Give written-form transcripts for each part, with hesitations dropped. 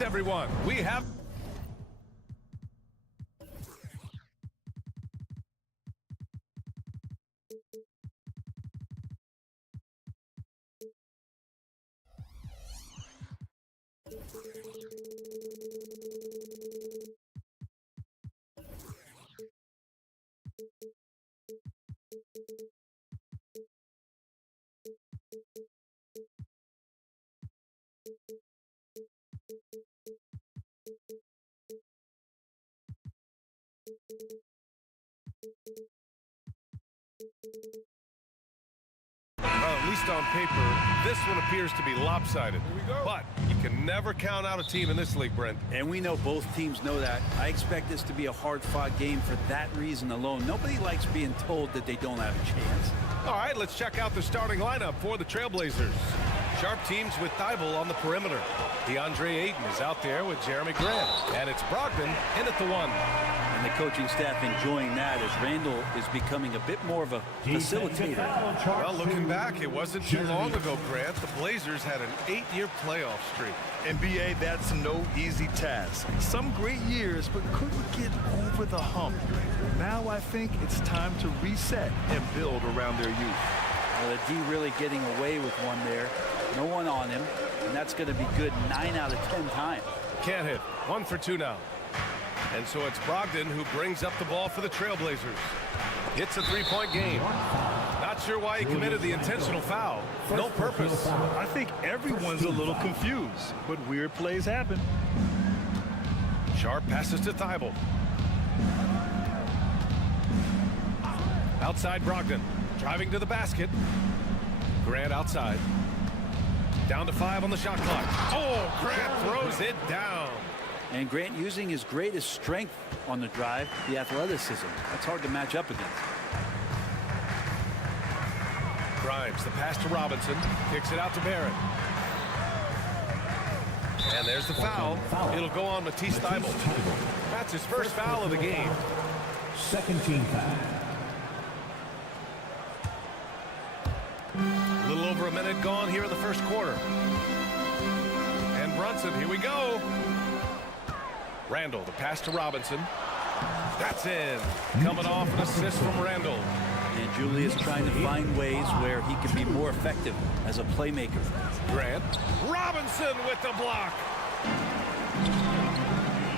Everyone, we have at least on paper, this one appears to be lopsided. But you can never count out a team in this league, Brent. And we know both teams know that. I expect this to be a hard-fought game for that reason alone. Nobody likes being told that they don't have a chance. All right, let's check out the starting lineup for the Trailblazers. Sharp teams with Thibault on the perimeter. DeAndre Ayton is out there with Jeremy Grant. And it's Brogdon in at the 1. And the coaching staff enjoying that as Randall is becoming a bit more of a facilitator. Well, looking back, it wasn't too long ago, Grant. The Blazers had an 8-year playoff streak. And B.A., that's no easy task. Some great years, but couldn't get over the hump. Now I think it's time to reset and build around their youth. Well, the D really getting away with one there. No one on him, and that's going to be good 9 out of 10 times. Can't hit. 1 for 2 now. And so it's Brogdon who brings up the ball for the Trailblazers. It's a 3-point game. Not sure why he committed the intentional foul. No purpose. I think everyone's a little confused, but weird plays happen. Sharp passes to Thibault. Outside Brogdon. Driving to the basket. Grant outside. Down to 5 on the shot clock. Oh, Grant throws it down. And Grant using his greatest strength on the drive, the athleticism. That's hard to match up against. Grimes, the pass to Robinson. Kicks it out to Barrett. And there's the foul. It'll go on Matisse Thybulle. That's his first foul of the game. Second team foul. A little over a minute gone here in the first quarter. And Brunson, here we go. Randall, the pass to Robinson. That's in. Coming off an assist from Randall. And Julius trying to find ways where he can be more effective as a playmaker. Grant. Robinson with the block.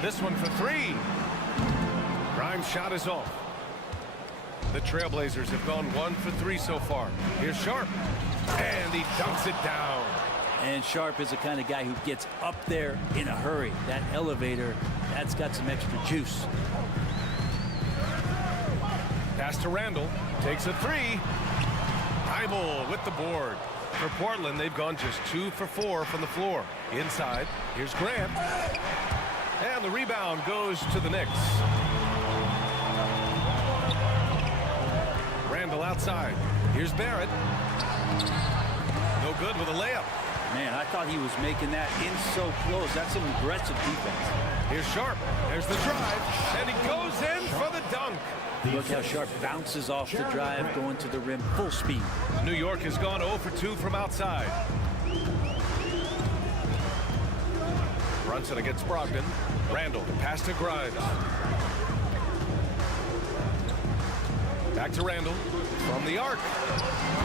This one for 3. Grimes' shot is off. The Trailblazers have gone 1 for 3 so far. Here's Sharp. And he dunks it down. And Sharp is the kind of guy who gets up there in a hurry. That elevator, that's got some extra juice. Pass to Randall. Takes a 3. Thybulle with the board. For Portland, they've gone just 2 for 4 from the floor. Inside, here's Grant. And the rebound goes to the Knicks. Randall outside. Here's Barrett. No good with a layup. Man, I thought he was making that in so close. That's some aggressive defense. Here's Sharp. There's the drive. And he goes in for the dunk. Look how Sharp bounces off the drive, going to the rim full speed. New York has gone 0 for 2 from outside. Brunson against Brogdon. Randall, the pass to Grimes. Back to Randall. From the arc.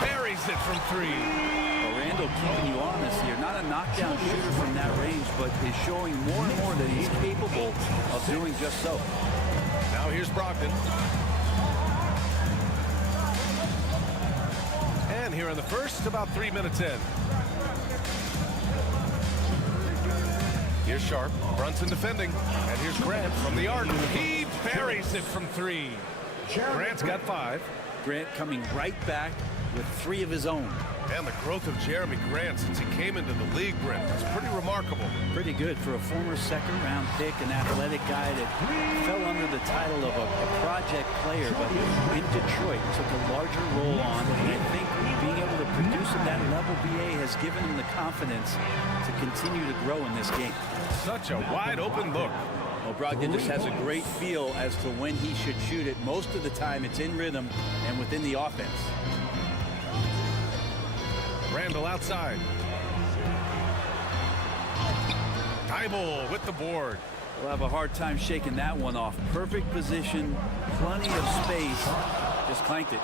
Buries it from 3. Well, Randall keeping you honest here. Not a knockdown shooter from that range, but is showing more and more that he's capable of doing just so. Now here's Brogdon. And here in the first, about 3 minutes in. Here's Sharp. Brunson defending. And here's Grant from the arc. He buries it from 3. Grant's got 5. Grant coming right back with 3 of his own. And the growth of Jeremy Grant since he came into the league, Brent, is pretty remarkable. Pretty good for a former second-round pick, an athletic guy that fell under the title of a project player, but in Detroit took a larger role on. And I think being able to produce at that level, B.A. has given him the confidence to continue to grow in this game. Such a wide-open look. Well, Brogdon just has a great feel as to when he should shoot it. Most of the time, it's in rhythm and within the offense. Randall outside. Tybal with the board. We'll have a hard time shaking that one off. Perfect position, plenty of space. Just clanked it.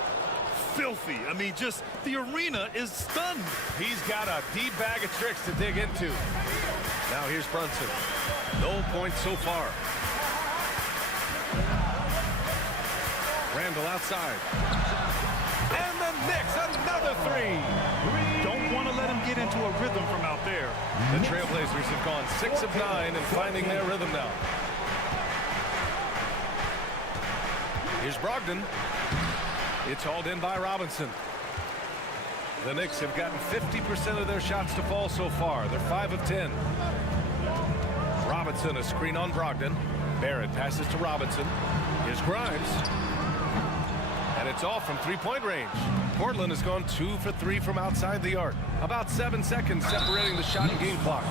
Filthy. I mean, just the arena is stunned. He's got a deep bag of tricks to dig into. Now here's Brunson. No points so far. Randall outside. And the Knicks, another three. Don't want to let him get into a rhythm from out there. The Trailblazers have gone 6 of 9 and finding their rhythm now. Here's Brogdon. It's hauled in by Robinson. The Knicks have gotten 50% of their shots to fall so far. They're 5 of 10. Robinson, a screen on Brogdon. Barrett passes to Robinson. Here's Grimes. And it's off from three-point range. Portland has gone 2 for 3 from outside the arc. About 7 seconds separating the shot and game clocks.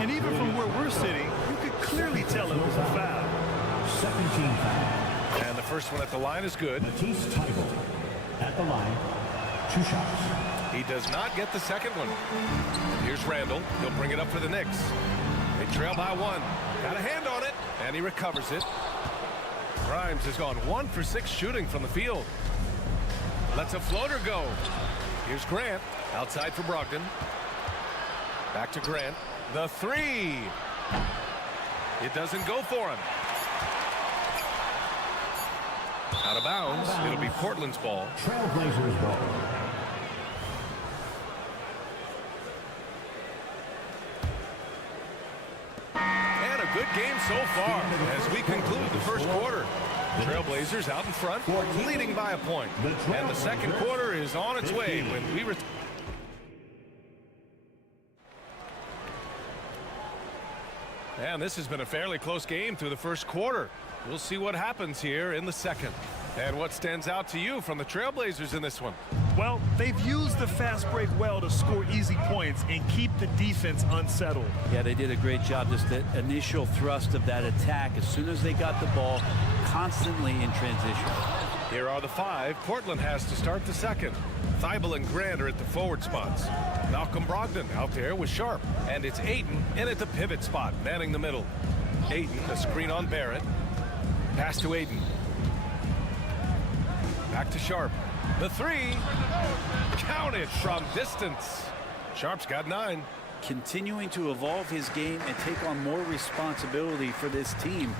And even from where we're sitting, you could clearly tell it was a foul. 17 foul. And the first one at the line is good. Matisse Tybal at the line. 2 shots. He does not get the second one. Here's Randall. He'll bring it up for the Knicks. They trail by 1. Got a hand on it, and he recovers it. Grimes has gone 1 for 6 shooting from the field. Lets a floater go. Here's Grant. Outside for Brogdon. Back to Grant. The three. It doesn't go for him. Out of bounds. It'll be Portland's ball. Trailblazers ball. And a good game so far as we conclude the first quarter. Trailblazers out in front, leading by a point. And the second quarter is on its way when we return. And this has been a fairly close game through the first quarter. We'll see what happens here in the second. And what stands out to you from the Trailblazers in this one? Well, they've used the fast break well to score easy points and keep the defense unsettled. Yeah, they did a great job. Just the initial thrust of that attack, as soon as they got the ball, constantly in transition. Here are the 5 Portland has to start the second. Tybal and Grant are at the forward spots. Malcolm Brogdon out there with Sharp. And it's Ayton in at the pivot spot, manning the middle. Ayton, a screen on Barrett. Pass to Ayton. Back to Sharp. The three. Counted from distance. Sharp's got 9. Continuing to evolve his game and take on more responsibility for this team.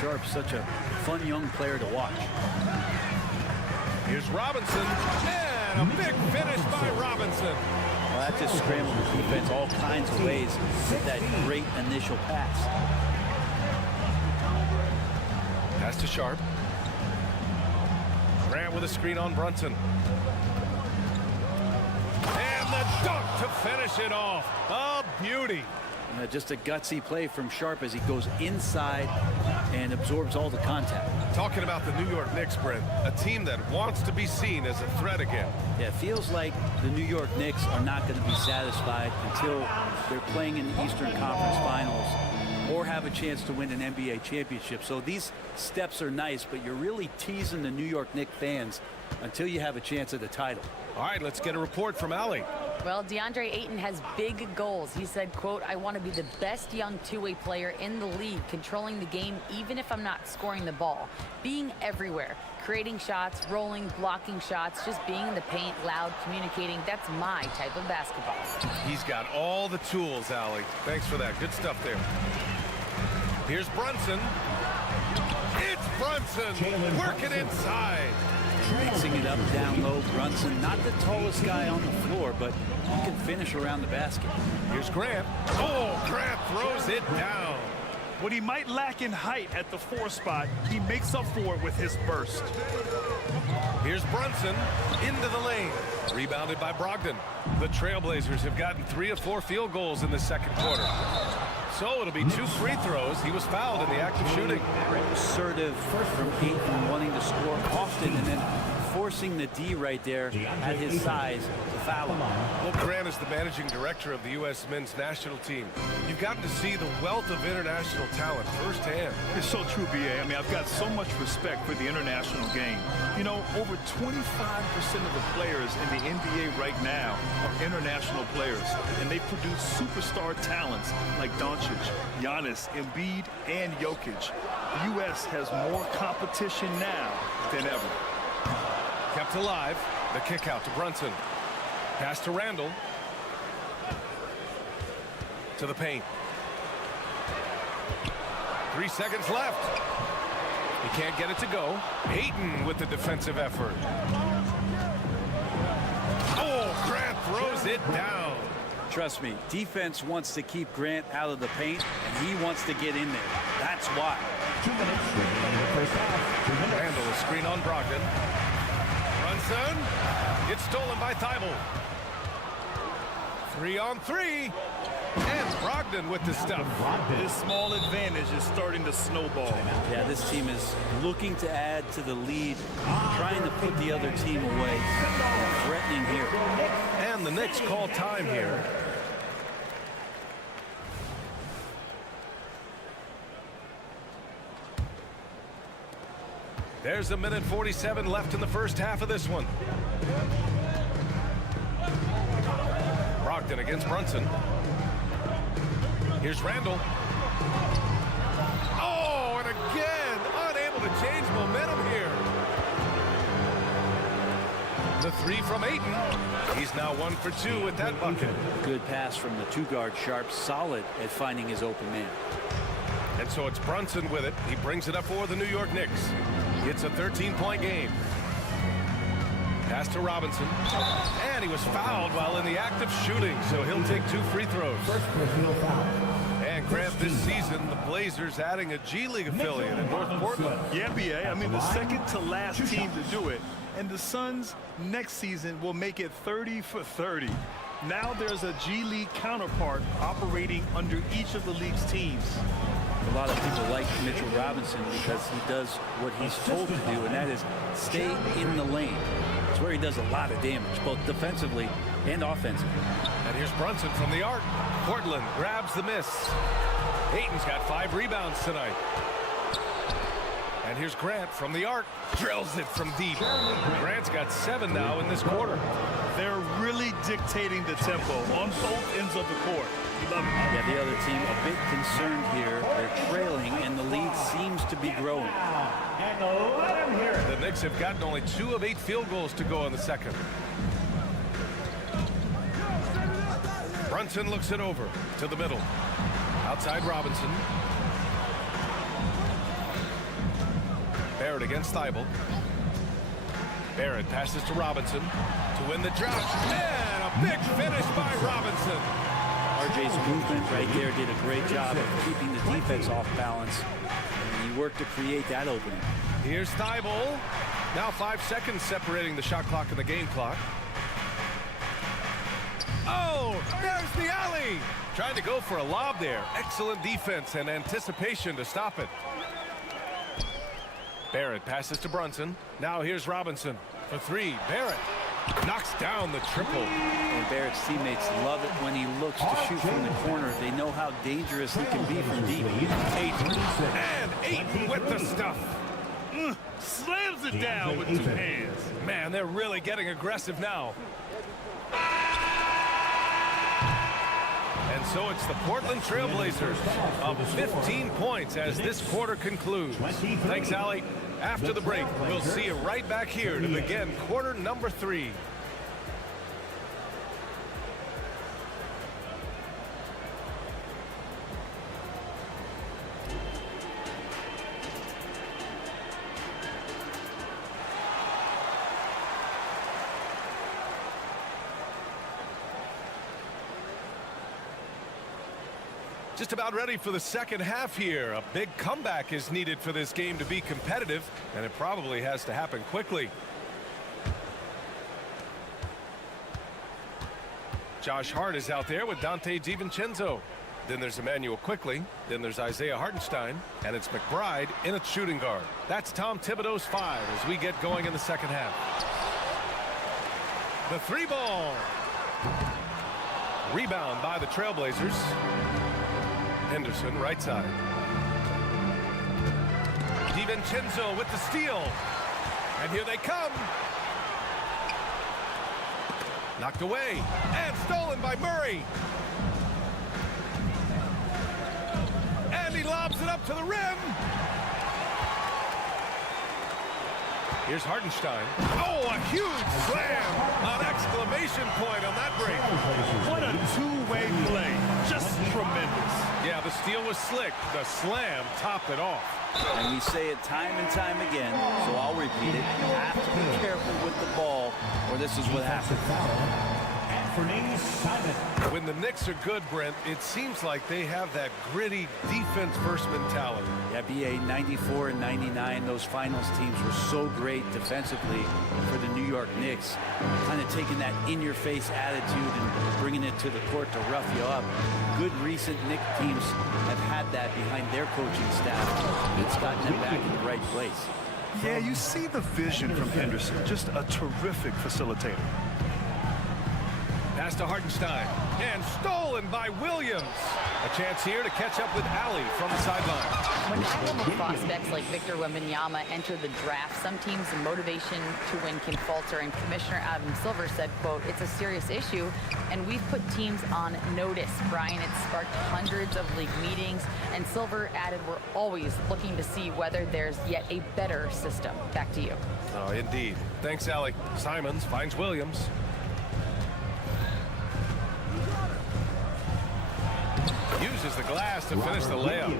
Sharp's such a fun young player to watch. Here's Robinson. And a big finish by Robinson. Well, that just scrambled the defense all kinds of ways with that great initial pass. Pass to Sharp. Grant with a screen on Brunson. And the dunk to finish it off. A beauty. Just a gutsy play from Sharp as he goes inside and absorbs all the contact. Talking about the New York Knicks, Brent, a team that wants to be seen as a threat again. Yeah, it feels like the New York Knicks are not going to be satisfied until they're playing in the Eastern Conference Finals or have a chance to win an NBA championship. So these steps are nice, but you're really teasing the New York Knicks fans until you have a chance at the title. All right, let's get a report from Allie. Well, DeAndre Ayton has big goals. He said, quote, "I want to be the best young two-way player in the league, controlling the game even if I'm not scoring the ball. Being everywhere, creating shots, rolling, blocking shots, just being in the paint, loud, communicating. That's my type of basketball." He's got all the tools, Allie. Thanks for that. Good stuff there. Here's Brunson. It's Brunson working inside. Mixing it up down low. Brunson, not the tallest guy on the floor, but he can finish around the basket. Here's Grant. Oh, Grant throws it down. What he might lack in height at the 4 spot, he makes up for it with his burst. Here's Brunson into the lane. Rebounded by Brogdon. The Trailblazers have gotten 3 of 4 field goals in the second quarter. So it'll be 2 free throws. He was fouled in the act of shooting. Assertive from Ayton, wanting to score often and then forcing the D right there at his size to foul him. Well, Grant is the managing director of the U.S. men's national team. You've gotten to see the wealth of international talent firsthand. It's so true, B.A. I mean, I've got so much respect for the international game. You know, over 25% of the players in the NBA right now are international players, and they produce superstar talents like Doncic, Giannis, Embiid, and Jokic. The U.S. has more competition now than ever. Kept alive. The kick out to Brunson. Pass to Randall. To the paint. 3 seconds left. He can't get it to go. Ayton with the defensive effort. Oh, Grant throws it down. Trust me, defense wants to keep Grant out of the paint, and he wants to get in there. That's why. 2 minutes remaining in the first half. 2 minutes. Randall, a screen on Brogdon. Brunson. It's stolen by Thibault. 3 on 3. And Brogdon with the stuff. This small advantage is starting to snowball. Yeah, this team is looking to add to the lead, trying to put the other team away. Threatening here. And the Knicks call time here. There's a minute 47 left in the first half of this one. Brogdon against Brunson. Here's Randall. Oh, and again, unable to change momentum here. The 3 from Ayton. He's now 1 for 2 with that bucket. Good pass from the 2-guard Sharp, solid at finding his open man. And so it's Brunson with it. He brings it up for the New York Knicks. It's a 13-point game. Pass to Robinson. And he was fouled while in the act of shooting, so he'll take 2 free throws. First personal foul. And Grant, this season, the Blazers adding a G League affiliate in North Portland. Yeah, B.A. I mean, the second to last team to do it. And the Suns next season will make it 30 for 30. Now there's a G League counterpart operating under each of the league's teams. A lot of people like Mitchell Robinson because he does what he's told to do, and that is stay in the lane. It's where he does a lot of damage, both defensively and offensively. And here's Brunson from the arc. Portland grabs the miss. Ayton's got 5 rebounds tonight. And here's Grant from the arc. Drills it from deep. Grant's got 7 now in this quarter. They're really dictating the tempo on both ends of the court. You love it. Yeah, the other team a bit concerned here. They're trailing, and the lead seems to be growing. And let him hear it. The Knicks have gotten only 2 of 8 field goals to go in the second. Brunson looks it over to the middle. Outside Robinson. Barrett against Thibault. Barrett passes to Robinson to win the drop. And a big finish by Robinson. RJ's movement right there did a great job of keeping the defense off balance. And he worked to create that opening. Here's Thibault. Now 5 seconds separating the shot clock and the game clock. Oh, there's the alley. Trying to go for a lob there. Excellent defense and anticipation to stop it. Barrett passes to Brunson. Now here's Robinson for 3. Barrett knocks down the triple. And Barrett's teammates love it when he looks to shoot from the corner. They know how dangerous he can be from deep. Ayton. And Ayton with the stuff. Slams it down with 2 hands. Man, they're really getting aggressive now. And so it's the Portland Trail Blazers of 15 points as this quarter concludes. Thanks, Allie. After the break, we'll see you right back here to begin quarter number 3. Just about ready for the second half here. A big comeback is needed for this game to be competitive, and it probably has to happen quickly. Josh Hart is out there with Dante DiVincenzo. Then there's Emmanuel Quickly. Then there's Isaiah Hartenstein. And it's McBride in at shooting guard. That's Tom Thibodeau's 5 as we get going in the second half. The 3 ball. Rebound by the Trailblazers. Henderson, right side. DiVincenzo with the steal. And here they come. Knocked away. And stolen by Murray. And he lobs it up to the rim. Here's Hartenstein. Oh, a huge slam. An exclamation point on that break. What a two-way play. Just tremendous. Yeah, the steal was slick. The slam topped it off. And we say it time and time again, so I'll repeat it. You have to be careful with the ball, or this is what happens. When the Knicks are good, Brent, it seems like they have that gritty defense-first mentality. Yeah, BA 94 and 99, those finals teams were so great defensively for the New York Knicks. Kind of taking that in-your-face attitude and bringing it to the court to rough you up. Good recent Knicks teams have had that behind their coaching staff. It's gotten them back in the right place. Yeah, you see the vision from Henderson. Just a terrific facilitator. Pass to Hartenstein. And stolen by Williams. A chance here to catch up with Alley from the sideline. When admirable prospects like Victor Wembanyama enter the draft, some teams' motivation to win can falter, and Commissioner Adam Silver said, quote, "It's a serious issue, and we've put teams on notice." Brian, it sparked hundreds of league meetings, and Silver added, "We're always looking to see whether there's yet a better system." Back to you. Oh, indeed. Thanks, Alley. Simons finds Williams. Uses the glass to finish the layup.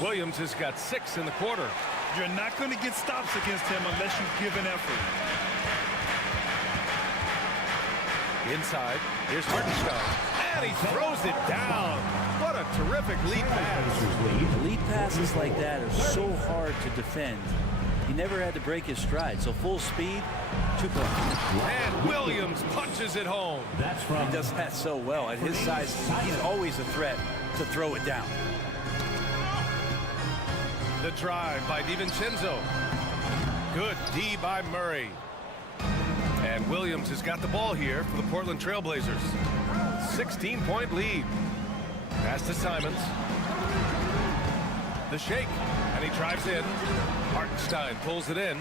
Williams has got 6 in the quarter. You're not going to get stops against him unless you give an effort. Inside, here's Hartenstein. And he throws it down. What a terrific lead pass. Lead passes like that are so hard to defend. He never had to break his stride, so full speed, 2 points. And Williams punches it home. He does that so well. At his size, he's always a threat to throw it down. The drive by DiVincenzo. Good D by Murray. And Williams has got the ball here for the Portland Trailblazers. 16-point lead. Pass to Simons. The shake. And he drives in. Hartenstein pulls it in.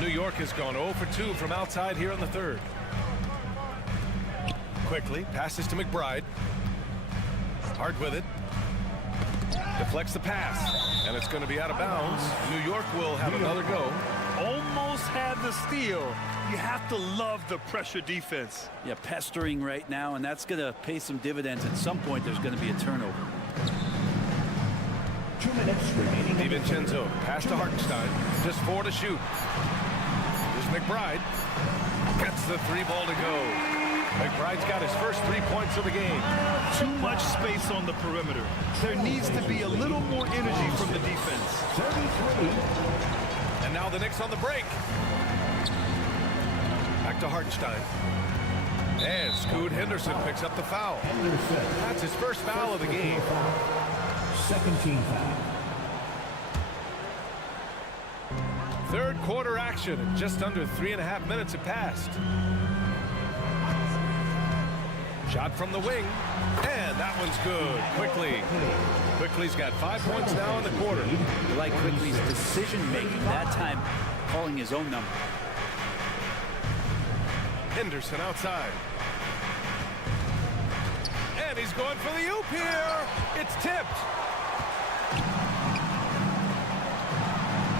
New York has gone 0 for 2 from outside here in the third. Quickly passes to McBride. Hard with it. Deflects the pass. And it's going to be out of bounds. New York will have another go. Almost had the steal. You have to love the pressure defense. Yeah, pestering right now, and that's going to pay some dividends. At some point, there's going to be a turnover. 2 minutes remaining. DiVincenzo, pass to Hartenstein. Just 4 to shoot. Here's McBride. Gets the 3 ball to go. McBride's got his first 3 points of the game. Too much space on the perimeter. There needs to be a little more energy from the defense. 33. And now the Knicks on the break. Back to Hartenstein. And Scoot Henderson picks up the foul. That's his first foul of the game. Second team foul. Third quarter action. Just under 3.5 minutes have passed. Shot from the wing. And that one's good. Quickly's got 5 points now in the quarter. I like Quickly's decision-making, that time calling his own number. Henderson outside. And he's going for the oop here. It's tipped.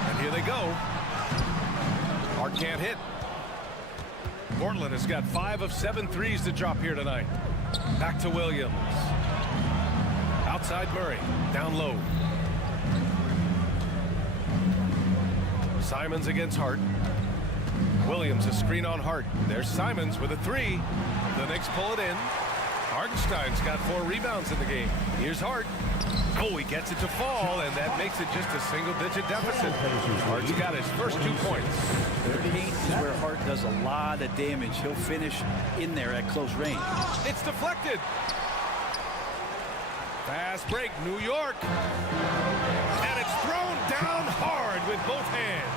And here they go. Hart can't hit. Portland has got 5 of 7 threes to drop here tonight. Back to Williams. Outside Murray. Down low. Simons against Hart. Williams a screen on Hart. There's Simons with a 3. The Knicks pull it in. Hartenstein's got 4 rebounds in the game. Here's Hart. Oh, he gets it to fall, and that makes it just a single-digit deficit. Hart's got his first 2 points. The paint is where Hart does a lot of damage. He'll finish in there at close range. It's deflected. Fast break, New York. And it's thrown down hard with both hands.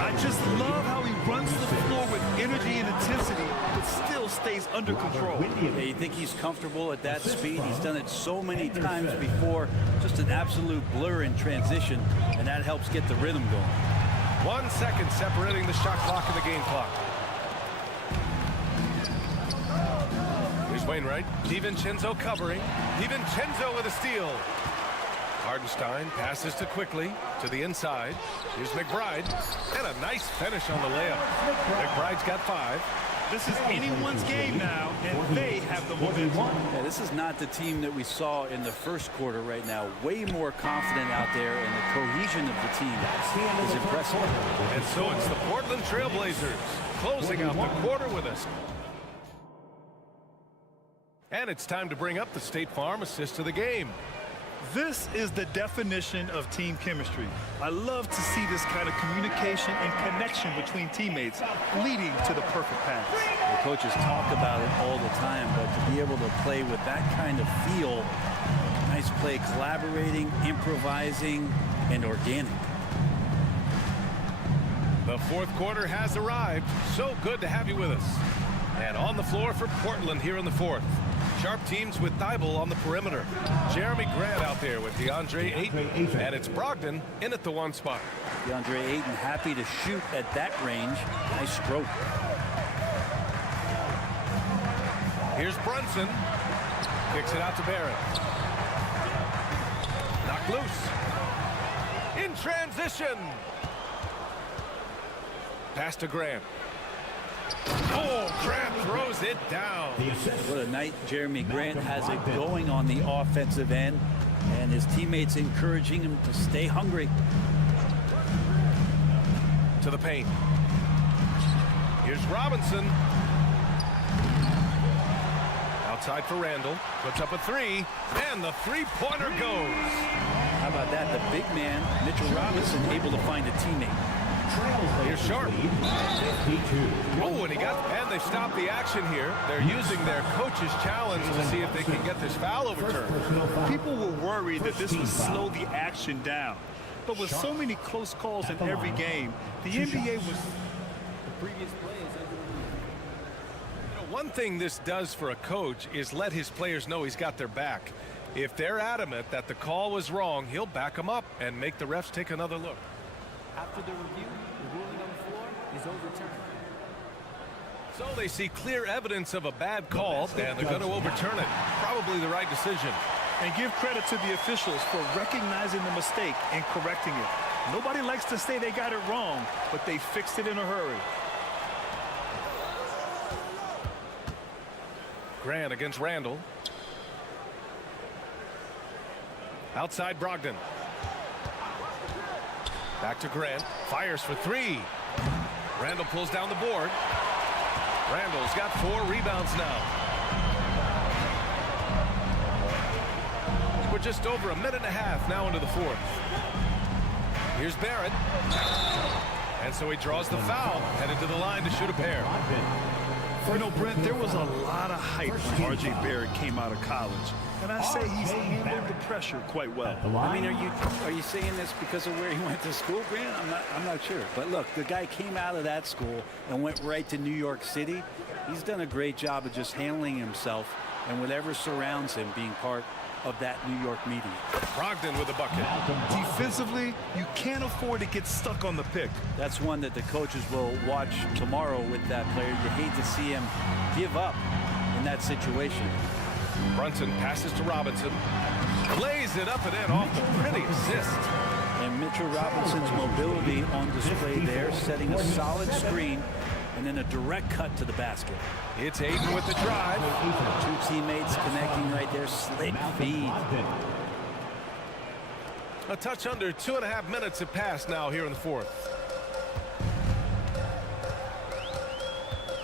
I just love how he runs the floor with energy and intensity, but still stays under control. Yeah, you think he's comfortable at that speed? He's done it so many times before. Just an absolute blur in transition, and that helps get the rhythm going. 1 second separating the shot clock and the game clock. Here's Wainwright. DiVincenzo covering. DiVincenzo with a steal. Hardenstein passes to Quickly to the inside. Here's McBride. And a nice finish on the layup. McBride's got 5. This is anyone's game now, and they have the momentum. Yeah, this is not the team that we saw in the first quarter right now. Way more confident out there, and the cohesion of the team is impressive. And so it's the Portland Trailblazers closing out the quarter with us. And it's time to bring up the State Farm assist of the game. This is the definition of team chemistry. I love to see this kind of communication and connection between teammates leading to the perfect pass. The coaches talk about it all the time, but to be able to play with that kind of feel, nice play, collaborating, improvising, and organic. The fourth quarter has arrived. So good to have you with us. And on the floor for Portland here in the fourth. Sharp teams with Thibault on the perimeter. Jeremy Grant out there with DeAndre Ayton. And it's Brogdon in at the 1 spot. DeAndre Ayton happy to shoot at that range. Nice stroke. Here's Brunson. Kicks it out to Barrett. Knocked loose. In transition. Pass to Grant. Oh, Grant throws it down. What a night Jeremy Grant has it going on the offensive end, and his teammates encouraging him to stay hungry. To the paint. Here's Robinson. Outside for Randall. Puts up a 3, and the three-pointer goes. How about that? The big man, Mitchell Robinson, able to find a teammate. Here's Sharp. Oh, and they stopped the action here. They're using their coach's challenge to see if they can get this foul overturned. People were worried that this would slow the action down. But with so many close calls in every game, the NBA was... The previous play is One thing this does for a coach is let his players know he's got their back. If they're adamant that the call was wrong, he'll back them up and make the refs take another look. After the review, the ruling on the floor is overturned. So they see clear evidence of a bad call, and they're going to overturn it. Probably the right decision. And give credit to the officials for recognizing the mistake and correcting it. Nobody likes to say they got it wrong, but they fixed it in a hurry. Grant against Randall. Outside Brogdon. Back to Grant. Fires for 3. Randall pulls down the board. Randall's got 4 rebounds now. We're just over a minute and a half now into the fourth. Here's Barrett. And so he draws the foul, headed to the line to shoot a pair. You know, Brent, there was a lot of hype when R.J. Barrett came out of college. And I say he's handled the pressure quite well. I mean, are you saying this because of where he went to school, Grant? I'm not sure. But look, the guy came out of that school and went right to New York City. He's done a great job of just handling himself and whatever surrounds him being part of that New York media. Brogdon with a bucket. Defensively, you can't afford to get stuck on the pick. That's one that the coaches will watch tomorrow with that player. You hate to see him give up in that situation. Brunson passes to Robinson. Lays it up and in off the pretty assist. And Mitchell Robinson's mobility on display there, setting a solid screen and then a direct cut to the basket. It's Ayton with the drive. 2 teammates connecting right there. Slick feed. A touch under 2.5 minutes have passed now here in the fourth.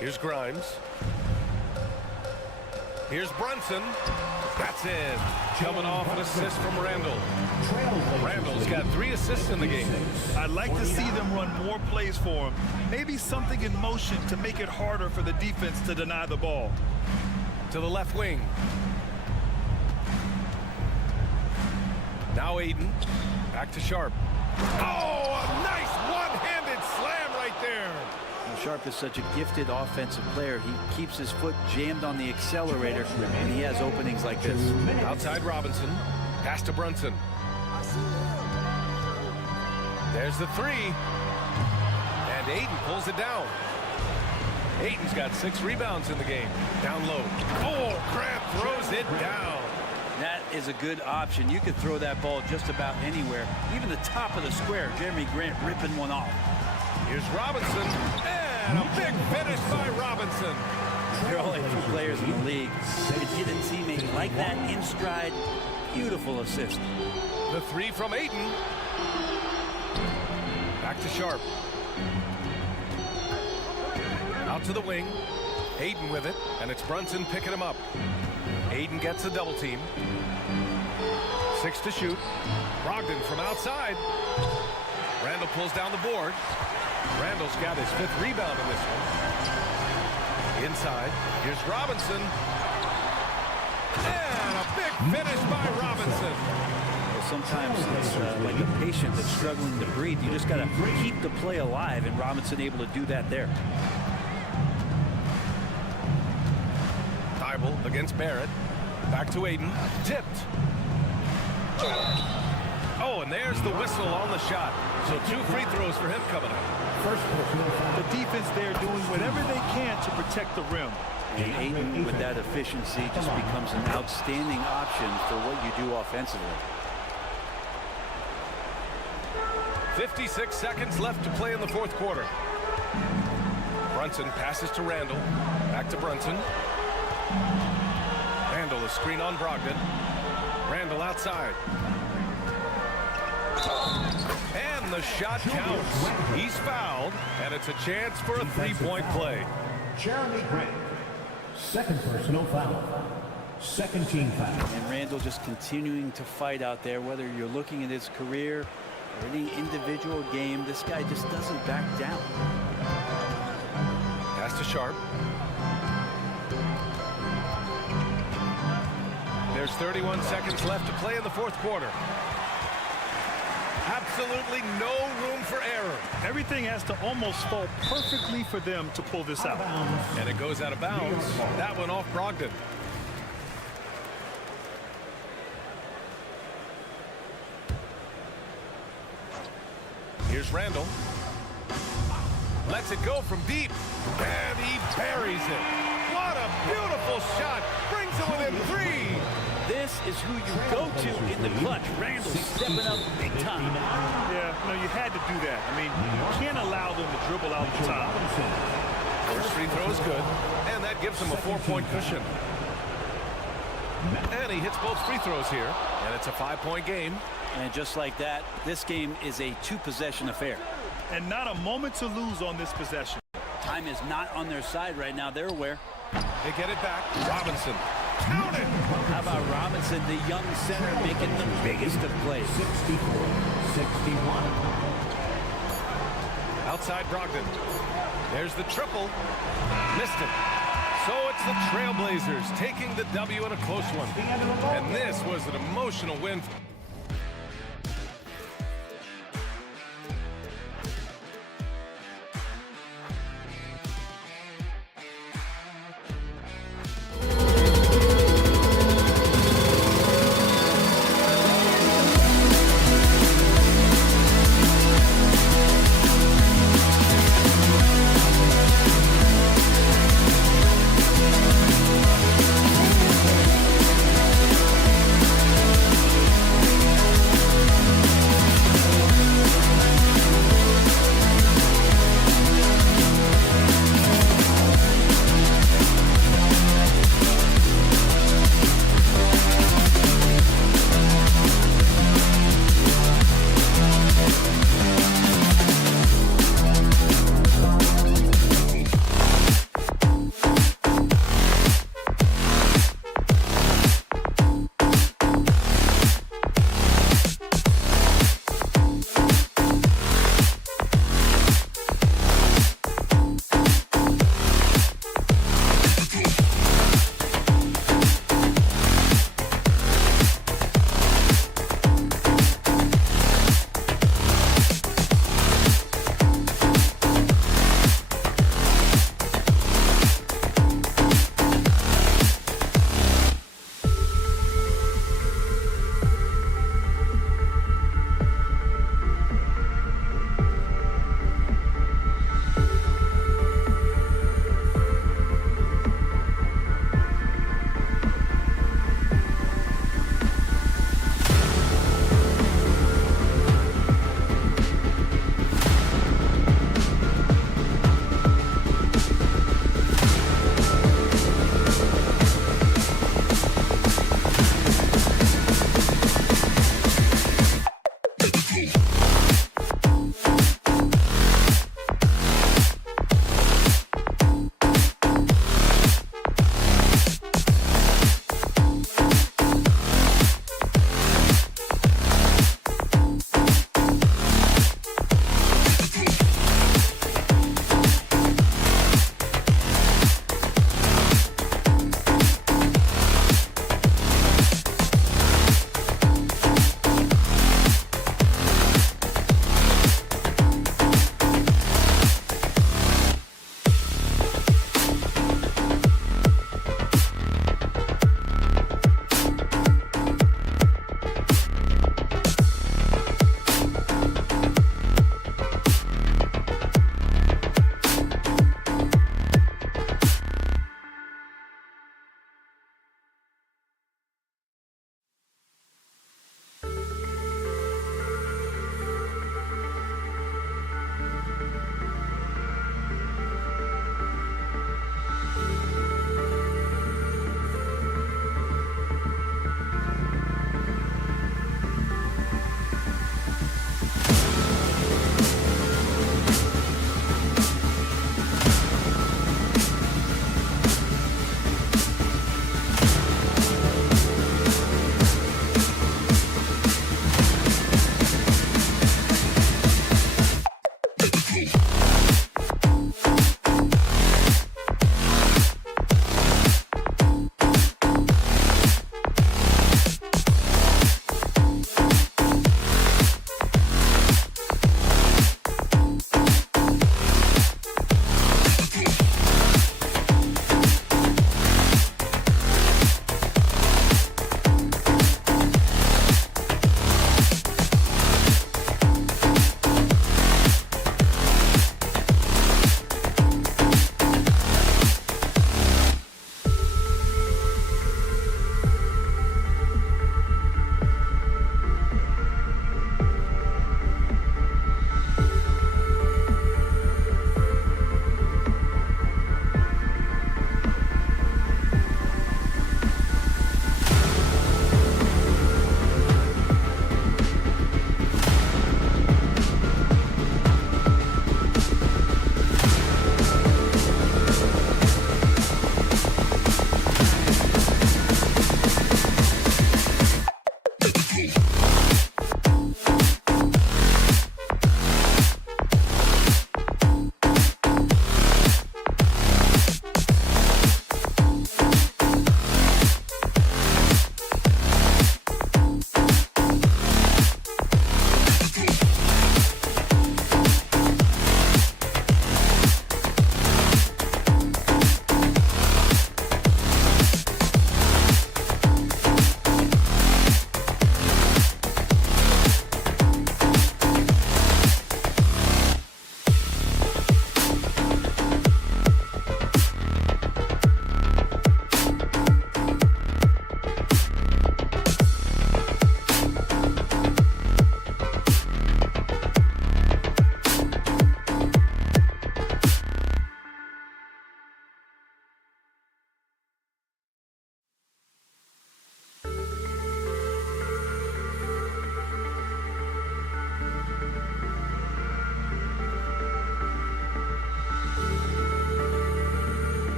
Here's Grimes. Here's Brunson. That's in. Coming off an assist from Randall. Randall's got 3 assists in the game. I'd like to see them run more plays for him. Maybe something in motion to make it harder for the defense to deny the ball. To the left wing. Now Aiden. Back to Sharp. Oh, a nice one-handed slam right there. Sharp is such a gifted offensive player. He keeps his foot jammed on the accelerator, and he has openings like this. Outside Robinson. Pass to Brunson. There's the three. And Aiden pulls it down. Aiden's got 6 rebounds in the game. Down low. Oh, Grant throws it down. That is a good option. You could throw that ball just about anywhere, even the top of the square. Jeremy Grant ripping one off. Here's Robinson, and a big finish by Robinson. There are only 2 players in the league that can hit a teammate like that in stride. Beautiful assist. The 3 from Aiden. Back to Sharp. Out to the wing. Aiden with it, and it's Brunson picking him up. Aiden gets a double team. 6 to shoot. Brogdon from outside. Randall pulls down the board. Randall's got his 5th rebound in this one. Inside, here's Robinson. And a big finish by Robinson. Well, sometimes it's like a patient that's struggling to breathe. You just got to keep the play alive, and Robinson able to do that there. Thibault against Barrett. Back to Aiden. Tipped. Oh, and there's the whistle on the shot. So 2 free throws for him coming up. The defense there doing whatever they can to protect the rim. And Aiden, with that efficiency, just becomes an outstanding option for what you do offensively. 56 seconds left to play in the 4th quarter. Brunson passes to Randall. Back to Brunson. Randall, a screen on Brogdon. Randall outside. And the shot counts. He's fouled, and it's a chance for a 3-point play. Jeremy Grant, 2nd personal foul. 2nd team foul. And Randall just continuing to fight out there, whether you're looking at his career or any individual game. This guy just doesn't back down. Pass to Sharp. There's 31 seconds left to play in the 4th quarter. Absolutely no room for error. Everything has to almost fall perfectly for them to pull this out. And it goes out of bounds. That one off Brogdon. Here's Randall. Lets it go from deep. And he buries it. What a beautiful shot. Brings it within 3. This is who you go to in the clutch. Randall stepping up big time. Yeah, no, you had to do that. I mean, you can't allow them to dribble out the top. First free throw is good, and that gives him a 4-point cushion. And he hits both free throws here, and it's a 5-point game. And just like that, this game is a 2-possession affair. And not a moment to lose on this possession. Time is not on their side right now. They're aware. They get it back. Robinson. Count it! How about Robinson, the young center, making the biggest of plays? 64-61. Outside Brogdon. There's the triple. Missed it. So it's the Trailblazers taking the W in a close one. And this was an emotional win.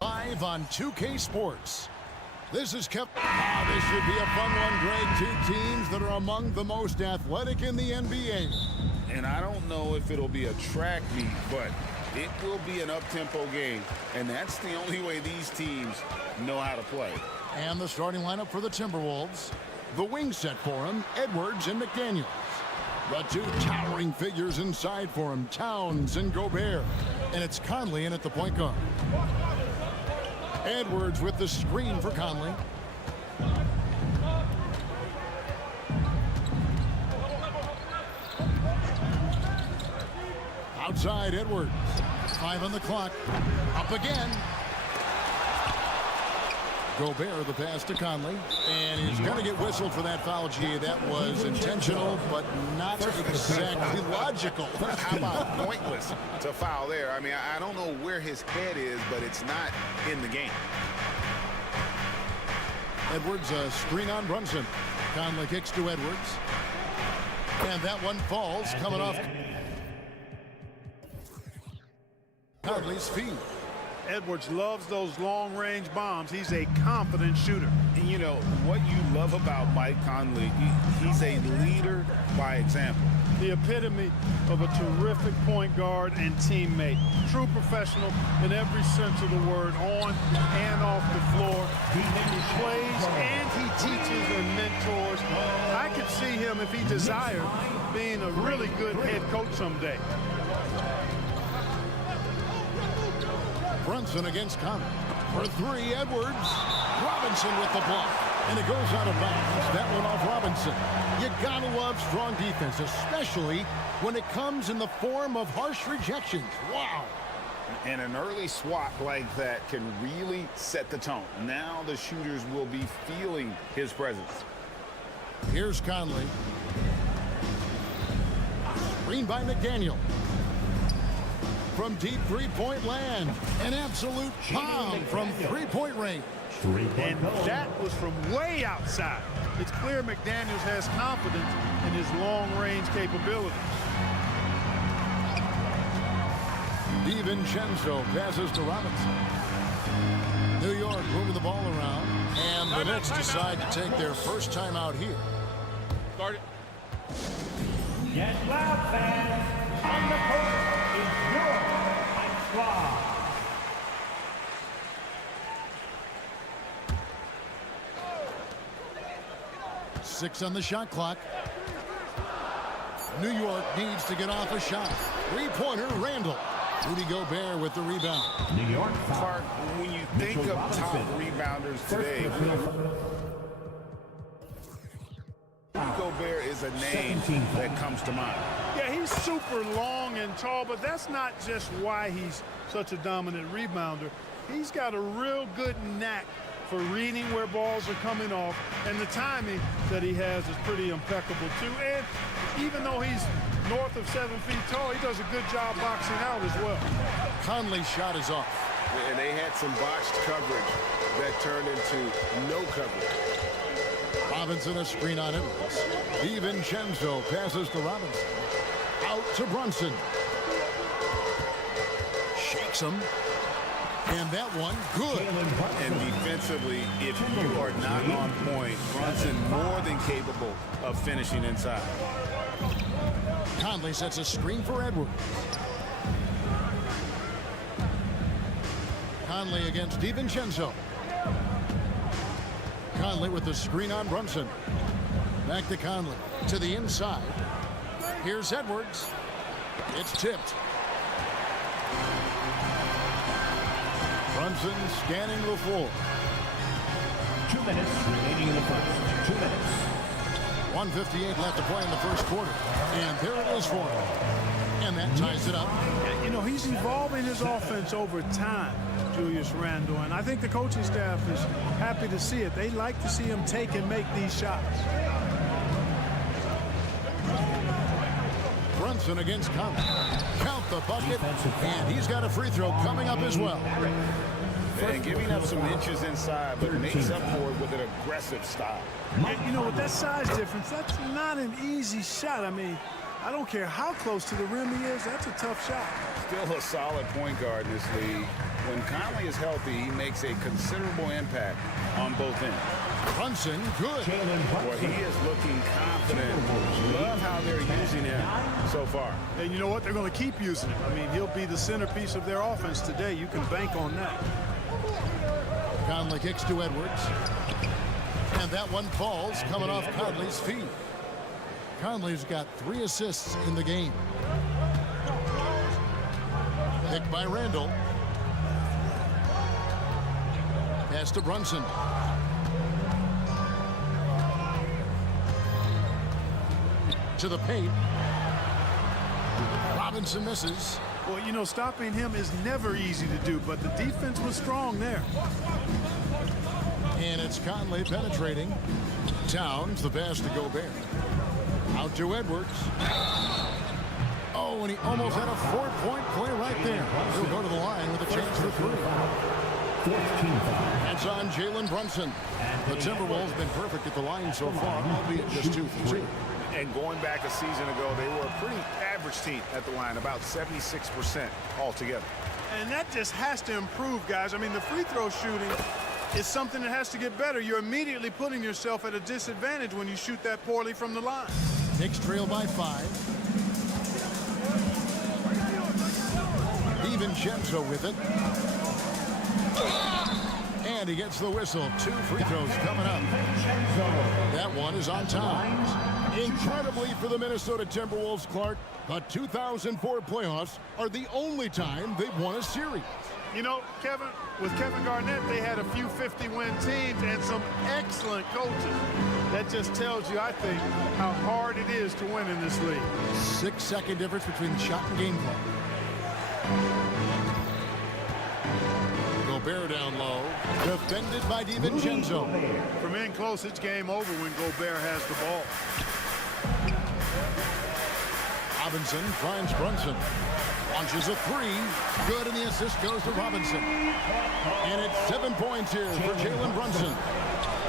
Live on 2K Sports. This is Kev. This should be a fun one, Greg. Two teams that are among the most athletic in the NBA. And I don't know if it'll be a track meet, but it will be an up-tempo game. And that's the only way these teams know how to play. And the starting lineup for the Timberwolves. The wing set for him, Edwards and McDaniels. The two towering figures inside for him, Towns and Gobert. And it's Conley in at the point guard. Edwards with the screen for Conley. Outside Edwards. 5 on the clock. Up again. Gobert the pass to Conley. And he's going to get whistled for that foul, G. That was intentional, but not exactly logical. How about pointless to foul there? I mean, I don't know where his head is, but it's not in the game. Edwards, a screen on Brunson. Conley kicks to Edwards. And that one falls, coming off Conley's feet. Edwards loves those long-range bombs. He's a confident shooter. And you know, what you love about Mike Conley, he's a leader by example. The epitome of a terrific point guard and teammate. True professional in every sense of the word, on and off the floor. He plays and he teaches and mentors. I could see him, if he desired, being a really good head coach someday. Brunson against Conley. For 3, Edwards. Robinson with the block. And it goes out of bounds. That one off Robinson. You gotta love strong defense, especially when it comes in the form of harsh rejections. Wow. And an early swat like that can really set the tone. Now the shooters will be feeling his presence. Here's Conley. Screen by McDaniel. From deep three-point land. An absolute bomb from three-point range. And that was from way outside. It's clear McDaniels has confidence in his long-range capabilities. DiVincenzo passes to Robinson. New York moving the ball around. And the Knicks decide to take their first time out here. Start it. Get loud, fans. On the court is your squad. Six on the shot clock. New York needs to get off a shot. Three-pointer, Randall. Rudy Gobert with the rebound. New York. Clark, when you think of top rebounders today, Gobert is a name that comes to mind. Yeah, he's super long and tall, but that's not just why he's such a dominant rebounder. He's got a real good knack for reading where balls are coming off, and the timing that he has is pretty impeccable too. And even though he's north of 7 feet tall, he does a good job boxing out as well. Conley's shot is off. And they had some botched coverage that turned into no coverage. Robinson a screen on Edwards. DiVincenzo passes to Robinson. Out to Brunson. Shakes him. And that one, good. And defensively, if you are not on point, Brunson more than capable of finishing inside. Conley sets a screen for Edwards. Conley against DiVincenzo. Conley with the screen on Brunson. Back to Conley. To the inside. Here's Edwards. It's tipped. Brunson scanning the floor. 2 minutes remaining in the first. 2 minutes. 1:58 left to play in the first quarter. And there it is for him. And that ties it up. You know, he's evolving his offense over time, Julius Randle, and I think the coaching staff is happy to see it. They like to see him take and make these shots. Brunson against Conley. Count the bucket, and he's got a free throw coming up as well. and giving up some inches inside, but makes up for it with an aggressive style. And, you know, with that size difference, that's not an easy shot. I mean, I don't care how close to the rim he is, that's a tough shot. Still a solid point guard in this league. When Conley is healthy, he makes a considerable impact on both ends. Brunson, good. Boy, he is looking confident. Love how they're using him so far. And you know what? They're going to keep using him. I mean, he'll be the centerpiece of their offense today. You can bank on that. Conley kicks to Edwards. And that one falls coming off Conley's feet. Conley's got 3 assists in the game. Picked by Randall. Pass to Brunson. To the paint. Robinson misses. Well, you know, stopping him is never easy to do, but the defense was strong there. And it's Conley penetrating. Towns, the pass to Gobert. Out to Edwards. Oh, and he almost had a 4-point play right there. He'll go to the line with a chance for 3. That's on Jalen Brunson. The Timberwolves have been perfect at the line so far, albeit just 2 for 2. And going back a season ago, they were a pretty average team at the line, about 76% altogether. And that just has to improve, guys. I mean, the free throw shooting is something that has to get better. You're immediately putting yourself at a disadvantage when you shoot that poorly from the line. Knicks trail by 5. DiVincenzo with it. And he gets the whistle. 2 free throws coming up. That one is on time. Incredibly for the Minnesota Timberwolves, Clark, the 2004 playoffs are the only time they've won a series. You know, Kevin, with Kevin Garnett, they had a few 50-win teams and some excellent coaches. That just tells you, I think, how hard it is to win in this league. 6-second difference between the shot and game clock. Gobert down low, defended by DiVincenzo. From in close, it's game over when Gobert has the ball. Robinson finds Brunson. Launches a 3. Good, and the assist goes to Robinson. And it's 7 points here for Jalen Brunson.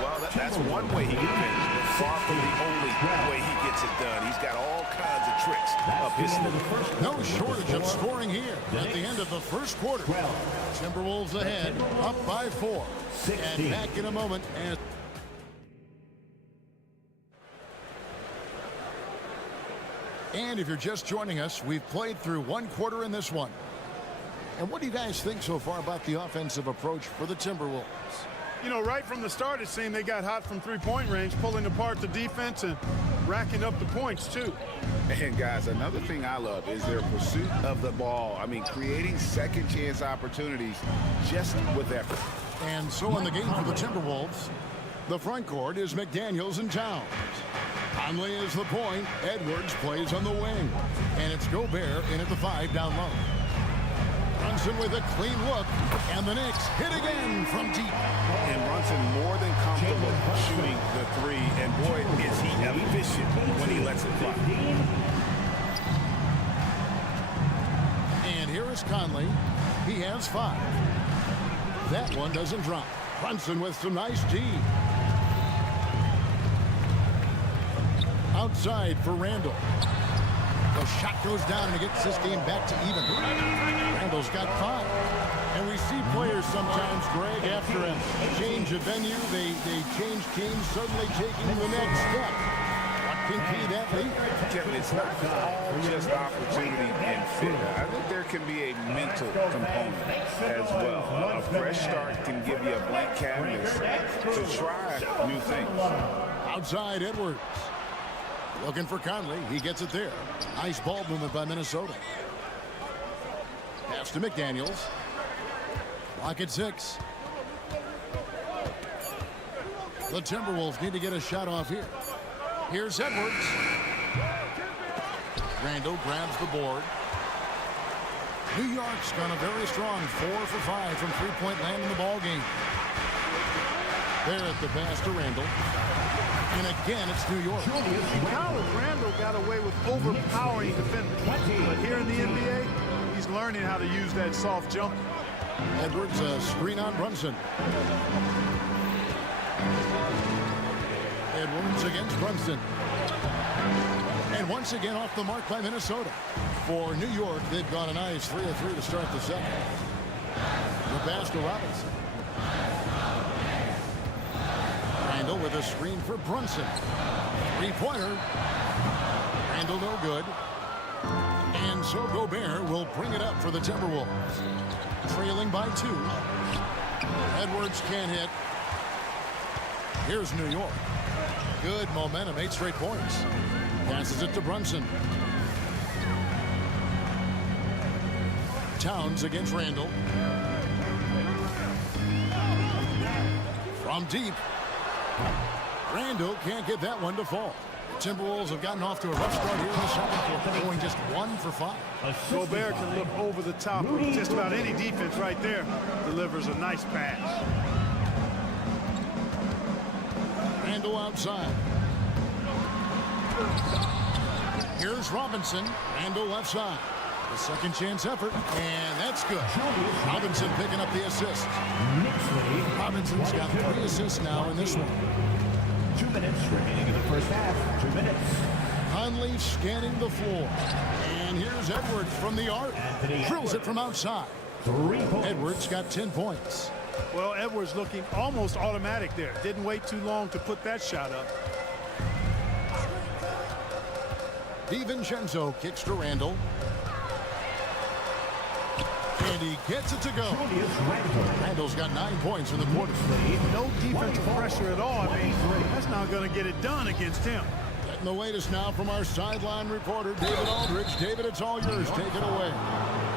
Well, that's one way he can finish, but far from the only way he gets it done. He's got all kinds of tricks up his sleeve. No shortage of scoring here at the end of the first quarter. Timberwolves ahead, up by 4. And back in a moment as... And if you're just joining us, we've played through 1 quarter in this one. And what do you guys think so far about the offensive approach for the Timberwolves? You know, right from the start, it seemed they got hot from 3-point range, pulling apart the defense and racking up the points, too. And, guys, another thing I love is their pursuit of the ball. I mean, creating second-chance opportunities just with effort. And so in the game for the Timberwolves, the front court is McDaniels and Towns. Conley is the point. Edwards plays on the wing. And it's Gobert in at the 5 down low. Brunson with a clean look. And the Knicks hit again from deep. And Brunson more than comfortable shooting the 3. And, boy, is he efficient when he lets it fly. And here is Conley. He has 5. That one doesn't drop. Brunson with some nice D. Outside for Randall. The shot goes down and it gets this game back to even. Randall's got 5. And we see players sometimes, Greg, after a change of venue, they change teams, suddenly taking the next step. What can be that lead? Kevin, it's not all just opportunity and fit. I think there can be a mental component as well. A fresh start can give you a blank canvas to try new things. Outside Edwards. Looking for Conley. He gets it there. Nice ball movement by Minnesota. Pass to McDaniels. Lock at 6. The Timberwolves need to get a shot off here. Here's Edwards. Randall grabs the board. New York's gone a very strong 4 for 5 from 3-point land in the ball game. There at the pass to Randall. And again, it's New York. In college, Randall got away with overpowering defenders. But here in the NBA, he's learning how to use that soft jumper. Edwards, a screen on Brunson. Edwards against Brunson. And once again off the mark by Minnesota. For New York, they've gone a nice 3 of 3 to start the second. The pass to Robinson. Randall with a screen for Brunson. Three-pointer. Randall no good. And so Gobert will bring it up for the Timberwolves. Trailing by 2. Edwards can't hit. Here's New York. Good momentum, 8 straight points. Passes it to Brunson. Towns against Randall. From deep. Randall can't get that one to fall. The Timberwolves have gotten off to a rough start here in the second quarter, going just 1 for 5. Gobert can look over the top of just about any defense right there. Delivers a nice pass. Randall outside. Here's Robinson. Randall left side. The second chance effort, and that's good. Robinson picking up the assist. Robinson's got 3 assists now in this one. 2 minutes remaining in the first half. 2 minutes. Conley scanning the floor. And here's Edwards from the arc. Drills it from outside. 3 points. Edwards got 10 points. Well, Edwards looking almost automatic there. Didn't wait too long to put that shot up. DiVincenzo kicks to Randall. And he gets it to go. Randall's got 9 points in the quarter. No defensive pressure at all. I mean, that's not going to get it done against him. Getting the latest now from our sideline reporter, David Aldridge. David, it's all yours. Take it away.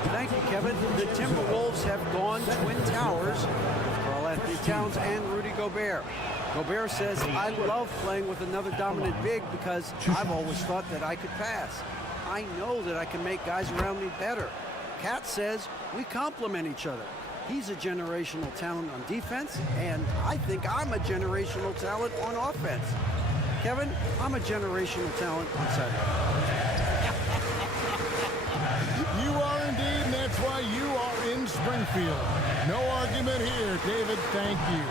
Thank you, Kevin. The Timberwolves have gone Twin Towers with Karl-Anthony Towns and Rudy Gobert. Gobert says, I love playing with another dominant big because I've always thought that I could pass. I know that I can make guys around me better. Cat says we complement each other. He's a generational talent on defense, and I think I'm a generational talent on offense. Kevin, I'm a generational talent on Saturday. You are indeed, and that's why you are in Springfield. No argument here, David. Thank you.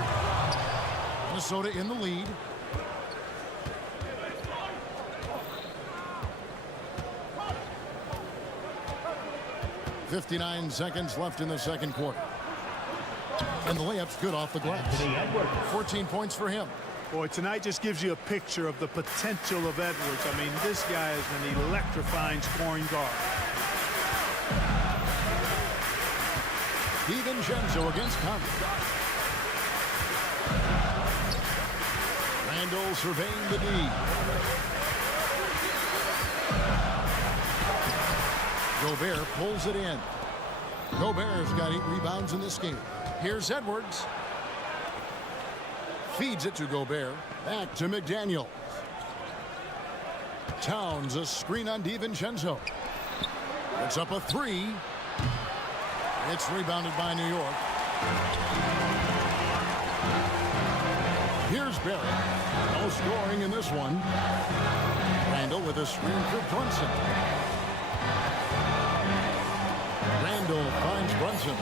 Minnesota in the lead. .59 seconds left in the second quarter. And the layup's good off the glass. 14 points for him. Boy, tonight just gives you a picture of the potential of Edwards. I mean, this guy is an electrifying scoring guard. DiVincenzo against Conley. Randall surveying the D. Gobert pulls it in. Gobert's got 8 rebounds in this game. Here's Edwards. Feeds it to Gobert. Back to McDaniel. Towns, a screen on DiVincenzo. It's up a 3. It's rebounded by New York. Here's Barrett. No scoring in this one. Randall with a screen for Brunson. Randall finds Brunson.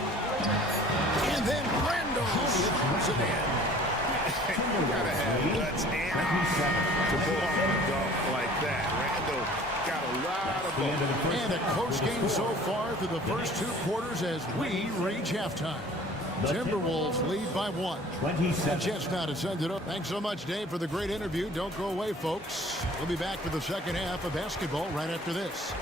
And then Randall puts it in. You gotta have guts and to pull off a dunk like that. Randall got a lot of ball. And a close game so far through the first 2 quarters as we reach halftime. Timberwolves lead by 1. A chance now to send it up. Thanks so much, Dave, for the great interview. Don't go away, folks. We'll be back for the second half of basketball right after this.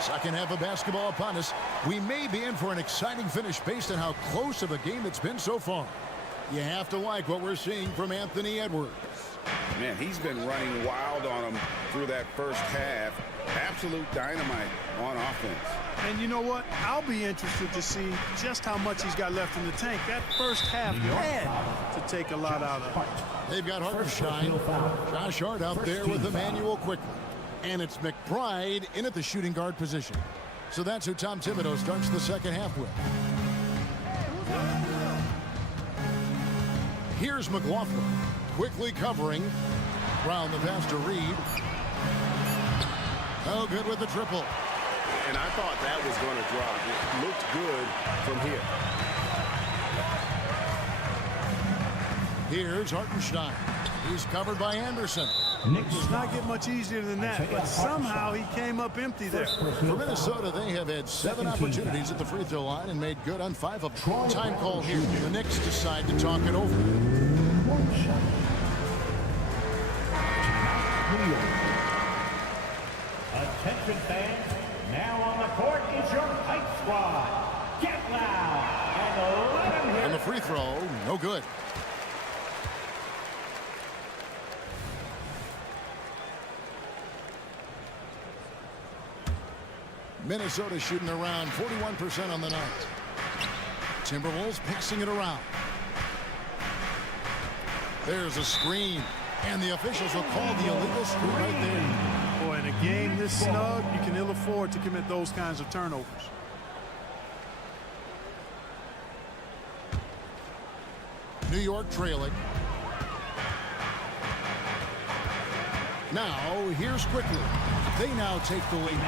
Second half of basketball upon us. We may be in for an exciting finish based on how close of a game it's been so far. You have to like what we're seeing from Anthony Edwards. Man, he's been running wild on him through that first half. Absolute dynamite on offense. And you know what? I'll be interested to see just how much he's got left in the tank. That first half had to take a lot out of it. They've got Hartenstein. Josh Hart out there with Emmanuel quickly. And it's McBride in at the shooting guard position. So that's who Tom Thibodeau starts the second half with. Here's McLaughlin quickly covering. Round the pass to Reed. Oh, good with the triple. And I thought that was going to drop. It looked good from here. Here's Hartenstein. He's covered by Anderson. Does not get much easier than that, but somehow he came up empty there. For Minnesota, they have had 7 opportunities at the free throw line and made good on 5 of them. Time call here. The Knicks decide to talk it over. Attention fans, now on the court is your hype squad. Get loud and let them hear. And the free throw, no good. Minnesota shooting around 41% on the night. Timberwolves passing it around. There's a screen, and the officials will call the illegal screen right there. Boy, in a game this snug, you can ill afford to commit those kinds of turnovers. New York trailing. Now, here's Quickly. They now take the lead.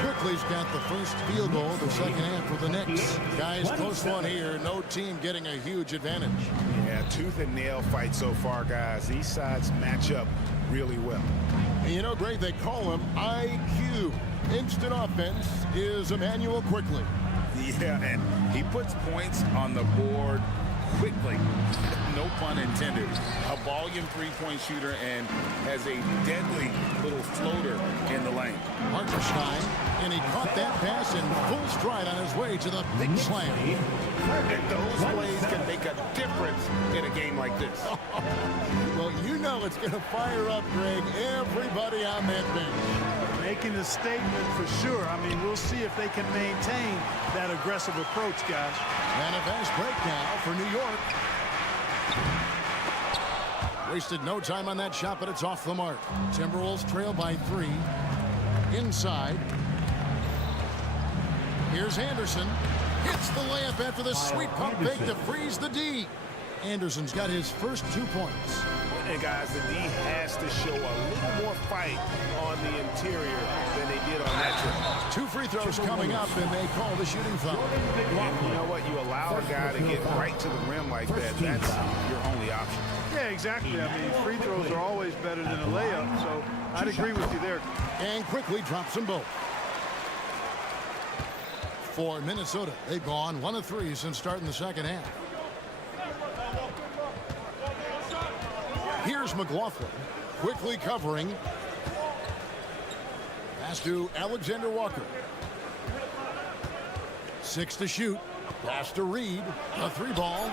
Quickly's got the first field goal of the second half for the Knicks. Guys, close one here. No team getting a huge advantage. Yeah, tooth and nail fight so far, guys. These sides match up really well. And you know, Greg, they call him IQ. Instant offense is Emmanuel Quickly. Yeah, and he puts points on the board quickly. No pun intended. A volume three-point shooter and has a deadly little floater in the lane. Hartenstein, and he caught that pass in full stride on his way to the big slam. And those plays can make a difference in a game like this. Well, you know it's going to fire up, Greg, everybody on that bench. Making a statement for sure. I mean, we'll see if they can maintain that aggressive approach, guys. And a fast break now for New York. Wasted no time on that shot, but it's off the mark. Timberwolves trail by 3. Inside. Here's Anderson. Hits the layup after the sweet pump fake to freeze the D. Anderson's got his first 2 points. And guys, the D has to show a little more fight on the interior than they did on that trip. 2 free throws coming up, and they call the shooting foul. And you know what? You allow a guy to get right to the rim like that. That's your only option. Yeah, exactly. I mean, free throws are always better than a layup, so I'd agree with you there. And quickly drops them both. For Minnesota, they've gone 1 of 3 since starting the second half. Here's McLaughlin, quickly covering. Pass to Alexander Walker. 6 to shoot. Pass to Reed. A 3-ball.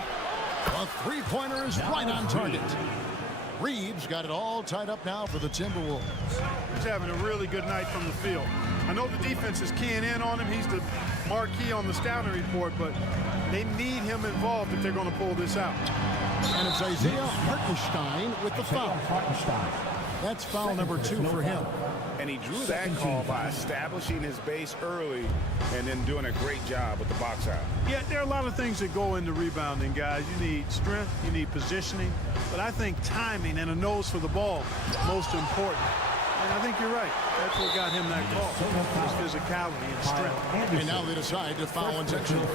A 3-pointer is right on target. Reed's got it all tied up now for the Timberwolves. He's having a really good night from the field. I know the defense is keying in on him. He's the marquee on the scouting report, but they need him involved if they're going to pull this out. And it's Isaiah Hartenstein with the foul. That's foul number 2 for him. And he drew that call by establishing his base early and then doing a great job with the box out. Yeah, there are a lot of things that go into rebounding, guys. You need strength, you need positioning, but I think timing and a nose for the ball most important. And I think you're right. That's what got him that call. His physicality and strength. And now they decide to foul intentionally.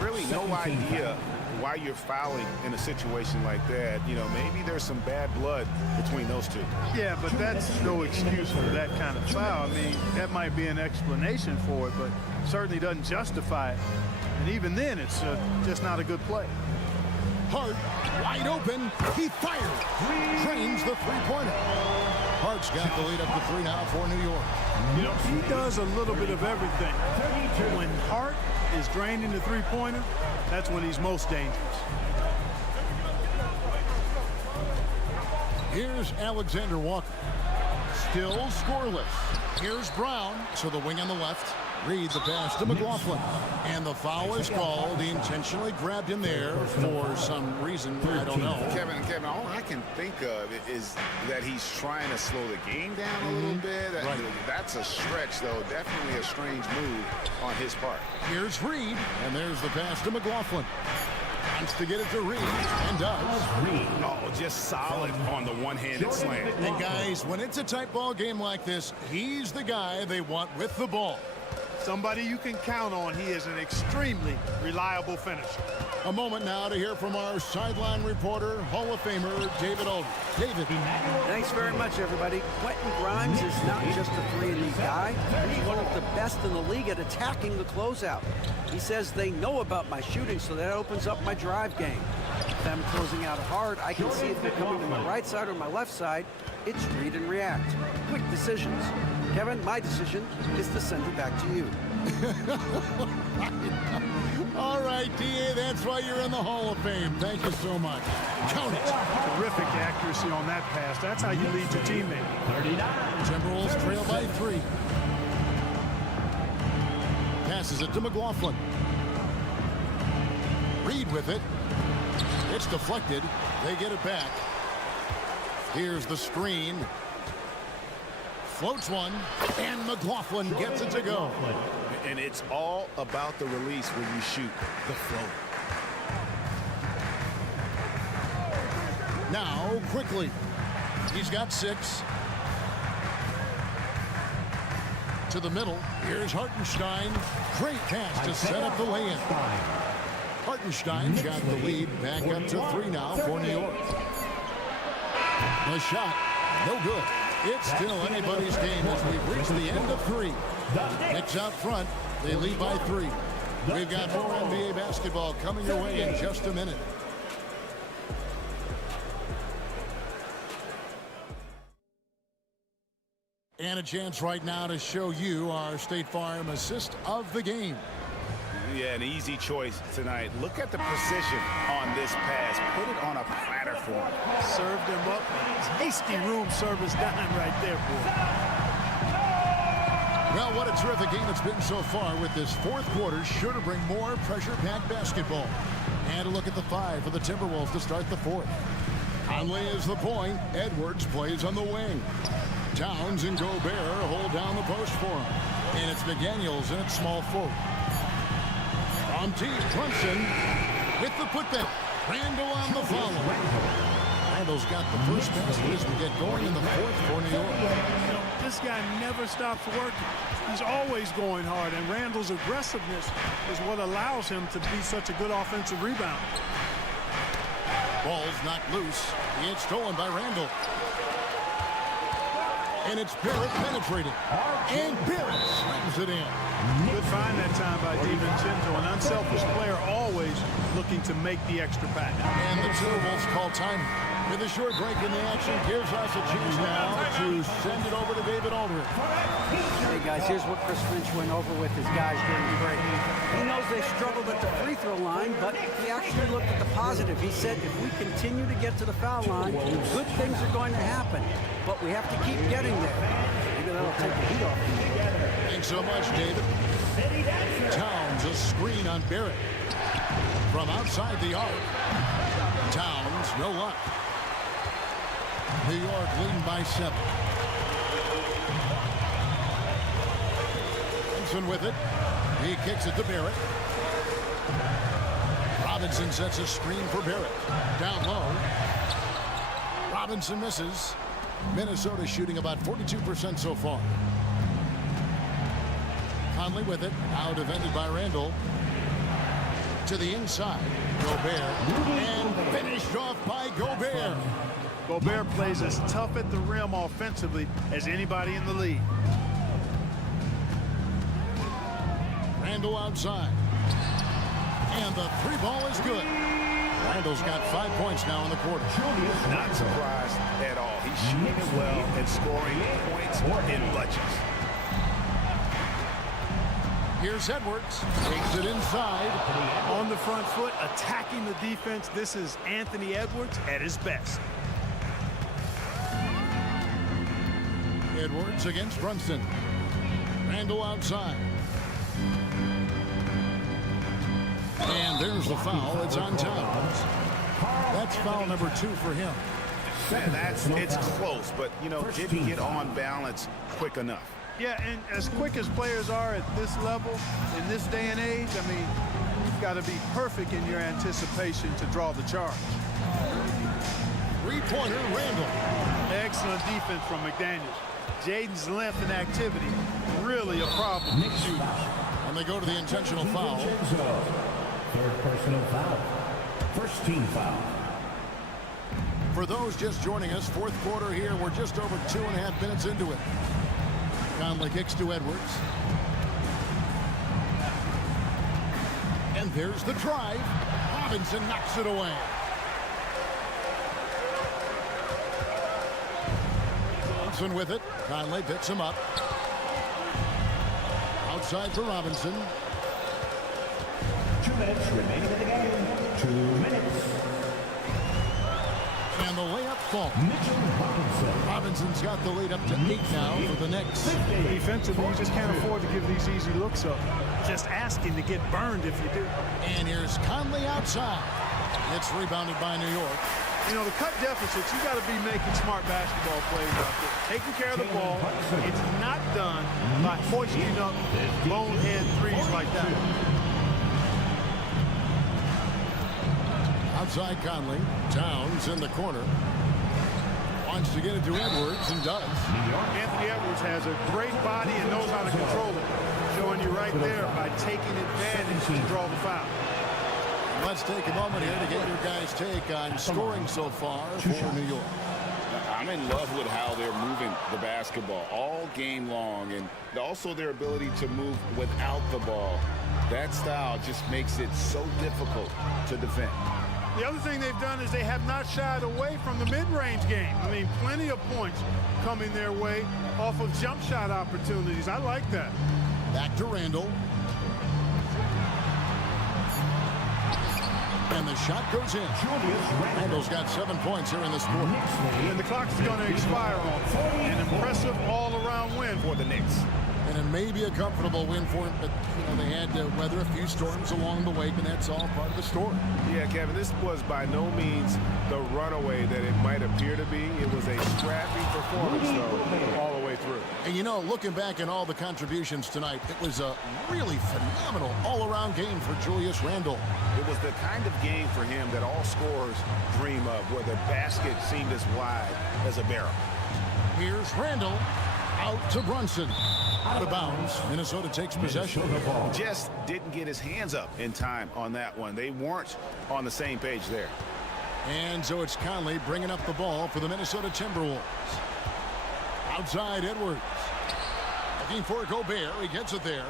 Really no idea why you're fouling in a situation like that. You know, maybe there's some bad blood between those two. Yeah, but that's no excuse for that kind of foul. I mean, that might be an explanation for it, but certainly doesn't justify it. And even then, it's just not a good play. Hart, wide open. He fires. Drains the 3-pointer. Hart's got the lead up to 3 now for New York. You know, he does a little bit of everything. When Hart is draining the 3-pointer, that's when he's most dangerous. Here's Alexander Walker. Still scoreless. Here's Brown to the wing on the left. Reed the pass to McLaughlin. And the foul is called. He intentionally grabbed him there for some reason. I don't know. Kevin, all I can think of is that he's trying to slow the game down a little bit. Right. That's a stretch, though. Definitely a strange move on his part. Here's Reed. And there's the pass to McLaughlin. Wants to get it to Reed, and does. Oh, just solid on the one-handed slam. And guys, when it's a tight ball game like this, he's the guy they want with the ball. Somebody you can count on. He is an extremely reliable finisher. A moment now to hear from our sideline reporter, Hall of Famer David Aldridge. David. Thanks very much, everybody. Quentin Grimes is not just a 3-and-D guy. He's one of the best in the league at attacking the closeout. He says they know about my shooting, so that opens up my drive game. If I'm closing out hard, I can see if they're coming to my right side or my left side. It's read and react. Quick decisions. Kevin, my decision is to send it back to you. All right, D.A., that's why you're in the Hall of Fame. Thank you so much. Count it. Terrific accuracy on that pass. That's how you lead your teammate. 39. Timberwolves trail by 3. Passes it to McLaughlin. Reed with it. It's deflected. They get it back. Here's the screen. Floats one, and McLaughlin gets it to go. And it's all about the release when you shoot the float. Now, quickly. He's got 6. To the middle. Here's Hartenstein. Great pass to set up the lay-in. Hartenstein's got the lead back up to 3 now for New York. The shot, no good. It's still anybody's game as we've reached the end of 3. Knicks out front. They lead by 3. We've got more NBA basketball coming your way in just a minute. And a chance right now to show you our State Farm assist of the game. Yeah, an easy choice tonight. Look at the precision on this pass. Put it on a platter for him. Served him up. Tasty room service dime right there, boy. Well, what a terrific game it's been so far with this fourth quarter. Sure to bring more pressure-packed basketball. And a look at the 5 for the Timberwolves to start the 4th. Conley is the point. Edwards plays on the wing. Towns and Gobert hold down the post for him. And it's McDaniels in at small forward. From T. Brunson with the putback. Randall on the follow. Randall's got the first basket as we get going in the 4th for New York. You know, this guy never stops working. He's always going hard, and Randall's aggressiveness is what allows him to be such a good offensive rebounder. Ball's knocked loose. It's stolen by Randall. And it's Barrett penetrating. And Barrett slams it in. Good find that time by DiVincenzo. An unselfish player always looking to make the extra pass. And the Timberwolves call time. With a short break in the action, gives us a chance now to send it over to David Aldridge. Hey, guys, here's what Chris Finch went over with his guys during the break. He knows they struggled at the free throw line, but he actually looked at the positive. He said, if we continue to get to the foul line, good things are going to happen, but we have to keep getting there. Maybe that'll take the heat off. Thanks so much, David. Towns, a screen on Barrett. From outside the arc. Towns, no luck. New York leading by 7. Thompson with it. He kicks it to Barrett. Robinson sets a screen for Barrett. Down low. Robinson misses. Minnesota shooting about 42% so far. Conley with it. Now defended by Randall. To the inside. Gobert. And finished off by Gobert. Gobert plays as tough at the rim offensively as anybody in the league. Randall outside. And the 3 ball is good. Randall's got 5 points now in the quarter. Not surprised at all. He's shooting it well and scoring points in bunches. Here's Edwards. Takes it inside. On the front foot, attacking the defense. This is Anthony Edwards at his best. Edwards Edwards against Brunson. Randall outside. And there's the foul. It's on Towns. That's foul number 2 for him. Man, it's close, but, you know, didn't get on balance quick enough. Yeah, and as quick as players are at this level, in this day and age, I mean, you've got to be perfect in your anticipation to draw the charge. Three-pointer, Randall. Excellent defense from McDaniels. Jaden's length and activity, really a problem for shooters. And they go to the intentional foul. Third personal foul. First team foul. For those just joining us, fourth quarter here. We're just over 2.5 minutes into it. Conley kicks to Edwards. And there's the drive. Robinson knocks it away. Robinson with it. Conley picks him up. Outside for Robinson. 2 minutes remaining in the game. 2 minutes. And the layup falls. Robinson's got the lead up to 8 now for the Knicks. Defensively, you just can't afford to give these easy looks up. Just asking to get burned if you do. And here's Conley outside. It's rebounded by New York. You know, the cut deficits, you got to be making smart basketball plays out there. Taking care of the ball. It's not done by hoisting up bonehead threes like that. Outside Conley. Towns in the corner. Wants to get it to Edwards and does. Anthony Edwards has a great body and knows how to control it. Showing you right there by taking advantage to draw the foul. Let's take a moment here to get your guys' take on scoring so far for New York. I'm in love with how they're moving the basketball all game long, and also their ability to move without the ball. That style just makes it so difficult to defend. The other thing they've done is they have not shied away from the mid-range game. I mean, plenty of points coming their way off of jump shot opportunities. I like that. Back to Randall. And the shot goes in. Randall's got 7 points here in this quarter. And the clock is going to expire on an impressive all-around win for the Knicks. And it may be a comfortable win for him, but they had to weather a few storms along the way, and that's all part of the story. Yeah, Kevin, this was by no means the runaway that it might appear to be. It was a scrappy performance, though, all the way through. And, you know, looking back at all the contributions tonight, it was a really phenomenal all-around game for Julius Randle. It was the kind of game for him that all scorers dream of, where the basket seemed as wide as a barrel. Here's Randle out to Brunson. Out of bounds. Minnesota takes possession. Just didn't get his hands up in time on that one. They weren't on the same page there. And so it's Conley bringing up the ball for the Minnesota Timberwolves. Outside Edwards. Looking for Gobert. He gets it there.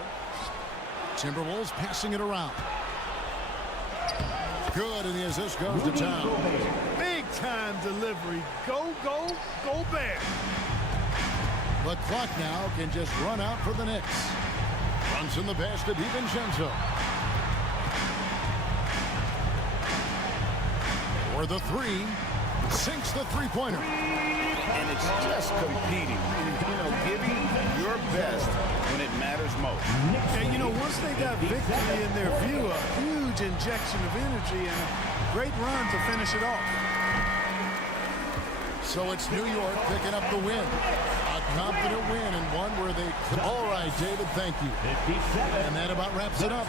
Timberwolves passing it around. Good, and the assist goes to Town. Big time delivery. Go, Gobert. The clock now can just run out for the Knicks. Brunson the pass to DiVincenzo. For the three. Sinks the three-pointer. And it's just competing. You know, giving your best when it matters most. And, you know, once they got victory in their view, a huge injection of energy and a great run to finish it off. So it's New York picking up the win. A confident win and one where they... All right, David, thank you. And that about wraps it up.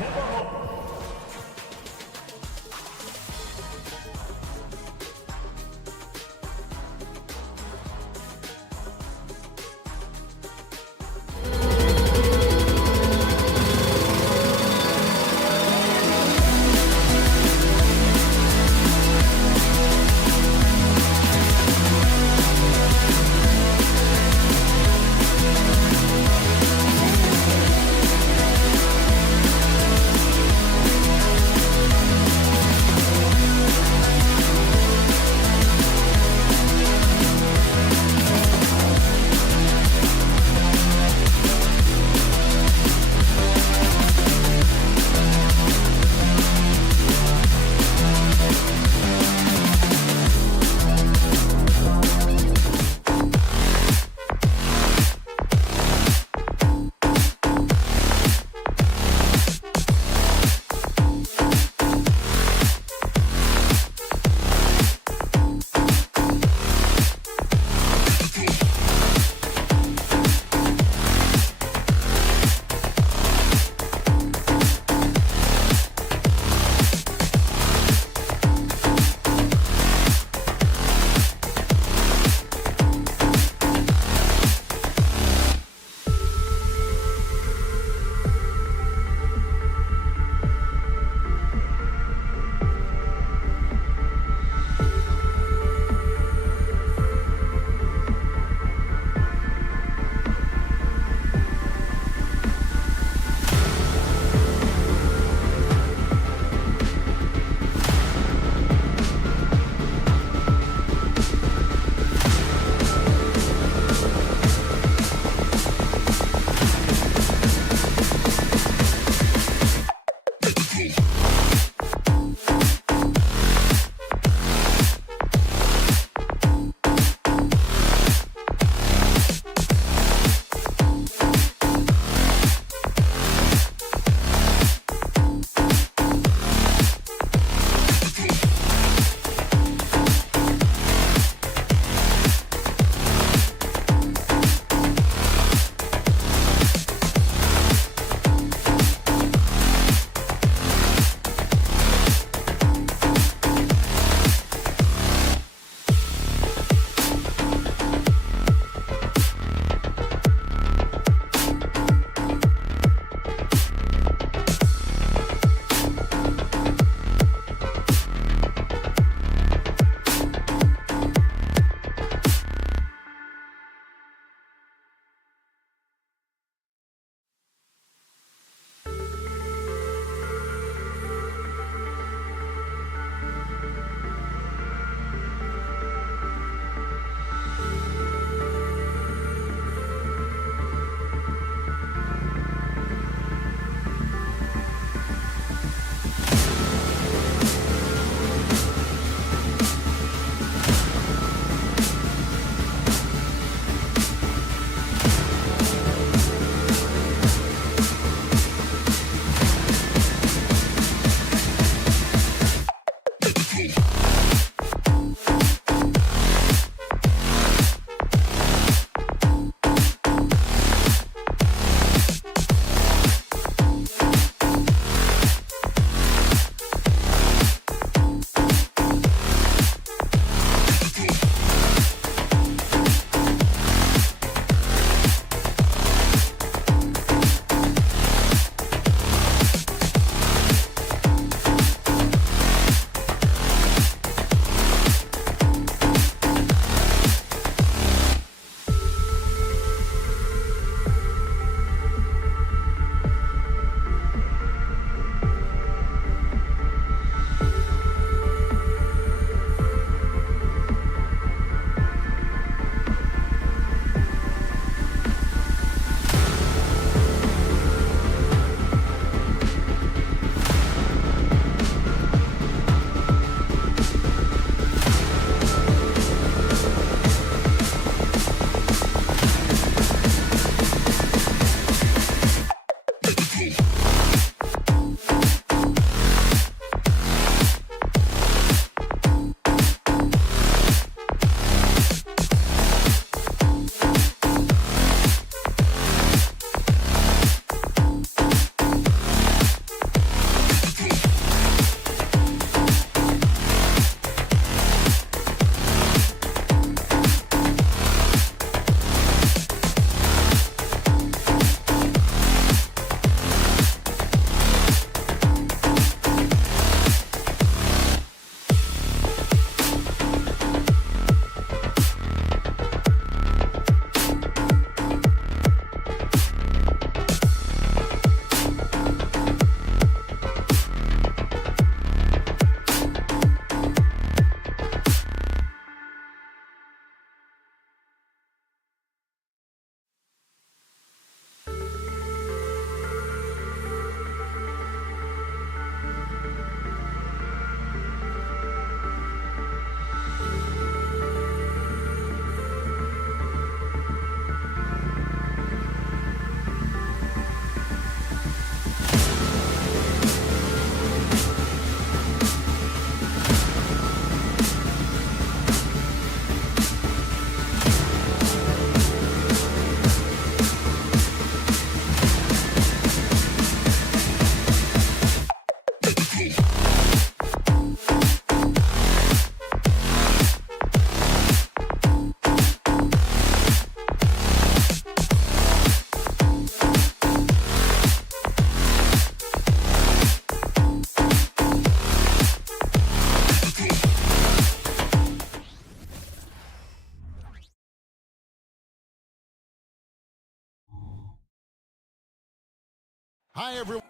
Hi, everyone.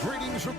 Greetings from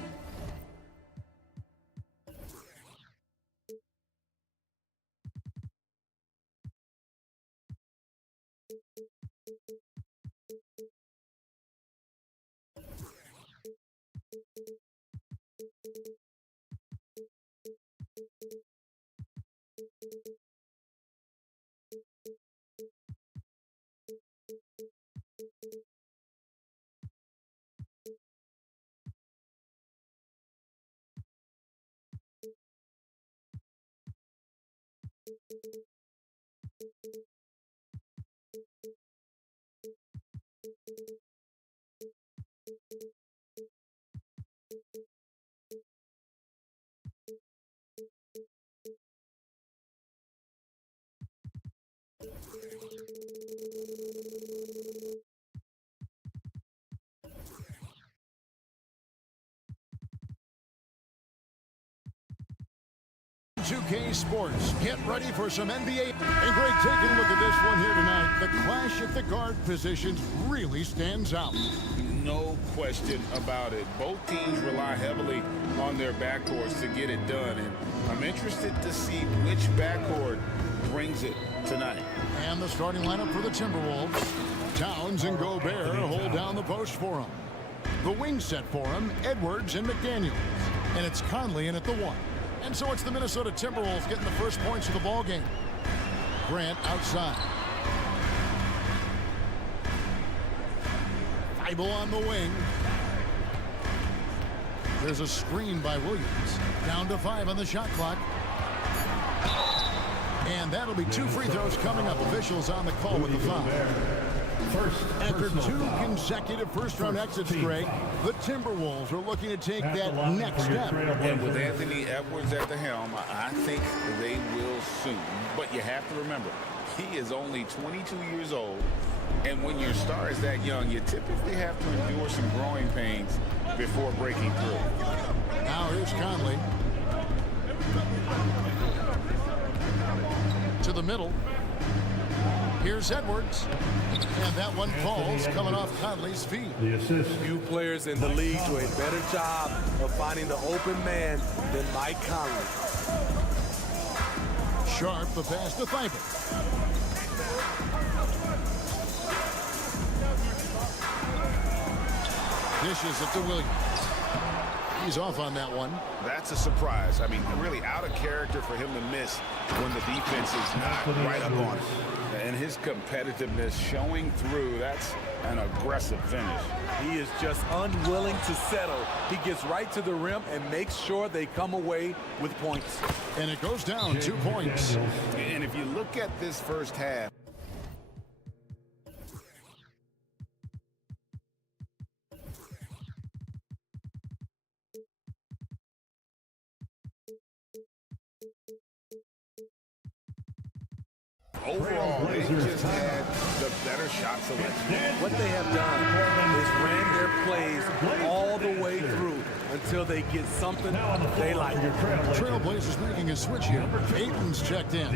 K Sports. Get ready for some NBA. And great taking a look at this one here tonight. The clash at the guard positions really stands out. No question about it. Both teams rely heavily on their backcourts to get it done. And I'm interested to see which backcourt brings it tonight. And the starting lineup for the Timberwolves. Towns and Gobert hold down the post for him. The wing set for him, Edwards and McDaniels. And it's Conley in at the 1. And so it's the Minnesota Timberwolves getting the first points of the ball game. Grant outside. Thibault on the wing. There's a screen by Williams. Down to 5 on the shot clock. And that'll be 2 free throws coming up. Officials on the call with the foul. After 2 consecutive first-round exits, Greg, the Timberwolves are looking to take that next step. And with Anthony Edwards at the helm, I think they will soon. But you have to remember, he is only 22 years old. And when your star is that young, you typically have to endure some growing pains before breaking through. Now here's Conley. To the middle. Here's Edwards. And that one falls coming off Conley's feet. Few players in the league do a better job of finding the open man than Mike Conley. Sharp, the pass to Thibault. Dishes it to Williams. He's off on that one. That's a surprise. I mean, really out of character for him to miss when the defense is not right up on it. And his competitiveness showing through. That's an aggressive finish. He is just unwilling to settle. He gets right to the rim and makes sure they come away with points. And it goes down 2 points. And if you look at this first half, overall, they just had the better shot selection. What they have done is ran their plays all the way through until they get something they like. Trailblazers making a switch here. Ayton's checked in.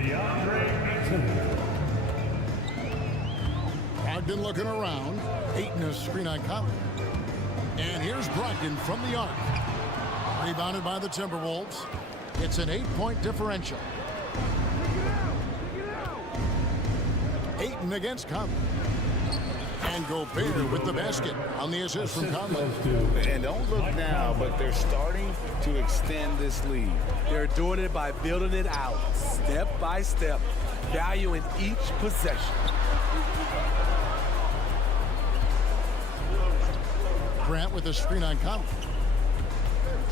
Brogdon looking around. Ayton a screen on Conley. And here's Brogdon from the arc. Rebounded by the Timberwolves. It's an 8-point differential. Ayton against Conley. And Gobert with the basket on the assist from Conley. And don't look now, but they're starting to extend this lead. They're doing it by building it out, step by step. valuing each possession. Grant with a screen on Conley.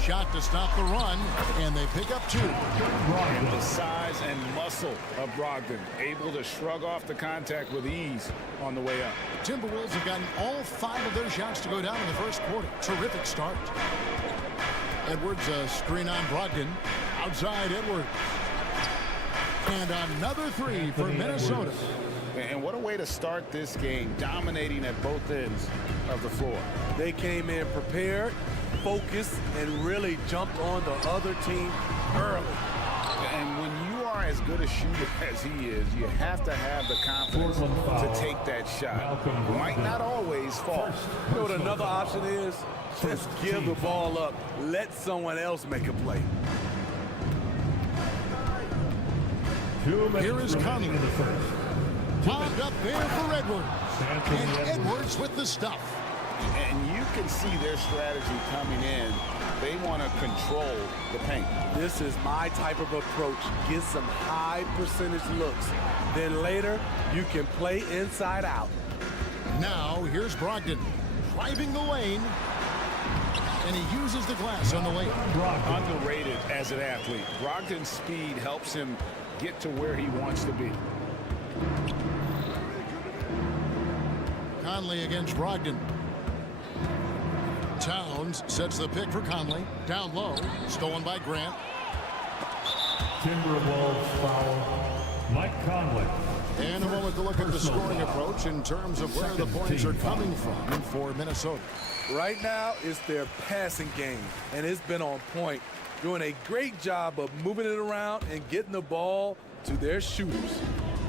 Shot to stop the run, and they pick up 2. And the size and muscle of Brogdon, able to shrug off the contact with ease on the way up. Timberwolves have gotten all 5 of their shots to go down in the first quarter. Terrific start. Edwards, a screen on Brogdon. Outside Edwards. And another 3 for Minnesota. And what a way to start this game, dominating at both ends of the floor. They came in prepared, focused, and really jumped on the other team early. And when you are as good a shooter as he is, you have to have the confidence to take that shot. Might not always fall. You know what another option is? Just give the ball up. Let someone else make a play. Here is Conley. Popped up there for Edwards. And Edwards with the stuff. And you can see their strategy coming in. They want to control the paint. This is my type of approach. Get some high percentage looks. Then later, you can play inside out. Now, here's Brogdon driving the lane. And he uses the glass on the way. Underrated as an athlete. Brogdon's speed helps him get to where he wants to be. Conley against Brogdon. Towns sets the pick for Conley. Down low. Stolen by Grant. Timberwolves foul. Mike Conley. And a moment to look at the scoring approach in terms of where the points are coming from for Minnesota. Right now, it's their passing game, and it's been on point. Doing a great job of moving it around and getting the ball to their shooters.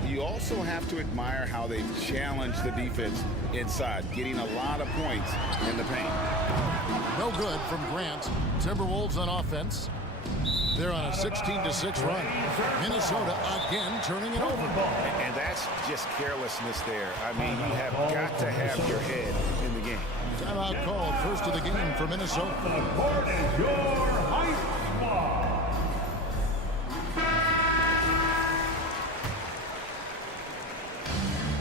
You also have to admire how they've challenged the defense inside, getting a lot of points in the paint. No good from Grant. Timberwolves on offense. They're on a 16-6 run. Minnesota again turning it over. And that's just carelessness there. I mean, you have got to have your head in the game. Timeout called, first of the game for Minnesota. The court is your Hype Squad.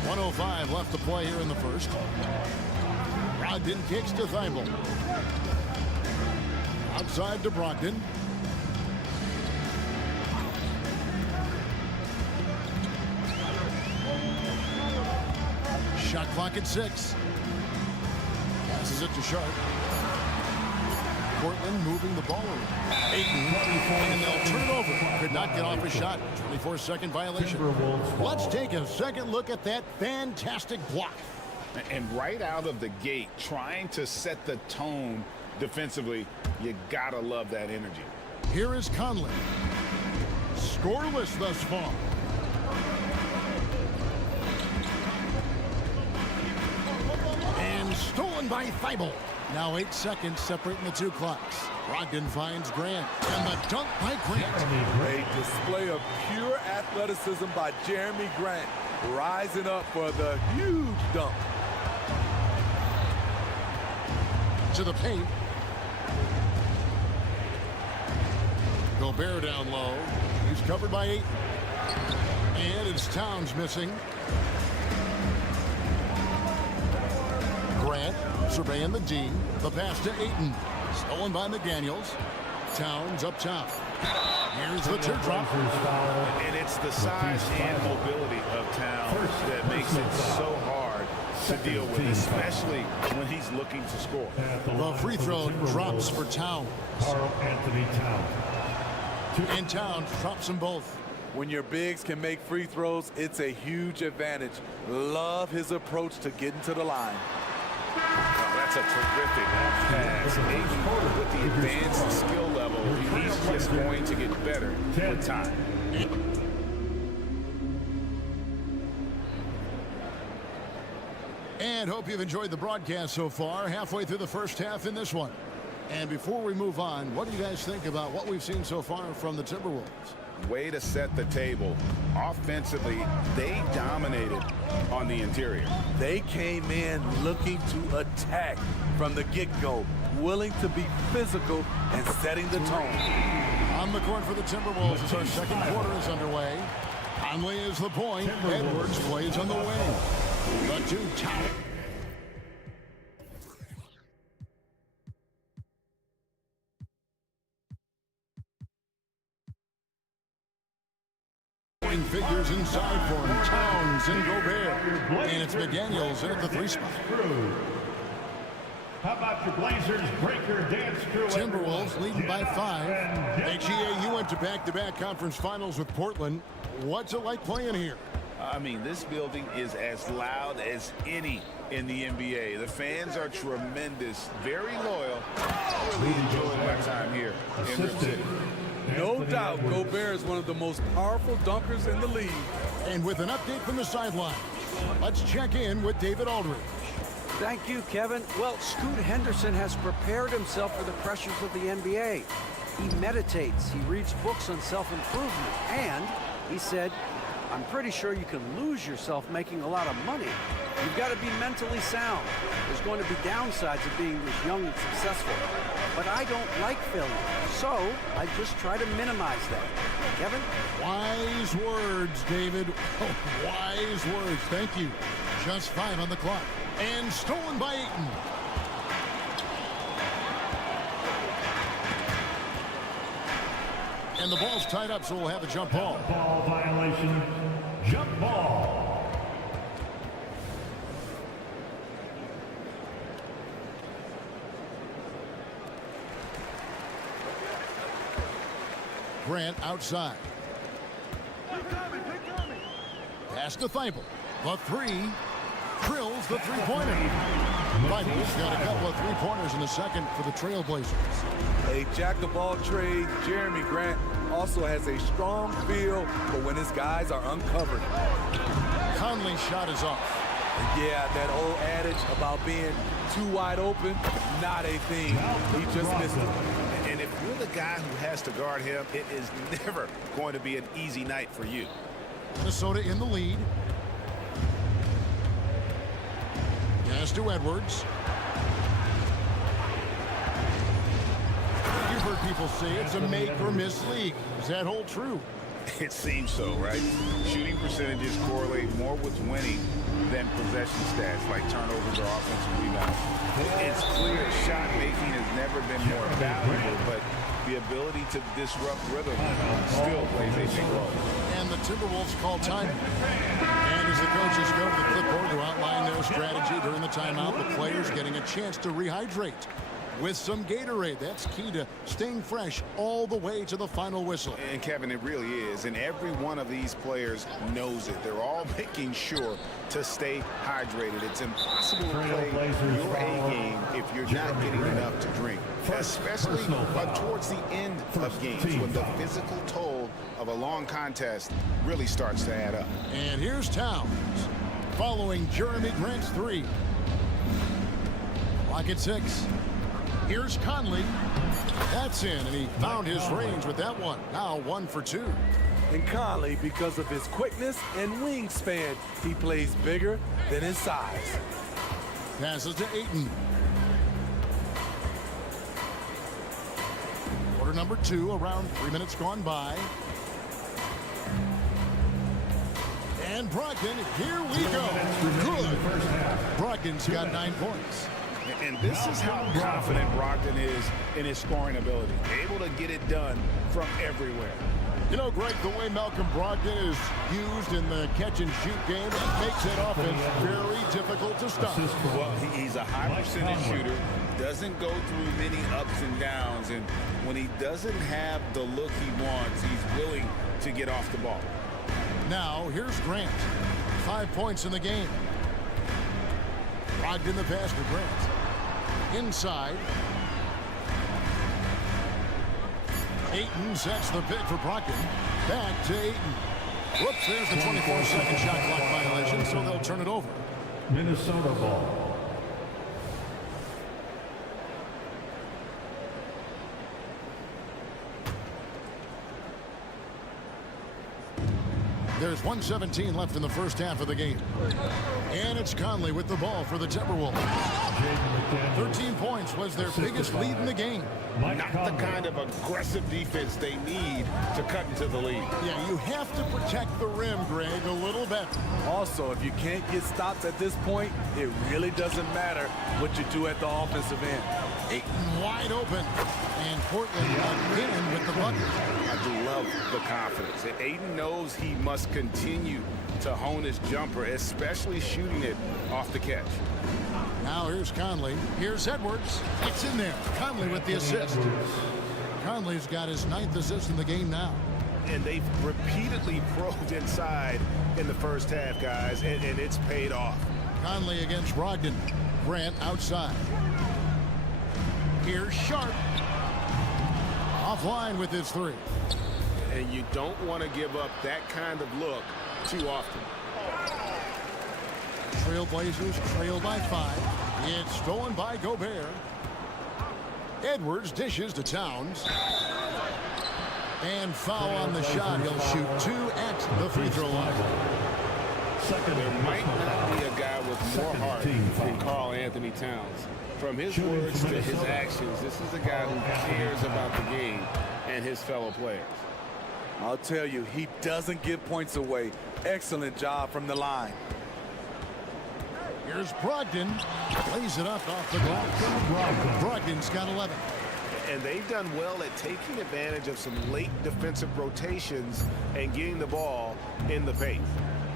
1:05 left to play here in the first. Brogdon kicks to Thibault. Outside to Brogdon. Shot clock at 6. Passes it to Sharp. Portland moving the ball around. Ayton, and they'll turn it over. Could not get off a shot. 24-second violation. Let's take a second look at that fantastic block. And right out of the gate, trying to set the tone defensively, you gotta love that energy. Here is Conley. Scoreless thus far. And stolen by Thibault. Now 8 seconds separating the two clocks. Brogdon finds Grant. And the dunk by Grant. A display of pure athleticism by Jeremy Grant, rising up for the huge dunk. To the paint. Gobert down low. He's covered by 8. And it's Towns missing. Grant surveying the D. The pass to Ayton. Stolen by McDaniels. Towns up top. Here's the teardrop. And it's the size and mobility of Towns that makes it so hard to deal with, especially when he's looking to score. The free throw drops for Towns. Carl Anthony Towns. And Towns drops them both. When your bigs can make free throws, it's a huge advantage. Love his approach to getting to the line. Oh, that's a terrific pass. Ayton, with the advanced skill level, he's just going to get better with time. And hope you've enjoyed the broadcast so far. Halfway through the first half in this one. And before we move on, what do you guys think about what we've seen so far from the Timberwolves? Way to set the table. Offensively, they dominated on the interior. They came in looking to attack from the get-go, willing to be physical and setting the tone. On the court for the Timberwolves as our second quarter is underway. Conley is the point. Edwards plays on the wing. The two top. Figures inside for him. Towns and Gobert. And it's McDaniels in at the 3 spot. How about your Blazers breaker dance crew? Timberwolves leading by 5. HEA, you went to back-to-back conference finals with Portland. What's it like playing here? I mean, this building is as loud as any in the NBA. The fans are tremendous, very loyal. I really enjoyed my time here in Rip City. No doubt, Gobert is one of the most powerful dunkers in the league. And with an update from the sideline, let's check in with David Aldridge. Thank you, Kevin. Well, Scoot Henderson has prepared himself for the pressures of the NBA. He meditates, he reads books on self-improvement, and he said, I'm pretty sure you can lose yourself making a lot of money. You've got to be mentally sound. There's going to be downsides of being this young and successful. But I don't like failure, so I just try to minimize that. Kevin? Wise words, David. Oh, wise words. Thank you. Just 5 on the clock. And stolen by Ayton. And the ball's tied up, so we'll have a jump ball. Ball violation. Jump ball. Grant outside. Pass to Thibault. The 3. Drills the 3-pointer. Thibault's got a couple of 3-pointers in the second for the Trailblazers. A jack-of-all-trades, Jeremy Grant also has a strong feel for when his guys are uncovered. Conley's shot is off. Yeah, that old adage about being too wide open, not a thing. He just missed it. And if you're the guy who has to guard him, it is never going to be an easy night for you. Minnesota in the lead. Pass to Edwards. You've heard people say it's a make-or-miss league. Does that hold true? It seems so, right? Shooting percentages correlate more with winning than possession stats like turnovers or offensive rebounds. It's clear shot making has never been more valuable, but the ability to disrupt rhythm still plays a big role. And the Timberwolves call time. And as the coaches go to the clipboard to outline their strategy during the timeout, the players getting a chance to rehydrate with some Gatorade. That's key to staying fresh all the way to the final whistle. And Kevin, it really is. And every one of these players knows it. They're all making sure to stay hydrated. It's impossible to play your A game if you're not getting enough to drink, especially towards the end of games when the physical toll of a long contest really starts to add up. And here's Towns following Jeremy Grant's 3. Clock at 6. Here's Conley. That's in, and he found his range with that one. Now 1 for 2. And Conley, because of his quickness and wingspan, he plays bigger than his size. Passes to Ayton. Quarter number 2, around 3 minutes gone by. And Brogdon, here we go. Good. Brogdon's got 9 points. And this is how confident Brogdon is in his scoring ability. Able to get it done from everywhere. You know, Greg, the way Malcolm Brogdon is used in the catch-and-shoot game, it makes that offense very difficult to stop. Well, he's a high percentage shooter, doesn't go through many ups and downs, and when he doesn't have the look he wants, he's willing to get off the ball. Now, here's Grant. 5 points in the game. Brogdon the pass to Grant. Inside. Ayton sets the pick for Brogdon. Back to Ayton. Whoops, there's the 24-second shot clock violation, so they'll turn it over. Minnesota ball. There's There's 1:17 left in the first half of the game. And it's Conley with the ball for the Timberwolves. 13 points was their biggest lead in the game. Not the kind of aggressive defense they need to cut into the lead. Yeah, you have to protect the rim, Greg, a little better. Also, if you can't get stops at this point, it really doesn't matter what you do at the offensive end. Ayton wide open. And Portland again with the bucket. I love the confidence. And Ayton knows he must continue to hone his jumper, especially shooting it off the catch. Now here's Conley. Here's Edwards. It's in there. Conley with the assist. Conley's got his 9th assist in the game now. And they've repeatedly probed inside in the first half, guys, and it's paid off. Conley against Brogdon. Grant outside. Here's Sharp. Offline with his 3. And you don't want to give up that kind of look too often. Trailblazers trail by 5. It's stolen by Gobert. Edwards dishes to Towns. And foul on the shot. He'll shoot 2 at the free throw line. There might not be a guy with more heart than Karl Anthony Towns. From his words to his actions, this is a guy who cares about the game and his fellow players. I'll tell you, he doesn't give points away. Excellent job from the line. Here's Brogdon. Plays it up off the glass. Brogdon's got 11. And they've done well at taking advantage of some late defensive rotations and getting the ball in the paint.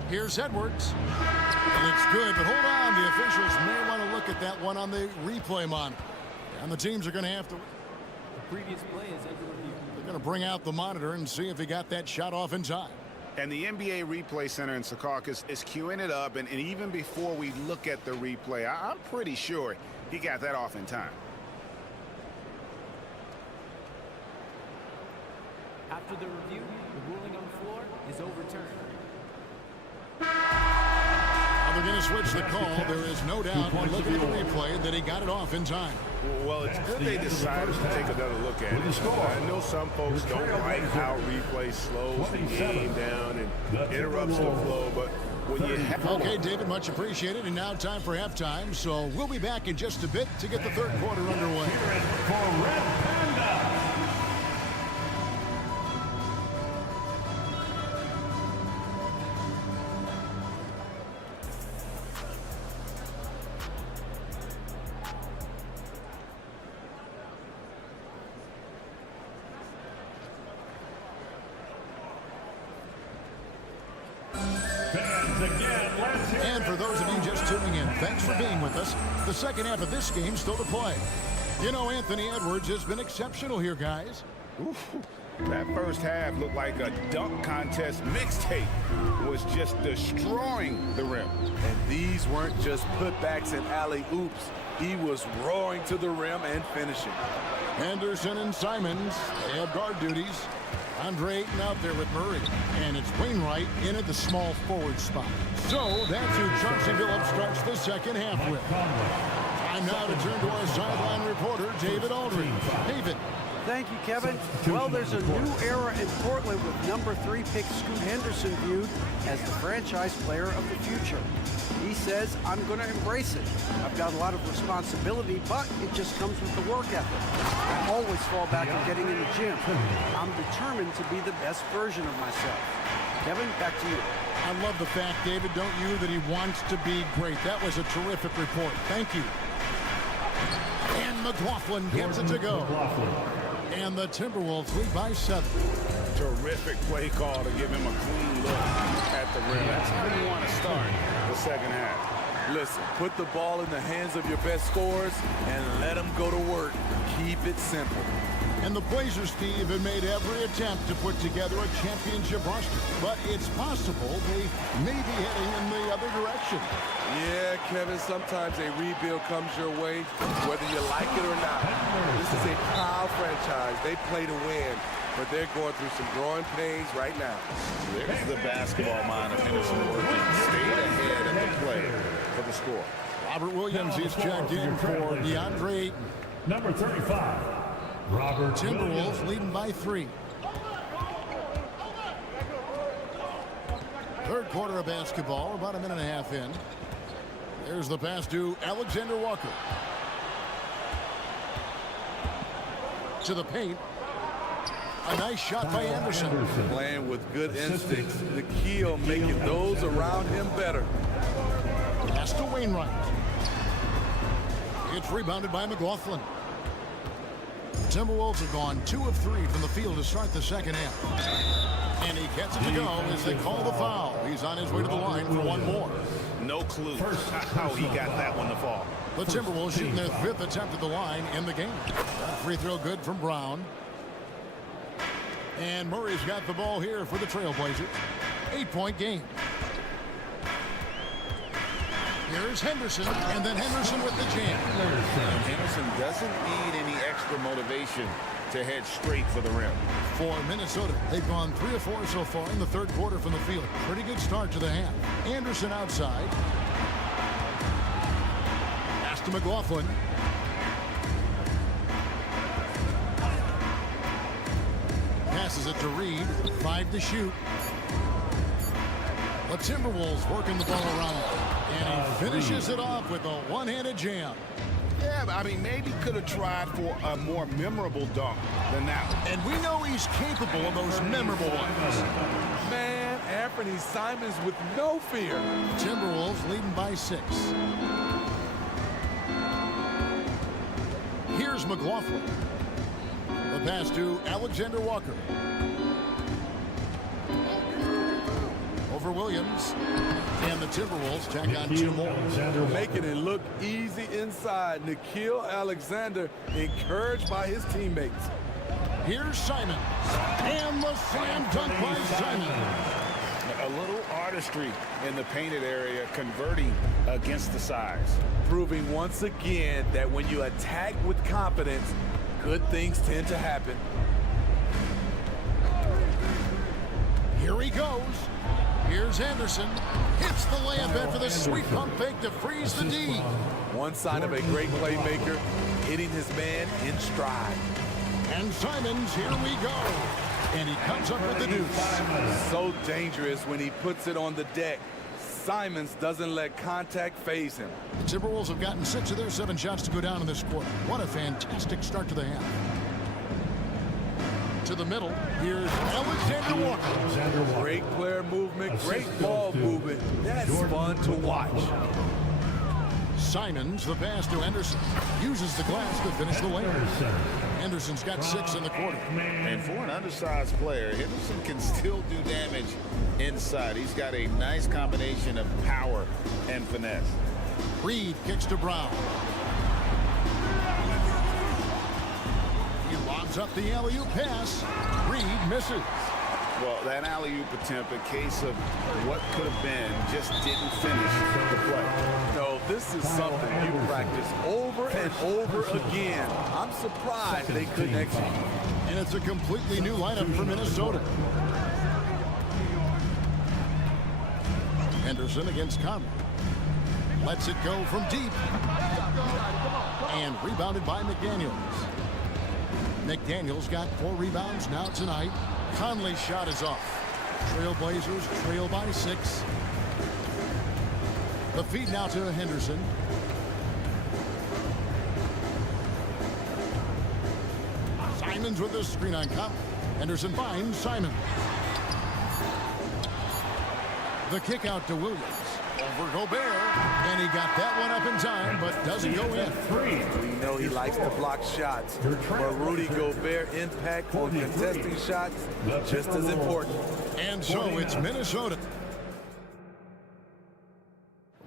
Here's Edwards. And it's good, but hold on. The officials may want to look at that one on the replay monitor. And the teams are going to have to... The previous play is under review. They're going to bring out the monitor and see if he got that shot off in time. And the NBA Replay Center in Secaucus is queuing it up, and even before we look at the replay, I'm pretty sure he got that off in time. After the review, the ruling on the floor is overturned. They're going to switch the call. There is no doubt when looking at the replay that he got it off in time. Well, it's good they decided to take another look at it. I know some folks don't like how replay slows the game down and interrupts the flow, but when you have... Okay, David, much appreciated. And now time for halftime, so we'll be back in just a bit to get the third quarter underway. For Red Panda. And for those of you just tuning in, thanks for being with us. The second half of this game still to play. You know, Anthony Edwards has been exceptional here, guys. Ooh, that first half looked like a dunk contest mixtape. Was just destroying the rim. And these weren't just putbacks and alley-oops. He was roaring to the rim and finishing. Anderson and Simons, they have guard duties. Andre Ayton out there with Murray. And it's Wainwright in at the small forward spot. So that's who Chauncey Billups starts the second half with. Time now to turn to our sideline reporter, David Aldridge. David. Thank you, Kevin. Well, there's a new era in Portland with number 3 pick Scoot Henderson viewed as the franchise player of the future. He says, I'm going to embrace it. I've got a lot of responsibility, but it just comes with the work ethic. I always fall back on getting in the gym. I'm determined to be the best version of myself. Kevin, back to you. I love the fact, David, don't you, that he wants to be great. That was a terrific report. Thank you. And McLaughlin gets it to go. And the Timberwolves lead by 7. Terrific play call to give him a clean look at the rim. That's how you want to start the second half. Listen, put the ball in the hands of your best scorers and let them go to work. Keep it simple. And the Blazers, Steve, have made every attempt to put together a championship roster. But it's possible they may be heading in the other direction. Yeah, Kevin, sometimes a rebuild comes your way, whether you like it or not. This is a proud franchise. They play to win, but they're going through some growing pains right now. There's the basketball mind of Henderson working. Stayed ahead of the play for the score. Robert Williams is checked in for DeAndre Ayton. Number 35. Robert Timberwolves leading by 3. Third quarter of basketball, about a minute and a half in. There's the pass to Alexander Walker. To the paint. A nice shot by Anderson. Playing with good instincts. Nikhil making those around him better. Pass to Wainwright. It's rebounded by McLaughlin. Timberwolves have gone 2 of 3 from the field to start the second half. And he gets it to go as they call the foul. He's on his way to the line for one more. No clue how he got that one to fall. The Timberwolves shooting their 5th attempt at the line in the game. Free throw good from Brown. And Murray's got the ball here for the Trailblazers. 8-point game. Here's Henderson, and then Henderson with the jam. Henderson doesn't need any extra motivation to head straight for the rim. For Minnesota, they've gone 3 of 4 so far in the third quarter from the field. Pretty good start to the half. Anderson outside. Pass to McLaughlin. Passes it to Reed. 5 to shoot. The Timberwolves working the ball around. And he finishes it off with a one-handed jam. Yeah, I mean, maybe could have tried for a more memorable dunk than that one. And we know he's capable of those memorable ones. Man, Anthony Simons with no fear. Timberwolves leading by 6. Here's McLaughlin. The pass to Alexander Walker. Over Williams. And the Timberwolves tack on 2 more. Making it look easy inside. Nikhil Alexander encouraged by his teammates. Here's Simon. And the slam dunk by Simon. A little artistry in the painted area, converting against the size. Proving once again that when you attack with confidence, good things tend to happen. Here he goes. Here's Anderson. Hits the layup after the sweet pump fake to freeze the D. One sign of a great playmaker, hitting his man in stride. And Simons, here we go. And he comes up with the deuce. So dangerous when he puts it on the deck. Simons doesn't let contact phase him. The Timberwolves have gotten 6 of their 7 shots to go down in this quarter. What a fantastic start to the half. To the middle, here's Alexander Walker. Great player movement, great ball movement. That's fun to watch. Simons, the pass to Anderson, uses the glass to finish the layup. Anderson's got 6 in the quarter. And for an undersized player, Henderson can still do damage inside. He's got a nice combination of power and finesse. Reed kicks to Brown. He lobs up the alley-oop pass. Reed misses. Well, that alley-oop attempt, a case of what could have been, just didn't finish the play. No, this is something you practice over and over again. I'm surprised they couldn't execute. And it's a completely new lineup for Minnesota. Henderson against Conley. Lets it go from deep. And rebounded by McDaniels. McDaniels got 4 rebounds now tonight. Conley's shot is off. Trailblazers trail by 6. The feed now to Henderson. Simons with the screen on Cup. Henderson finds Simon. The kick out to Williams. Over Gobert. And he got that one up in time, but doesn't go in. We know he likes to block shots, but Rudy Gobert impact on contesting shots just as important. And so it's Minnesota.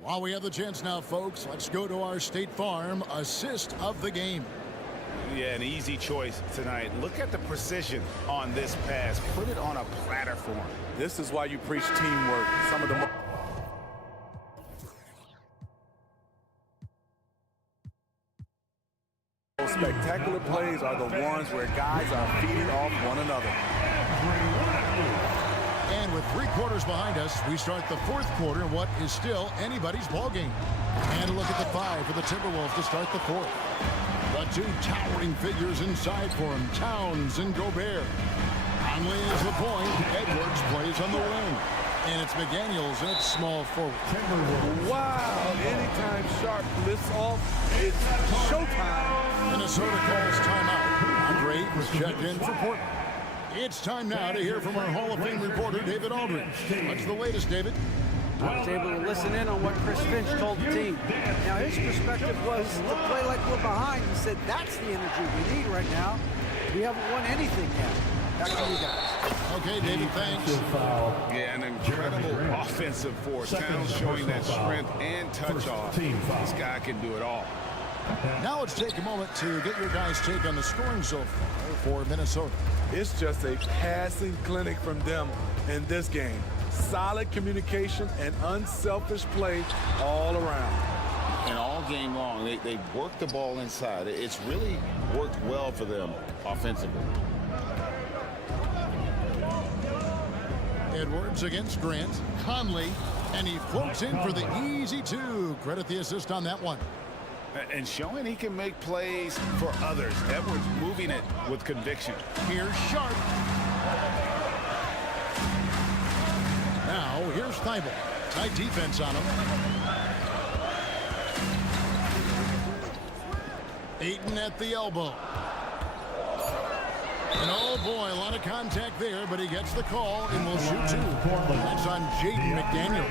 While we have the chance now, folks, let's go to our State Farm assist of the game. Yeah, an easy choice tonight. Look at the precision on this pass. Put it on a platter for him. This is why you preach teamwork. Some of the most spectacular plays are the ones where guys are feeding off one another. And with 3 quarters behind us, we start the 4th quarter in what is still anybody's ball game. And a look at the 5 for the Timberwolves to start the 4th. The 2 towering figures inside for him, Towns and Gobert. Conley is the point. Edwards plays on the wing. And it's McDaniels at small forward. Wow, anytime Sharp lifts off, it's showtime. Minnesota calls timeout. Andre was checked in for Portland. It's time now to hear from our Hall of Fame reporter, David Aldridge. What's the latest, David? I was able to listen in on what Chris Finch told the team. Now, his perspective was to play like we're behind. He said that's the energy we need right now. We haven't won anything yet. Back to you guys. Okay, David, thanks. Yeah, an incredible offensive force. Towns showing that strength and touch off. This guy can do it all. Now let's take a moment to get your guys' take on the scoring so far for Minnesota. It's just a passing clinic from them in this game. Solid communication and unselfish play all around. And all game long, they work the ball inside. It's really worked well for them offensively. Edwards against Grant. Conley, and he floats in for the easy two. Credit the assist on that one. And showing he can make plays for others. Edwards moving it with conviction. Here's Sharp. Now, here's Thibault. Tight defense on him. Ayton at the elbow. And oh boy, a lot of contact there, but he gets the call and will shoot two. That's on Jaden McDaniel.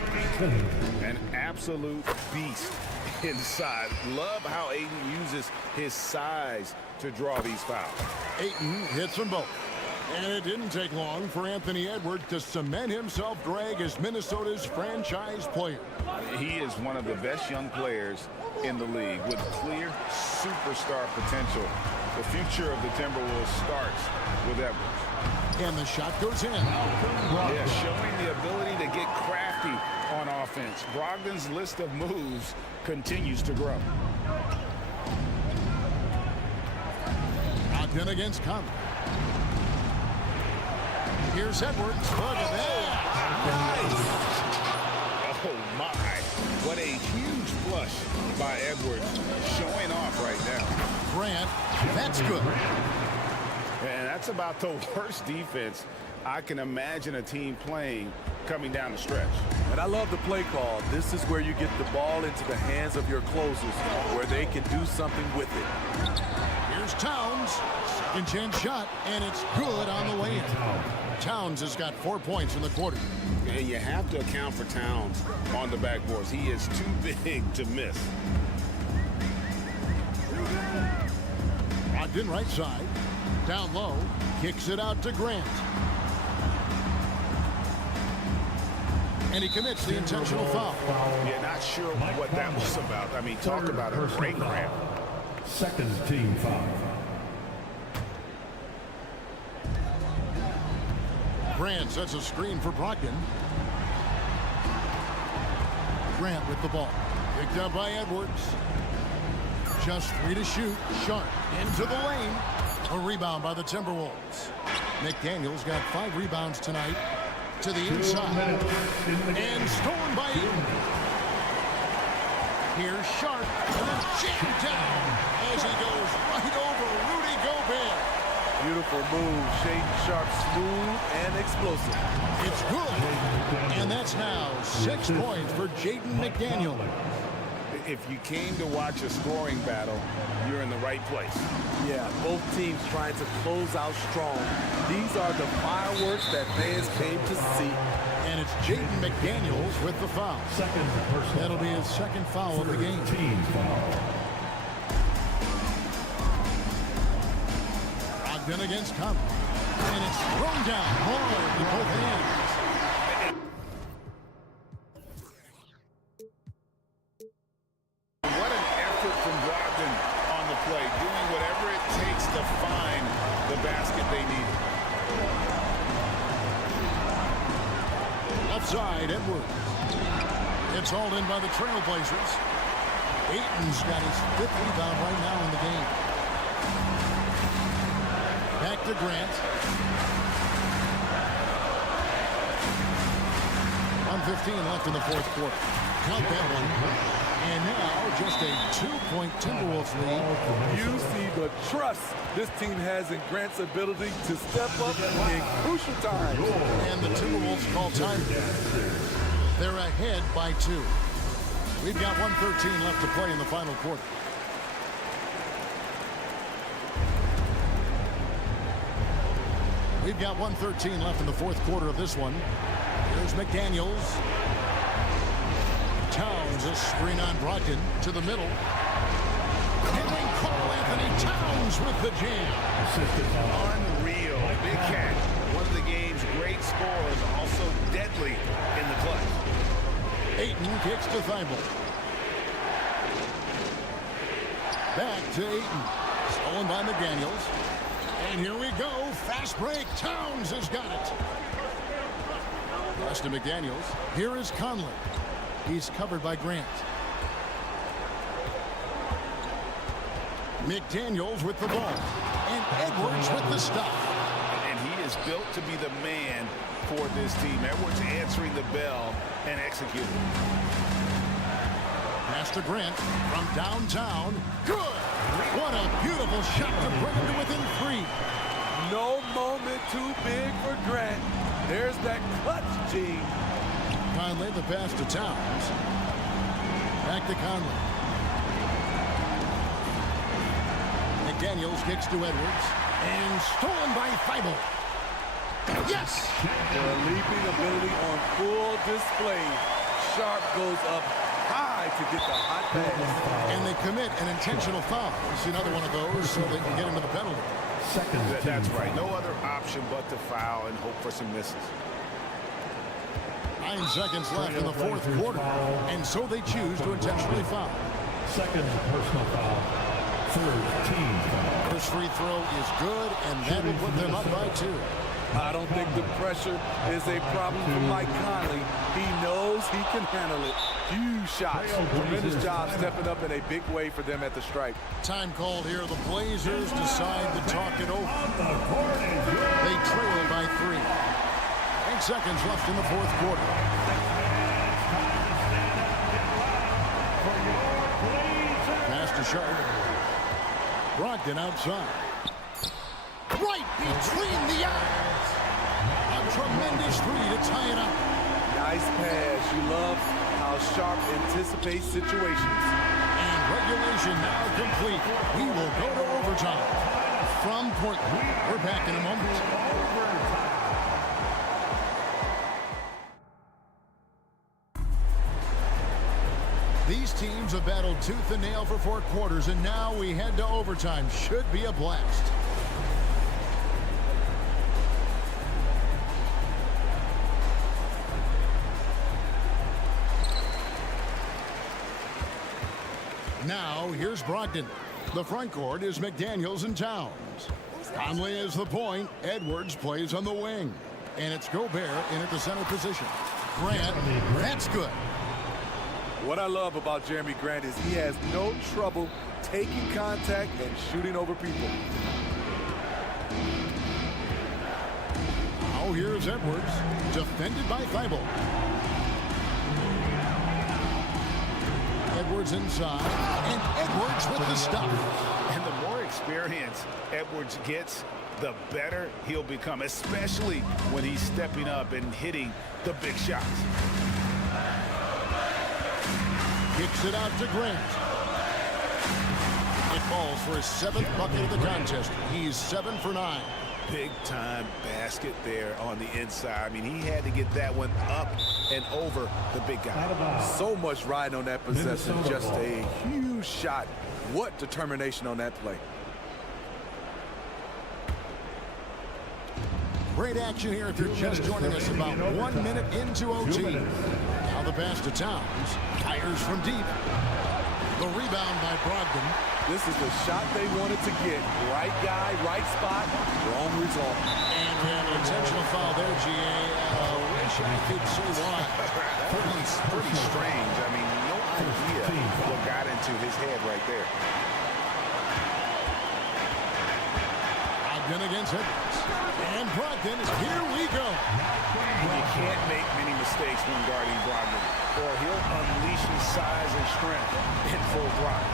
An absolute beast inside. Love how Ayton uses his size to draw these fouls. Ayton hits them both. And it didn't take long for Anthony Edwards to cement himself, Greg, as Minnesota's franchise player. He is one of the best young players in the league with clear superstar potential. The future of the Timberwolves starts with Edwards. And the shot goes in. Yeah, showing the ability to get crafty on offense. Brogdon's list of moves continues to grow. Ogden against Conley. Here's Edwards. Look at that. Oh, my. What a huge flush by Edwards. Showing off right now. Grant, that's good. And that's about the worst defense I can imagine a team playing coming down the stretch. And I love the play call. This is where you get the ball into the hands of your closers, where they can do something with it. Here's Towns. Second chance shot, and it's good on the way in. Towns has got 4 points in the quarter. And you have to account for Towns on the backboards. He is too big to miss. Ogden right side. Down low. Kicks it out to Grant. And he commits the intentional foul. Yeah, not sure what that was about. I mean, talk about a break ramp. Second team foul. Grant sets a screen for Brogdon. Grant with the ball. Picked up by Edwards. Just 3 to shoot. Sharp into the lane. A rebound by the Timberwolves. McDaniel's got 5 rebounds tonight. To the inside. And stolen by Ayton. Here's Sharp. And then jammed down as he goes right over Rudy Gobert. Beautiful move. Shaden Sharp, smooth and explosive. It's good. And that's now 6 points for Jaden McDaniel. If you came to watch a scoring battle, you're in the right place. Yeah, both teams trying to close out strong. These are the fireworks that fans came to see. And it's Jaden McDaniels with the foul. That'll be his second foul of the game. Team foul. Ogden against Conley. And it's thrown down hard with both hands. What an effort from Brogdon on the play, doing whatever it takes to find the basket they needed. Left side, Edwards. It's hauled in by the Trailblazers. Ayton's got his 5th rebound right now in the game. Back to Grant. 1:15 left in the 4th quarter. Count that one. And now just a 2-point Timberwolves lead. You see the trust this team has in Grant's ability to step up in crucial times. And the Timberwolves call time. They're ahead by 2. We've got 1:13 left to play in the final quarter. We've got 1:13 left in the fourth quarter of this one. Here's McDaniels. Towns, a screen on Brogdon to the middle. And then Karl-Anthony Towns with the jam. Unreal. Big Cat, one of the game's great scorers, also deadly in the clutch. Ayton kicks to Thibault. Back to Ayton. Stolen by McDaniels. And here we go. Fast break. Towns has got it. Pass to McDaniels. Here is Conley. He's covered by Grant. McDaniels with the ball. And Edwards with the stop. And he is built to be the man for this team. Edwards answering the bell and executing. Pass to Grant from downtown. Good. What a beautiful shot to bring him to within 3. No moment too big for Grant. There's that clutch gene. Conley the pass to Towns. Back to Conley. McDaniels kicks to Edwards. And stolen by Thibault. Yes! Their leaping ability on full display. Sharp goes up high to get the hot pass. And they commit an intentional foul. It's another one of those so they can get into the penalty. That's right. No other option but to foul and hope for some misses. 9 seconds left in the fourth quarter. And so they choose to intentionally foul. Second personal foul. Third team foul. First free throw is good, and that will put them up by 2. I don't think the pressure is a problem for Mike Conley. He knows he can handle it. Huge shots. Tremendous job stepping up in a big way for them at the stripe. Time called here. The Blazers decide to talk it over. They trail by 3. 8 seconds left in the fourth quarter. Pass to Sharp. Brogdon outside. Right between the eyes. A tremendous 3 to tie it up. Nice pass. You love how Sharp anticipates situations. And regulation now complete. We will go to overtime. From Portland, we're back in a moment. These teams have battled tooth and nail for 4 quarters, and now we head to overtime. Should be a blast. Now, here's Brogdon. The front court is McDaniels and Towns. Conley is the point. Edwards plays on the wing. And it's Gobert in at the center position. Grant, that's good. What I love about Jeremy Grant is he has no trouble taking contact and shooting over people. Now here's Edwards, defended by Thibault. Edwards inside, and Edwards with the stop. And the more experience Edwards gets, the better he'll become, especially when he's stepping up and hitting the big shots. Kicks it out to Grant. It falls for his 7th bucket of the contest. He's 7 for 9. Big-time basket there on the inside. I mean, he had to get that one up and over the big guy. So much riding on that possession. Just a huge shot. What determination on that play. Great action here if you're just joining us. About 1 minute into OT. Now the pass to Towns. Fires from deep. The rebound by Brogdon. This is the shot they wanted to get. Right guy, right spot, wrong result. And we have an intentional foul there, GA. Wish I could say why. Pretty strange. I mean, no idea what got into his head right there. Brogdon against Edwards. And Brogdon, here we go. You can't make many mistakes when guarding Brogdon. or he'll unleash his size and strength in full throttle.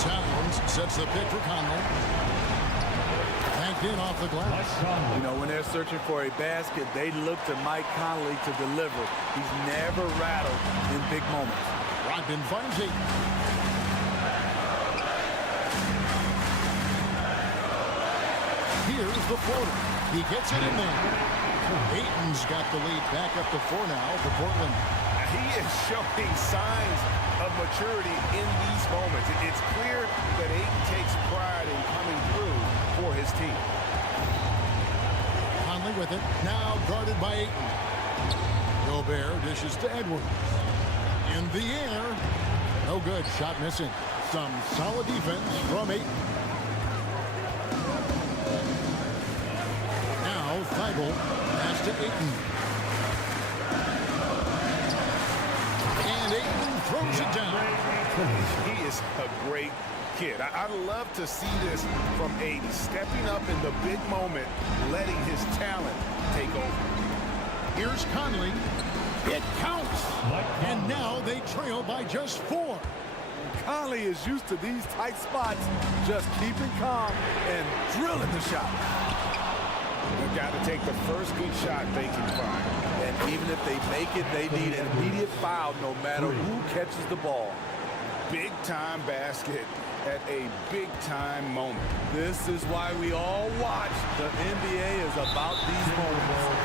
Towns sets the pick for Conley. Banked in off the glass. You know, when they're searching for a basket, they look to Mike Conley to deliver. He's never rattled in big moments. Brogdon finds it. Here's the floater. He gets it in there. Ayton's got the lead back up to 4 now for Portland. He is showing signs of maturity in these moments. It's clear that Ayton takes pride in coming through for his team. Conley with it. Now guarded by Ayton. Gobert dishes to Edwards. In the air. No good. Shot missing. Some solid defense from Ayton. Now Thibault pass to Ayton. And Ayton throws it down. He is a great kid. I love to see this from Ayton, stepping up in the big moment, letting his talent take over. Here's Conley. It counts. And now they trail by just 4. Conley is used to these tight spots, just keeping calm and drilling the shot. They've got to take the first good shot they can find. And even if they make it, they need an immediate foul no matter who catches the ball. Big-time basket at a big-time moment. This is why we all watch. The NBA is about these moments.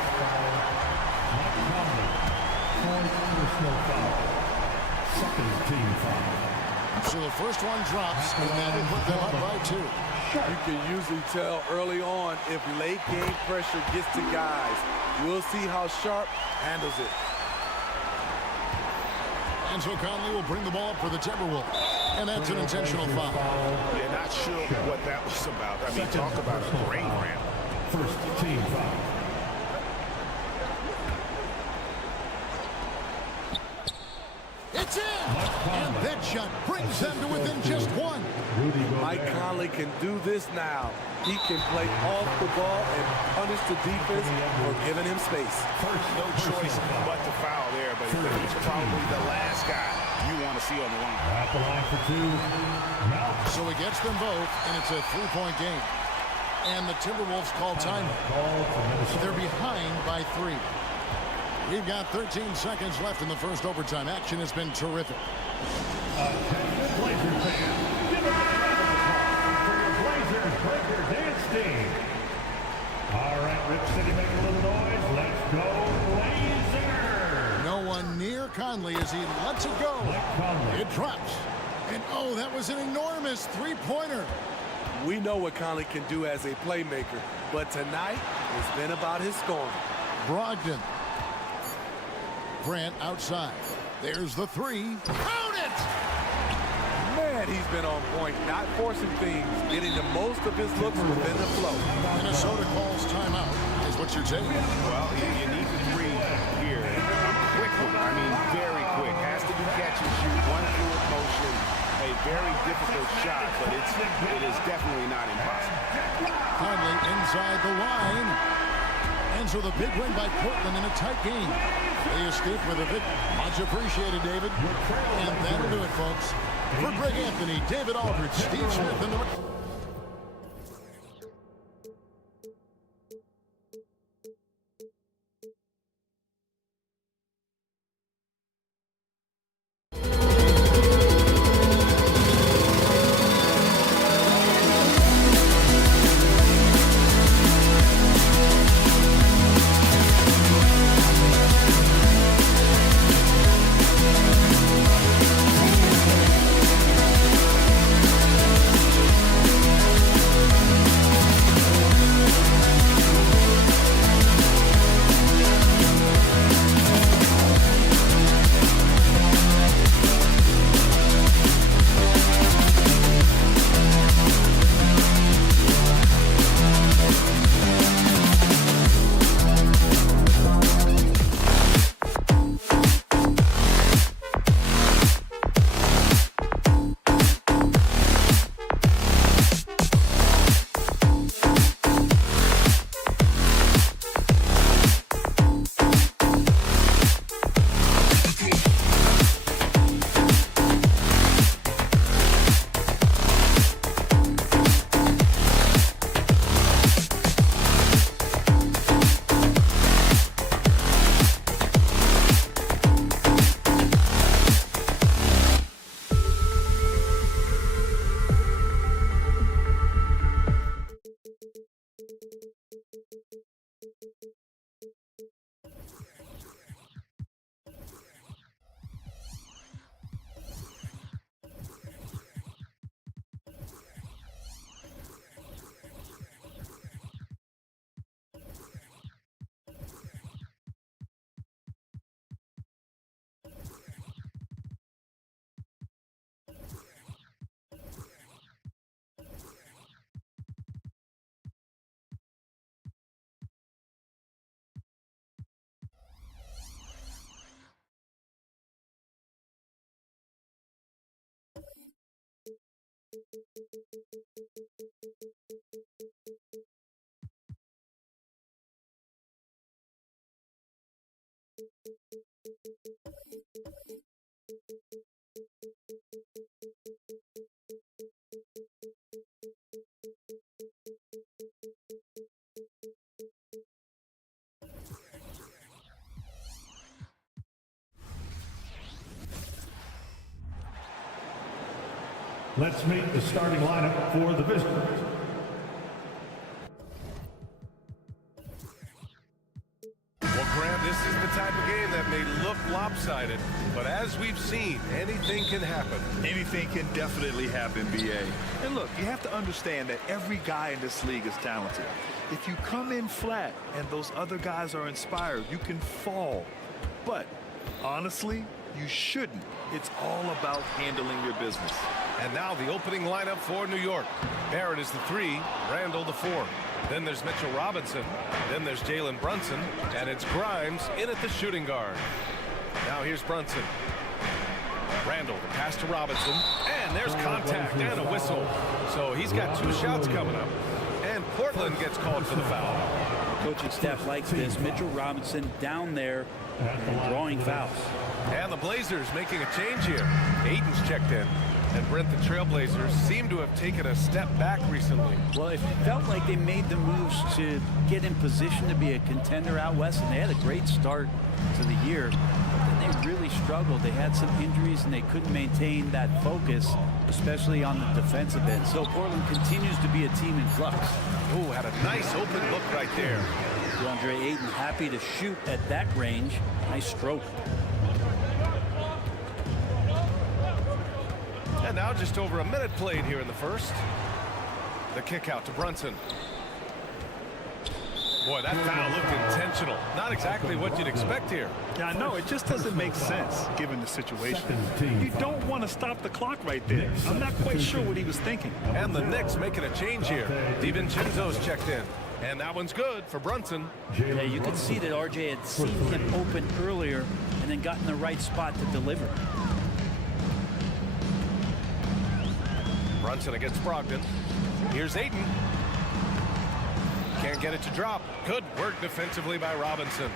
So the first one drops, and that will put them up by 2. You can usually tell early on if late game pressure gets to guys. We'll see how Sharp handles it. And so Conley will bring the ball up for the Timberwolves. And that's an intentional foul. Yeah, not sure what that was about. I mean, talk about a brain ramp. First team foul. It's in! And that shot brings them to within just 1. Mike Conley can do this now. He can play off the ball and punish the defense for giving him space. No choice but to foul there, but he's probably the last guy you want to see on the line. At the line for 2. So he gets them both, and it's a 3-point game. And the Timberwolves call timeout. They're behind by 3. We've got 13 seconds left in the first overtime. Action has been terrific. Blazer fans, give it for your Blazers Breaker Dance Team. All right, Rip City, make a little noise. Let's go, Blazers! No one near Conley as he lets it go. It drops. And oh, that was an enormous 3-pointer. We know what Conley can do as a playmaker, but tonight it's been about his scoring. Brogdon. Grant outside. There's the 3. Count it! Man, he's been on point, not forcing things, getting the most of his looks within the flow. Minnesota calls timeout. Is what you're saying? Well, you need the 3 here. Quick one. I mean, very quick. Has to be catch and shoot. One fluid motion. A very difficult shot, but it is definitely not impossible. Conley inside the line. And so the big win by Portland in a tight game. They escape with a victory. Much appreciated, David. And that'll do it, folks. For Greg Anthony, David Aldridge, Steve Smith, and the... Let's meet the starting lineup for the visitors. Well, Grant, this is the type of game that may look lopsided, but as we've seen, anything can happen. Anything can definitely happen, B.A. And look, you have to understand that every guy in this league is talented. If you come in flat and those other guys are inspired, you can fall. But honestly, you shouldn't. It's all about handling your business. And now the opening lineup for New York. Barrett is the 3, Randall the 4. Then there's Mitchell Robinson. Then there's Jalen Brunson. And it's Grimes in at the shooting guard. Now here's Brunson. Randall, the pass to Robinson. And there's contact and a whistle. So he's got 2 shots coming up. And Portland gets called for the foul. Coaching staff likes this. Mitchell Robinson down there and drawing fouls. And the Blazers making a change here. Aiton's checked in. And Brent, the Trailblazers seem to have taken a step back recently. Well, it felt like they made the moves to get in position to be a contender out west, and they had a great start to the year. But then they really struggled. They had some injuries, and they couldn't maintain that focus, especially on the defensive end. So Portland continues to be a team in flux. Oh, had a nice open look right there. DeAndre Ayton happy to shoot at that range. Nice stroke. And now just over a minute played here in the first. The kick out to Brunson. Boy, that foul looked intentional. Not exactly what you'd expect here. Yeah, I know. It just doesn't make sense given the situation. You don't want to stop the clock right there. I'm not quite sure what he was thinking. And the Knicks making a change here. DiVincenzo's checked in. And that one's good for Brunson. Yeah, you could see that RJ had seen him open earlier and then got in the right spot to deliver. Brunson against Brogdon. Here's Ayton. Can't get it to drop. Good work defensively by Robinson.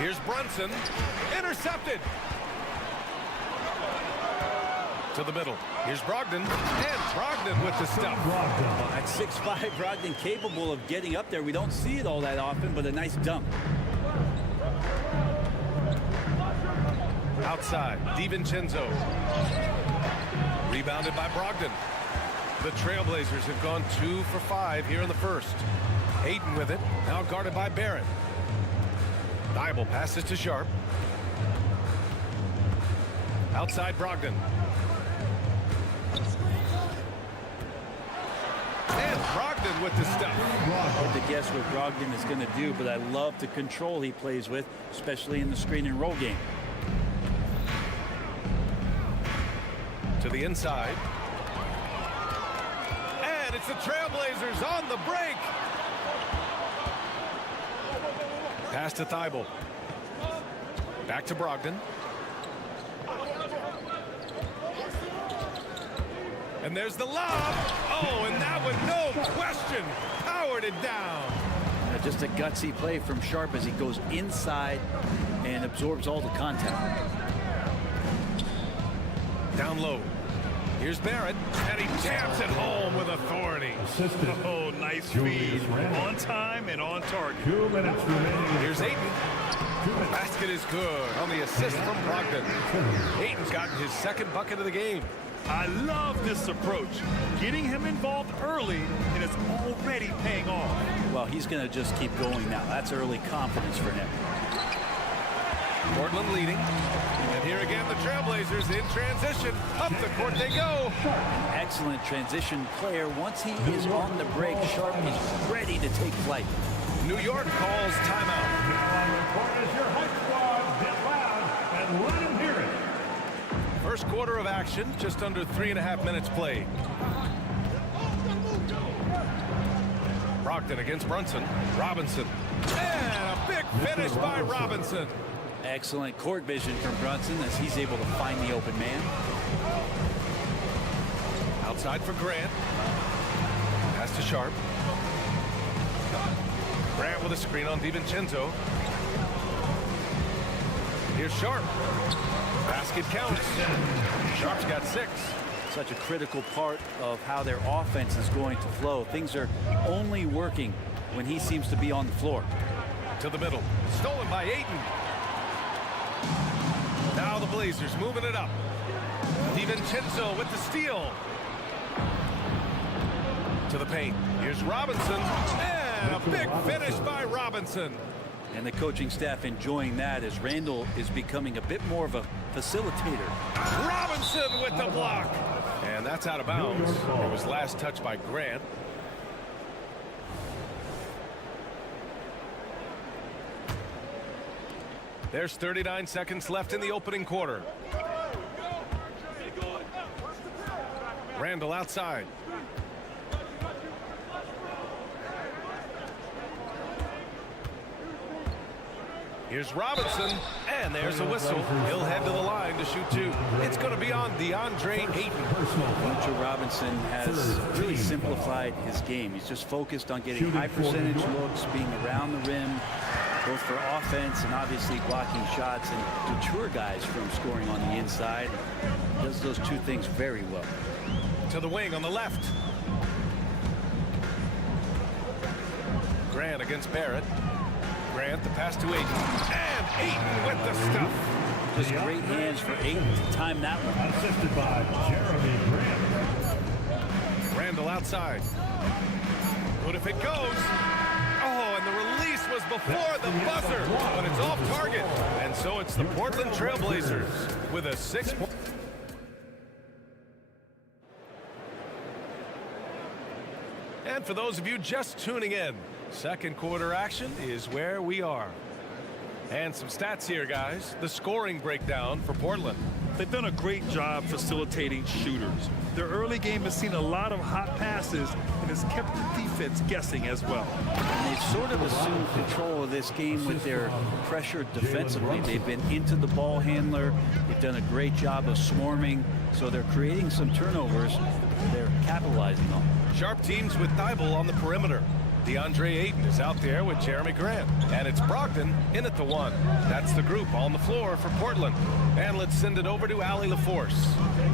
Here's Brunson. Intercepted. To the middle. Here's Brogdon. And Brogdon with the stuff. At 6'5", Brogdon capable of getting up there. We don't see it all that often, but a nice dunk. Outside, DiVincenzo. Rebounded by Brogdon. The Trailblazers have gone 2 for 5 here in the first. Ayton with it, now guarded by Barrett. Thibault passes to Sharp. Outside Brogdon. And Brogdon with the stuff. Hard to guess what Brogdon is going to do, but I love the control he plays with, especially in the screen and roll game. To the inside. And it's the Trailblazers on the break. Pass to Thibault. Back to Brogdon. And there's the lob. Oh, and that one, no question, powered it down. Just a gutsy play from Sharp as he goes inside and absorbs all the contact. Down low. Here's Barrett, and he jams it home with authority. Oh, nice feed. On time and on target. 2 minutes remaining. Here's Ayton. The basket is good on the assist from Brogdon. Ayton's gotten his second bucket of the game. I love this approach. Getting him involved early, and it's already paying off. Well, he's going to just keep going now. That's early confidence for him. Portland leading. And here again, the Trailblazers in transition. Up the court they go. Excellent transition player. Once he is on the break, Sharp is ready to take flight. New York calls timeout. Now on the court is your hype squad. Get loud and let them hear it. First quarter of action, just under 3.5 minutes played. Brogdon against Brunson. Robinson. And a big finish by Robinson. Excellent court vision from Brunson as he's able to find the open man. Outside for Grant. Pass to Sharp. Grant with a screen on DiVincenzo. Here's Sharp. Basket counts. Sharp's got 6. Such a critical part of how their offense is going to flow. Things are only working when he seems to be on the floor. To the middle. Stolen by Ayton. Now the Blazers moving it up. DiVincenzo with the steal. To the paint. Here's Robinson. And a big finish by Robinson. And the coaching staff enjoying that as Randall is becoming a bit more of a facilitator. Robinson with the block. And that's out of bounds. It was last touched by Grant. There's 39 seconds left in the opening quarter. Randall outside. Here's Robinson, and there's a whistle. He'll head to the line to shoot 2. It's going to be on DeAndre Ayton. Mitchell Robinson has really simplified his game. He's just focused on getting high percentage looks, being around the rim, both for offense and obviously blocking shots, and deter guys from scoring on the inside. Does those 2 things very well. To the wing on the left. Grant against Barrett. Grant, the pass to Ayton. And Ayton with the stuff. Just great hands for Ayton to time that one. Assisted by Jeremy Grant. Randall outside. Good if it goes. Oh, and the release was before the buzzer. But it's off target. And so it's the Portland Trailblazers with a 6-point. And for those of you just tuning in, second quarter action is where we are. And some stats here, guys. The scoring breakdown for Portland. They've done a great job facilitating shooters. Their early game has seen a lot of hot passes and has kept the defense guessing as well. And they've sort of assumed control of this game with their pressure defensively. They've been into the ball handler. They've done a great job of swarming. So they're creating some turnovers they're capitalizing on. Sharp teams with Thibault on the perimeter. DeAndre Ayton is out there with Jeremy Grant. And it's Brogdon in at the 1. That's the group on the floor for Portland. And let's send it over to Allie LaForce.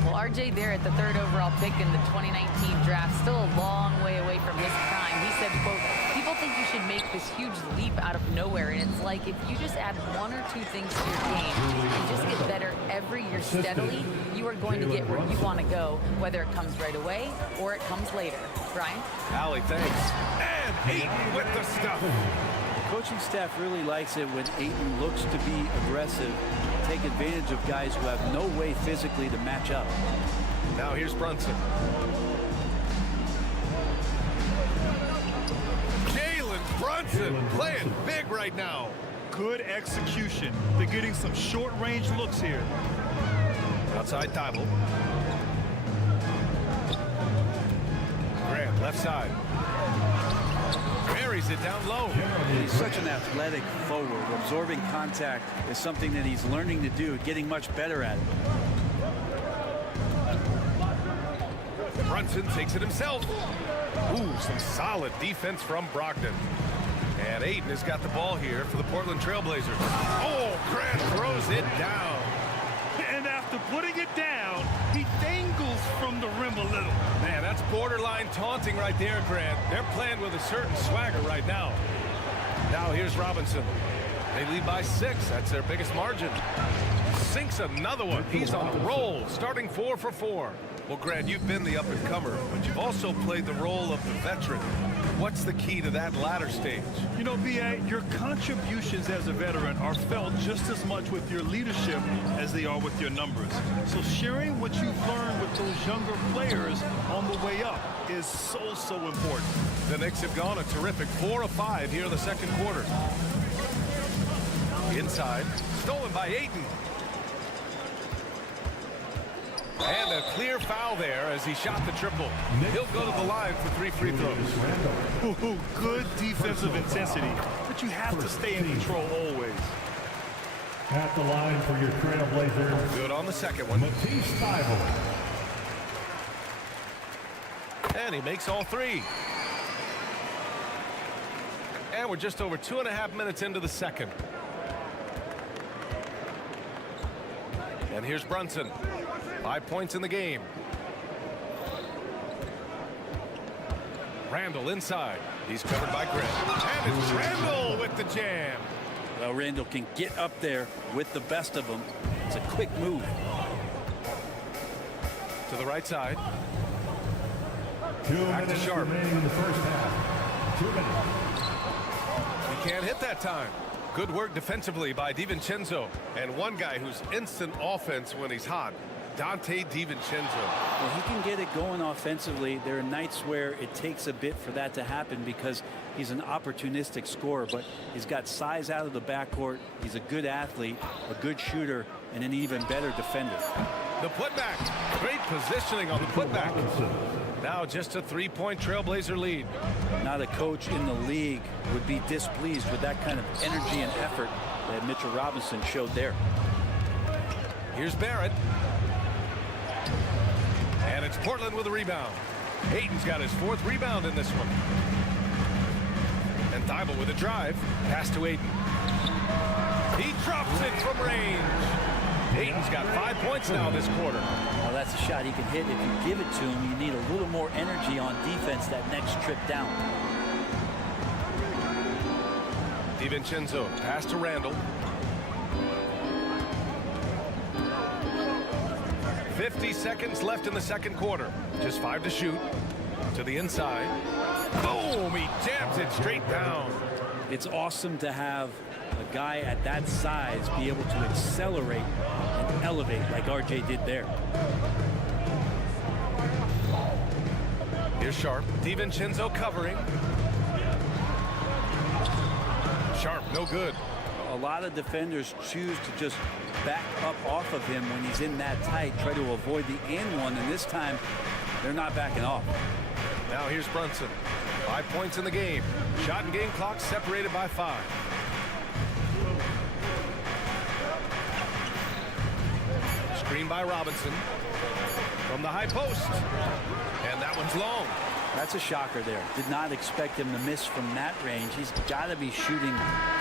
Well, RJ there at the 3rd overall pick in the 2019 draft, still a long way away from his prime. He said, quote, people think you should make this huge leap out of nowhere. And it's like if you just add 1 or 2 things to your game and just get better every year steadily, you are going to get where you want to go, whether it comes right away or it comes later. Brian? Allie, thanks. And Ayton with the stuff. The coaching staff really likes it when Ayton looks to be aggressive, take advantage of guys who have no way physically to match up. Now here's Brunson. Jalen Brunson playing big right now. Good execution. They're getting some short-range looks here. Outside Thibault. Grant, left side. Buries it down low. He's such an athletic forward. Absorbing contact is something that he's learning to do, getting much better at it. Brunson takes it himself. Ooh, some solid defense from Brogdon. And Ayton has got the ball here for the Portland Trailblazers. Oh, Grant throws it down. And after putting it down, he dangles from the rim a little. Man, that's borderline taunting right there, Grant. They're playing with a certain swagger right now. Now here's Robinson. They lead by 6. That's their biggest margin. Sinks another one. He's on a roll, starting 4 for 4. Well, Grant, you've been the up-and-comer, but you've also played the role of the veteran. What's the key to that latter stage? You know, B.I., your contributions as a veteran are felt just as much with your leadership as they are with your numbers. So sharing what you've learned with those younger players on the way up is so important. The Knicks have gone a terrific 4 of 5 here in the second quarter. Inside, stolen by Ayton. And a clear foul there as he shot the triple. He'll go to the line for 3 free throws. Ooh, good defensive intensity, but you have to stay in control always. At the line for your Trailblazers. Good on the second one. Matisse Thybulle. And he makes all three. And we're just over 2.5 minutes into the second. And here's Brunson. 5 points in the game. Randall inside. He's covered by Grant. And it's Randall with the jam. Well, Randall can get up there with the best of them. It's a quick move. To the right side. 2 Back to minutes Sharp. remaining in the first half. 2 minutes. He can't hit that time. Good work defensively by DiVincenzo. And one guy who's instant offense when he's hot, Dante DiVincenzo. Well, he can get it going offensively. There are nights where it takes a bit for that to happen because he's an opportunistic scorer, but he's got size out of the backcourt. He's a good athlete, a good shooter, and an even better defender. The putback. Great positioning on the putback. Now just a 3-point Trailblazer lead. Not a coach in the league would be displeased with that kind of energy and effort that Mitchell Robinson showed there. Here's Barrett. And it's Portland with a rebound. Hayden's got his 4th rebound in this one. And Thibault with a drive. Pass to Aiden. He drops it from range. Hayden's got 5 points now this quarter. Well, that's a shot he can hit. If you give it to him, you need a little more energy on defense that next trip down. DiVincenzo, pass to Randall. 50 seconds left in the second quarter. Just 5 to shoot. To the inside. Boom! He jams it straight down. It's awesome to have a guy at that size be able to accelerate and elevate like RJ did there. Here's Sharp. DiVincenzo covering. Sharp, no good. A lot of defenders choose to just back up off of him when he's in that tight, try to avoid the and one, and this time they're not backing off. Now here's Brunson. 5 points in the game. Shot and game clock separated by 5. Screen by Robinson. From the high post. And that one's long. That's a shocker there. Did not expect him to miss from that range. He's got to be shooting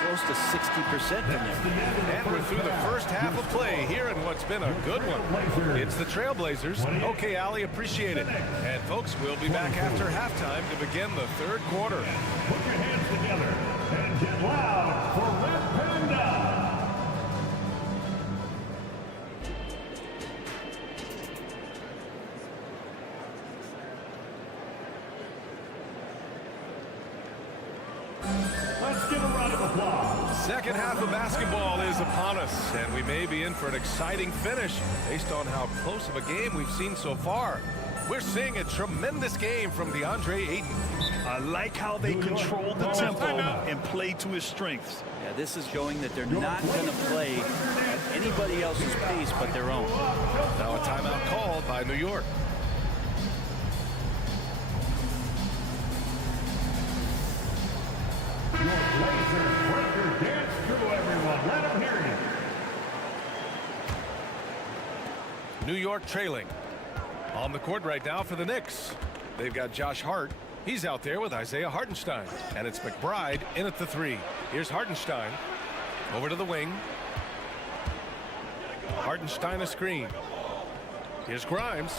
close to 60% from there. And we're through the first half of play here in what's been a good one. It's the Trailblazers. Okay, Ali, appreciate it. And folks, we'll be back after halftime to begin the third quarter. Put your hands together and get loud for Red Panda. Let's give a round of applause. Second half of basketball is upon us, and we may be in for an exciting finish based on how close of a game we've seen so far. We're seeing a tremendous game from DeAndre Ayton. I like how they control the tempo and play to his strengths. Yeah, this is showing that they're not going to play at anybody else's pace but their own. Now a timeout called by New York. Your Blazers breaker dance through, everyone. Let them hear you. New York trailing. On the court right now for the Knicks. They've got Josh Hart. He's out there with Isaiah Hartenstein. And it's McBride in at the 3. Here's Hartenstein. Over to the wing. Hartenstein a screen. Here's Grimes.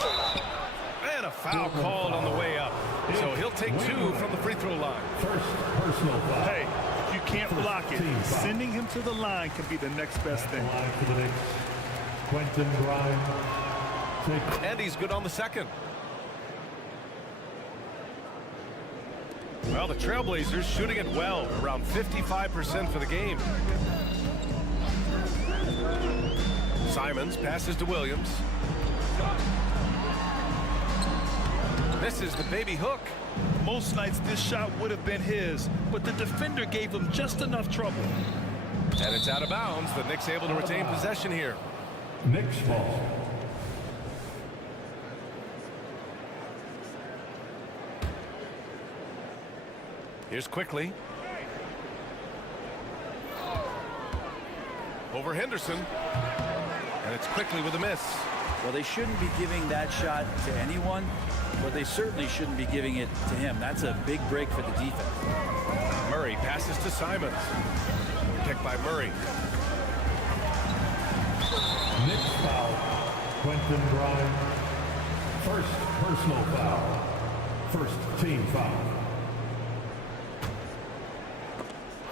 And a foul called on the way up. So he'll take 2 from the free throw line. First personal foul. Hey, if you can't block it, sending him to the line can be the next best thing. Line for the Knicks. Quentin Grimes. And he's good on the second. Well, the Trailblazers shooting it well, around 55% for the game. Simons passes to Williams. Misses the baby hook. Most nights this shot would have been his, but the defender gave him just enough trouble. And it's out of bounds. The Knicks able to retain possession here. Knicks ball. Here's Quickly. Over Henderson. And it's quickly with a miss. Well, they shouldn't be giving that shot to anyone, but they certainly shouldn't be giving it to him. That's a big break for the defense. Murray passes to Simons. Picked by Murray. Knicks foul. Quentin Grimes. First personal foul. First team foul.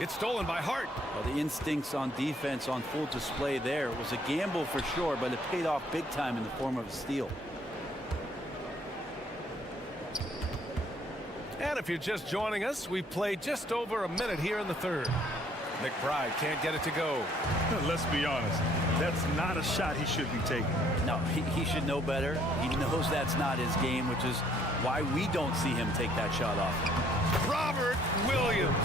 It's stolen by Hart. Well, the instincts on defense on full display there. It was a gamble for sure, but it paid off big time in the form of a steal. And if you're just joining us, we've played just over a minute here in the third. McBride can't get it to go. Let's be honest. That's not a shot he should be taking. No, he should know better. He knows that's not his game, which is why we don't see him take that shot off. Robert Williams.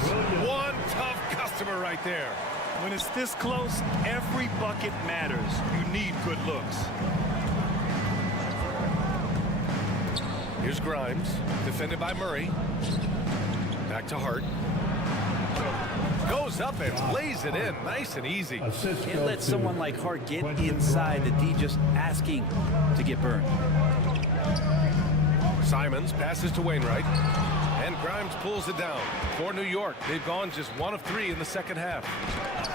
One tough customer right there. When it's this close, every bucket matters. You need good looks. Here's Grimes, defended by Murray. Back to Hart. Goes up and lays it in, nice and easy. Can't let someone like Hart get inside the D just asking to get burned. Simons passes to Wainwright. And Grimes pulls it down. For New York, they've gone just 1 of 3 in the second half.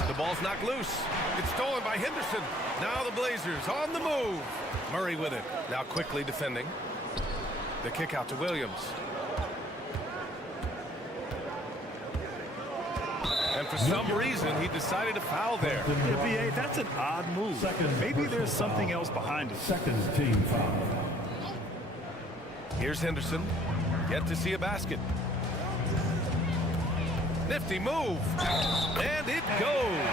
The ball's knocked loose. It's stolen by Henderson. Now the Blazers on the move. Murray with it. Now quickly defending. The kick out to Williams. And for some reason, he decided to foul there. Yeah, B.A., that's an odd move. Maybe there's something else behind it. Second team foul. Here's Henderson. Yet to see a basket. Nifty move. And it goes.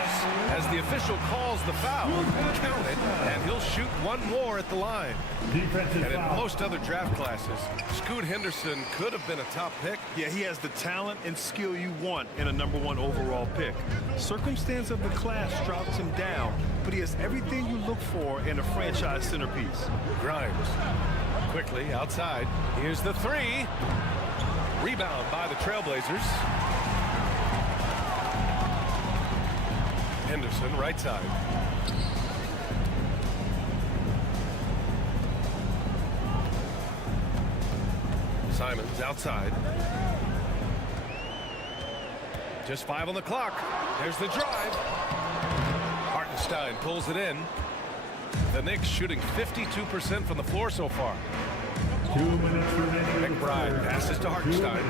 As the official calls the foul, count it, and he'll shoot one more at the line. Defensive And in foul. most other draft classes, Scoot Henderson could have been a top pick. Yeah, he has the talent and skill you want in a #1 overall pick. Circumstance of the class drops him down, but he has everything you look for in a franchise centerpiece. Grimes. Quickly outside. Here's the three. Rebound by the Trailblazers. Henderson, right side. Simons outside. Just 5 on the clock. There's the drive. Hartenstein pulls it in. The Knicks shooting 52% from the floor so far. 2 minutes remaining. McBride passes to Hartenstein.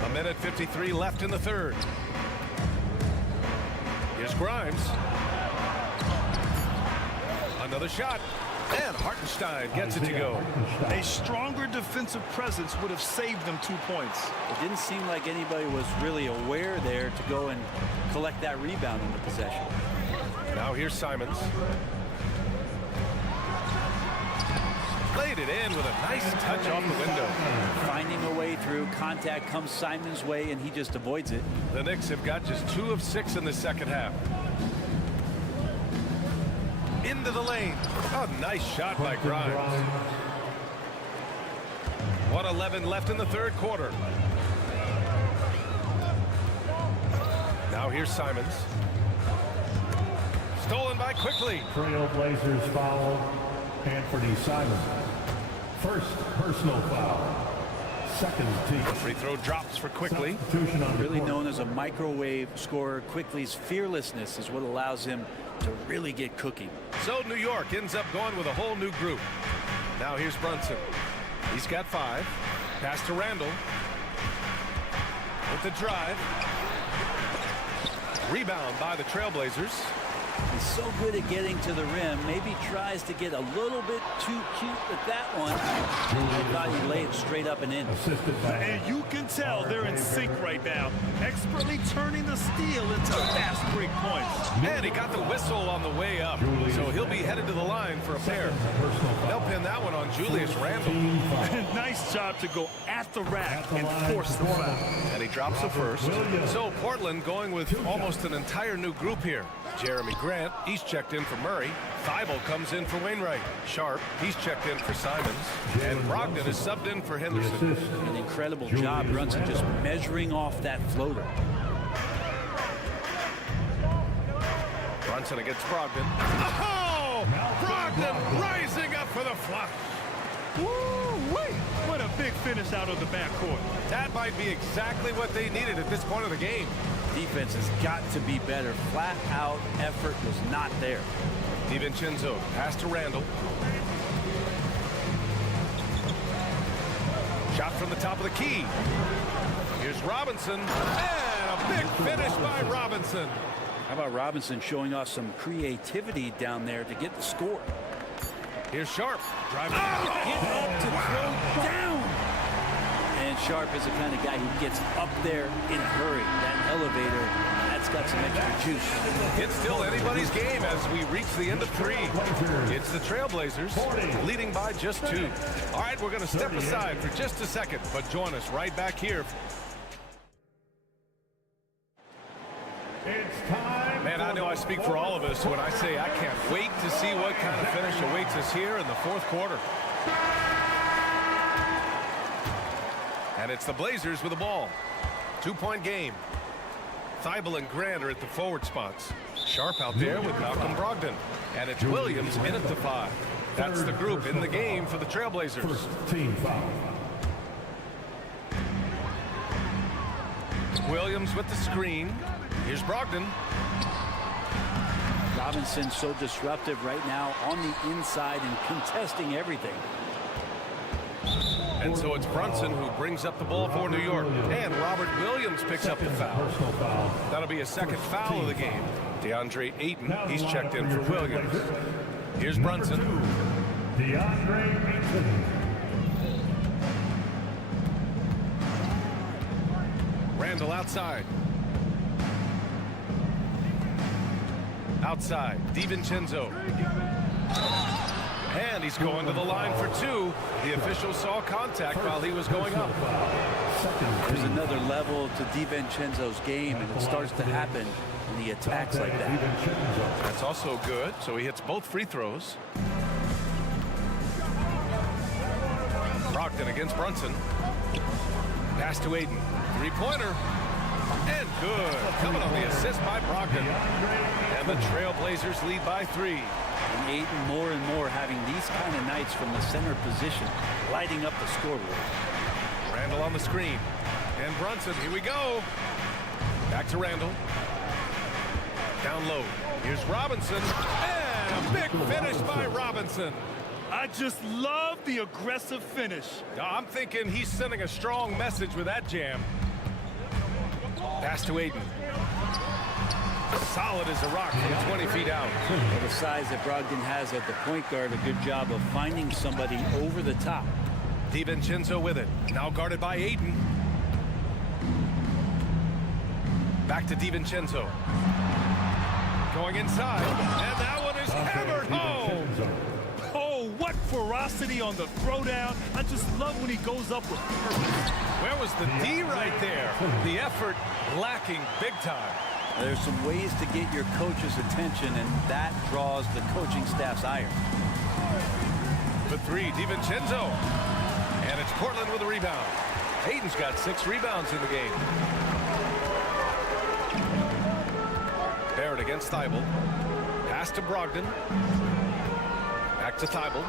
1:53 left in the third. Here's Grimes. Another shot. And Hartenstein gets it to go. A stronger defensive presence would have saved them 2 points. It didn't seem like anybody was really aware there to go and collect that rebound in the possession. Now here's Simons. Laid it in with a nice touch off the window. Finding a way through. Contact comes Simons' way, and he just avoids it. The Knicks have got just 2 of 6 in the second half. Into the lane. Oh, nice shot by Grimes. 1:11 left in the third quarter. Now here's Simons. Stolen by Quickly. Trailblazers foul. Anthony Simons. First personal foul. Second team. Free throw drops for Quickly. Substitution on the Really court. known as a microwave scorer, Quickly's fearlessness is what allows him to really get cooking. So New York ends up going with a whole new group. Now here's Brunson. He's got 5. Pass to Randall. With the drive. Rebound by the Trailblazers. He's so good at getting to the rim. Maybe tries to get a little bit too cute with that one. I thought he'd lay it straight up and in. Assisted by And you can tell they're in sync right now, expertly turning the steal into fast break points. And he got the whistle on the way up. So he'll be headed to the line for a pair. They'll pin that one on Julius Randle. Nice job to go at the rack and force the foul. And he drops the first. So Portland going with almost an entire new group here. Jeremy Grant, he's checked in for Murray. Thibault comes in for Wainwright. Sharp, he's checked in for Simons. And Brogdon is subbed in for Henderson. An incredible job, Brunson, just measuring off that floater. Brunson against Brogdon. Oh! Brogdon rising up for the flush. Woo-wee! What a big finish out of the backcourt. That might be exactly what they needed at this point of the game. Defense has got to be better. Flat out effort was not there. DiVincenzo pass to Randall. Shot from the top of the key. Here's Robinson. And a big finish by Robinson. How about Robinson showing off some creativity down there to get the score? Here's Sharp. Driving. Get up to throw down. And Sharp is the kind of guy who gets up there in a hurry. That elevator, that's got some extra juice. It's still anybody's game as we reach the end of 3. It's the Trailblazers leading by just 2. All right, we're going to step aside for just a second, but join us right back here. It's time. Man, I know I speak for all of us when I say I can't wait to see what kind of finish awaits us here in the 4th quarter. And it's the Blazers with the ball. 2-point game. Thibault and Grant are at the forward spots. Sharp out there with Malcolm Brogdon. And it's Williams in at the 5. That's the group in the game for the Trailblazers. First team foul. Williams with the screen. Here's Brogdon. Robinson so disruptive right now on the inside and contesting everything. And so it's Brunson who brings up the ball for New York. And Robert Williams picks up the foul. That'll be a second foul of the game. DeAndre Ayton, he's checked in for Williams. Here's Brunson. DeAndre Ayton. Randall outside. Outside, DiVincenzo. And he's going to the line for 2. The official saw contact while he was going up. There's another level to DiVincenzo's game, and it starts to happen when he attacks like that. That's also good, so he hits both free throws. Brogdon against Brunson. Pass to Ayton. 3-pointer. And good. Coming on the assist by Brogdon. And the Trailblazers lead by 3. And Ayton more and more having these kind of nights from the center position, lighting up the scoreboard. Randall on the screen. And Brunson, here we go. Back to Randall. Down low. Here's Robinson. And a big finish by Robinson. I just love the aggressive finish. I'm thinking he's sending a strong message with that jam. Pass to Ayton. Solid as a rock from 20 feet out. Well, the size that Brogdon has at the point guard, a good job of finding somebody over the top. DiVincenzo with it. Now guarded by Ayton. Back to DiVincenzo. Going inside. And that one is hammered home. Oh, what ferocity on the throwdown. I just love when he goes up with purpose. Where was the D right there? The effort lacking big time. There's some ways to get your coach's attention, and that draws the coaching staff's ire. For 3, DiVincenzo. And it's Portland with a rebound. Ayton's got 6 rebounds in the game. Barrett against Thibault. Pass to Brogdon. Back to Thibault.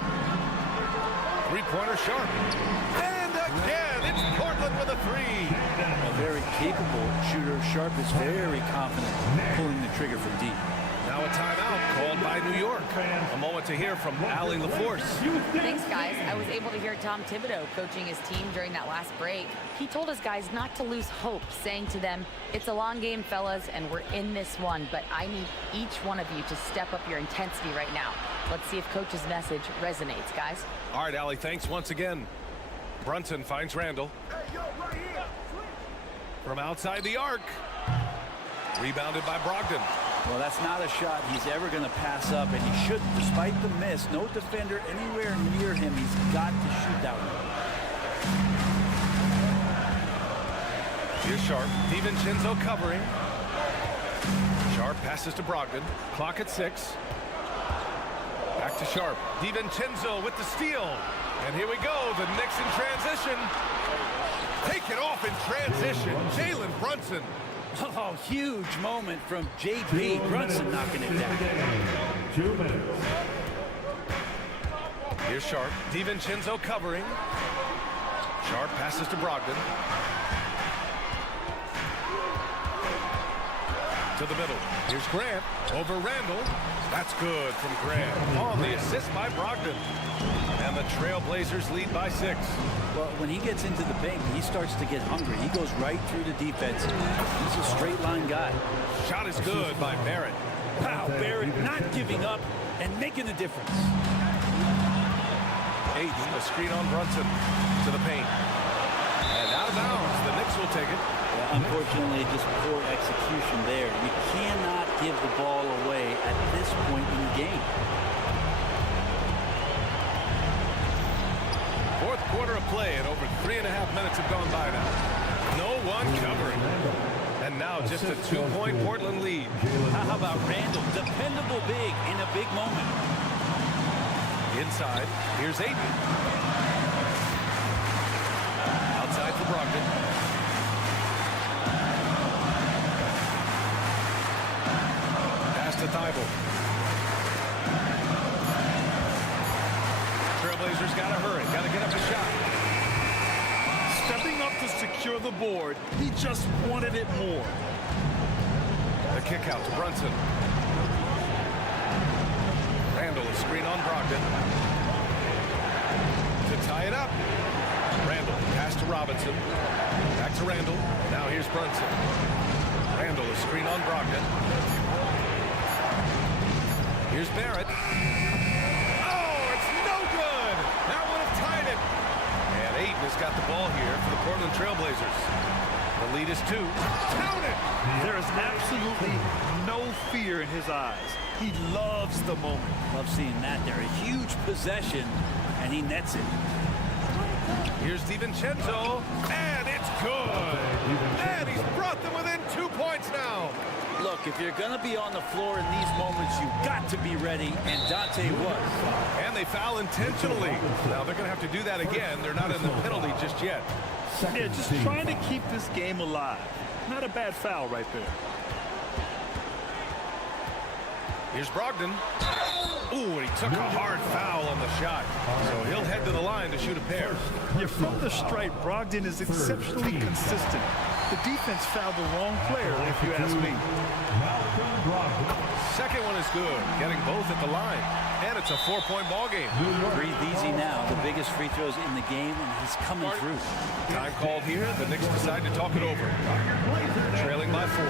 3-pointer Sharp. And again, it's Portland with a 3. A very capable shooter. Sharp is very confident pulling the trigger from deep. Now a timeout called by New York. A moment to hear from Allie LaForce. Thanks, guys. I was able to hear Tom Thibodeau coaching his team during that last break. He told his guys not to lose hope, saying to them, it's a long game, fellas, and we're in this one, but I need each one of you to step up your intensity right now. Let's see if coach's message resonates, guys. All right, Allie, thanks once again. Brunson finds Randall. From outside the arc. Rebounded by Brogdon. Well, that's not a shot he's ever going to pass up, and he shouldn't. Despite the miss, no defender anywhere near him. He's got to shoot that one. Here's Sharp. DiVincenzo covering. Sharp passes to Brogdon. Clock at 6. Back to Sharp. DiVincenzo with the steal. And here we go. The Knicks in transition. Take it off in transition. Jalen Brunson Oh, huge moment from J.B. Brunson knocking it down. 2 minutes. Here's Sharp. DiVincenzo covering. Sharp passes to Brogdon. To the middle. Here's Grant. Over Randall. That's good from Grant. On the assist by Brogdon. And the Trailblazers lead by 6. Well, when he gets into the paint, he starts to get hungry. He goes right through the defense. He's a straight line guy. Shot is good by Barrett. Wow, Barrett not giving up and making a difference. Ayton, a screen on Brunson to the paint. And out of bounds. The Knicks will take it. Well, unfortunately, just poor execution there. You cannot give the ball away at this point in the game. Fourth quarter of play, and over 3.5 minutes have gone by now. No one covering. And now just a 2-point Portland lead. How about Randall? Dependable big in a big moment. Inside, here's Ayton. Outside for Brogdon. Pass to Thibault. Trailblazers got to hurry, got to get up a shot. Stepping up to secure the board, he just wanted it more. The kick out to Brunson. Randall, a screen on Brogdon. To tie it up. Randall, pass to Robinson. Back to Randall. Now here's Brunson. Randall, a screen on Brogdon. Here's Barrett. Oh, it's no good! That would have tied it. And Ayton has got the ball here for the Portland Trailblazers. The lead is 2. Count it! There is absolutely no fear in his eyes. He loves the moment. Love seeing that there. A huge possession, and he nets it. Here's DiVincenzo, and it's good. And he's brought them within 2 points now. Look, if you're going to be on the floor in these moments, you've got to be ready, and Dante was. And they foul intentionally. Now they're going to have to do that again. They're not in the penalty just yet. Yeah, just trying to keep this game alive. Not a bad foul right there. Here's Brogdon. Ooh, and he took a hard foul on the shot. So he'll head to the line to shoot a pair. Yeah, from the stripe, Brogdon is exceptionally consistent. The defense fouled the wrong player, if you ask me. Second one is good, getting both at the line. And it's a 4-point ball game. Breathe easy now. The biggest free throws in the game, and he's coming through. Time called here. The Knicks decide to talk it over. Trailing by 4.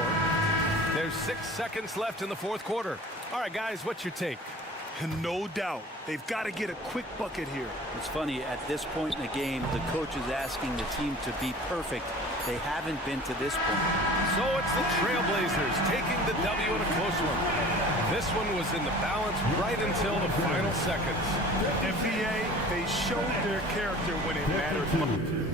There's 6 seconds left in the fourth quarter. All right, guys, what's your take? No doubt. They've got to get a quick bucket here. It's funny, at this point in the game, the coach is asking the team to be perfect. They haven't been to this point. So it's the Trailblazers taking the W in a close one. This one was in the balance right until the final seconds. NBA, they showed their character when it mattered most.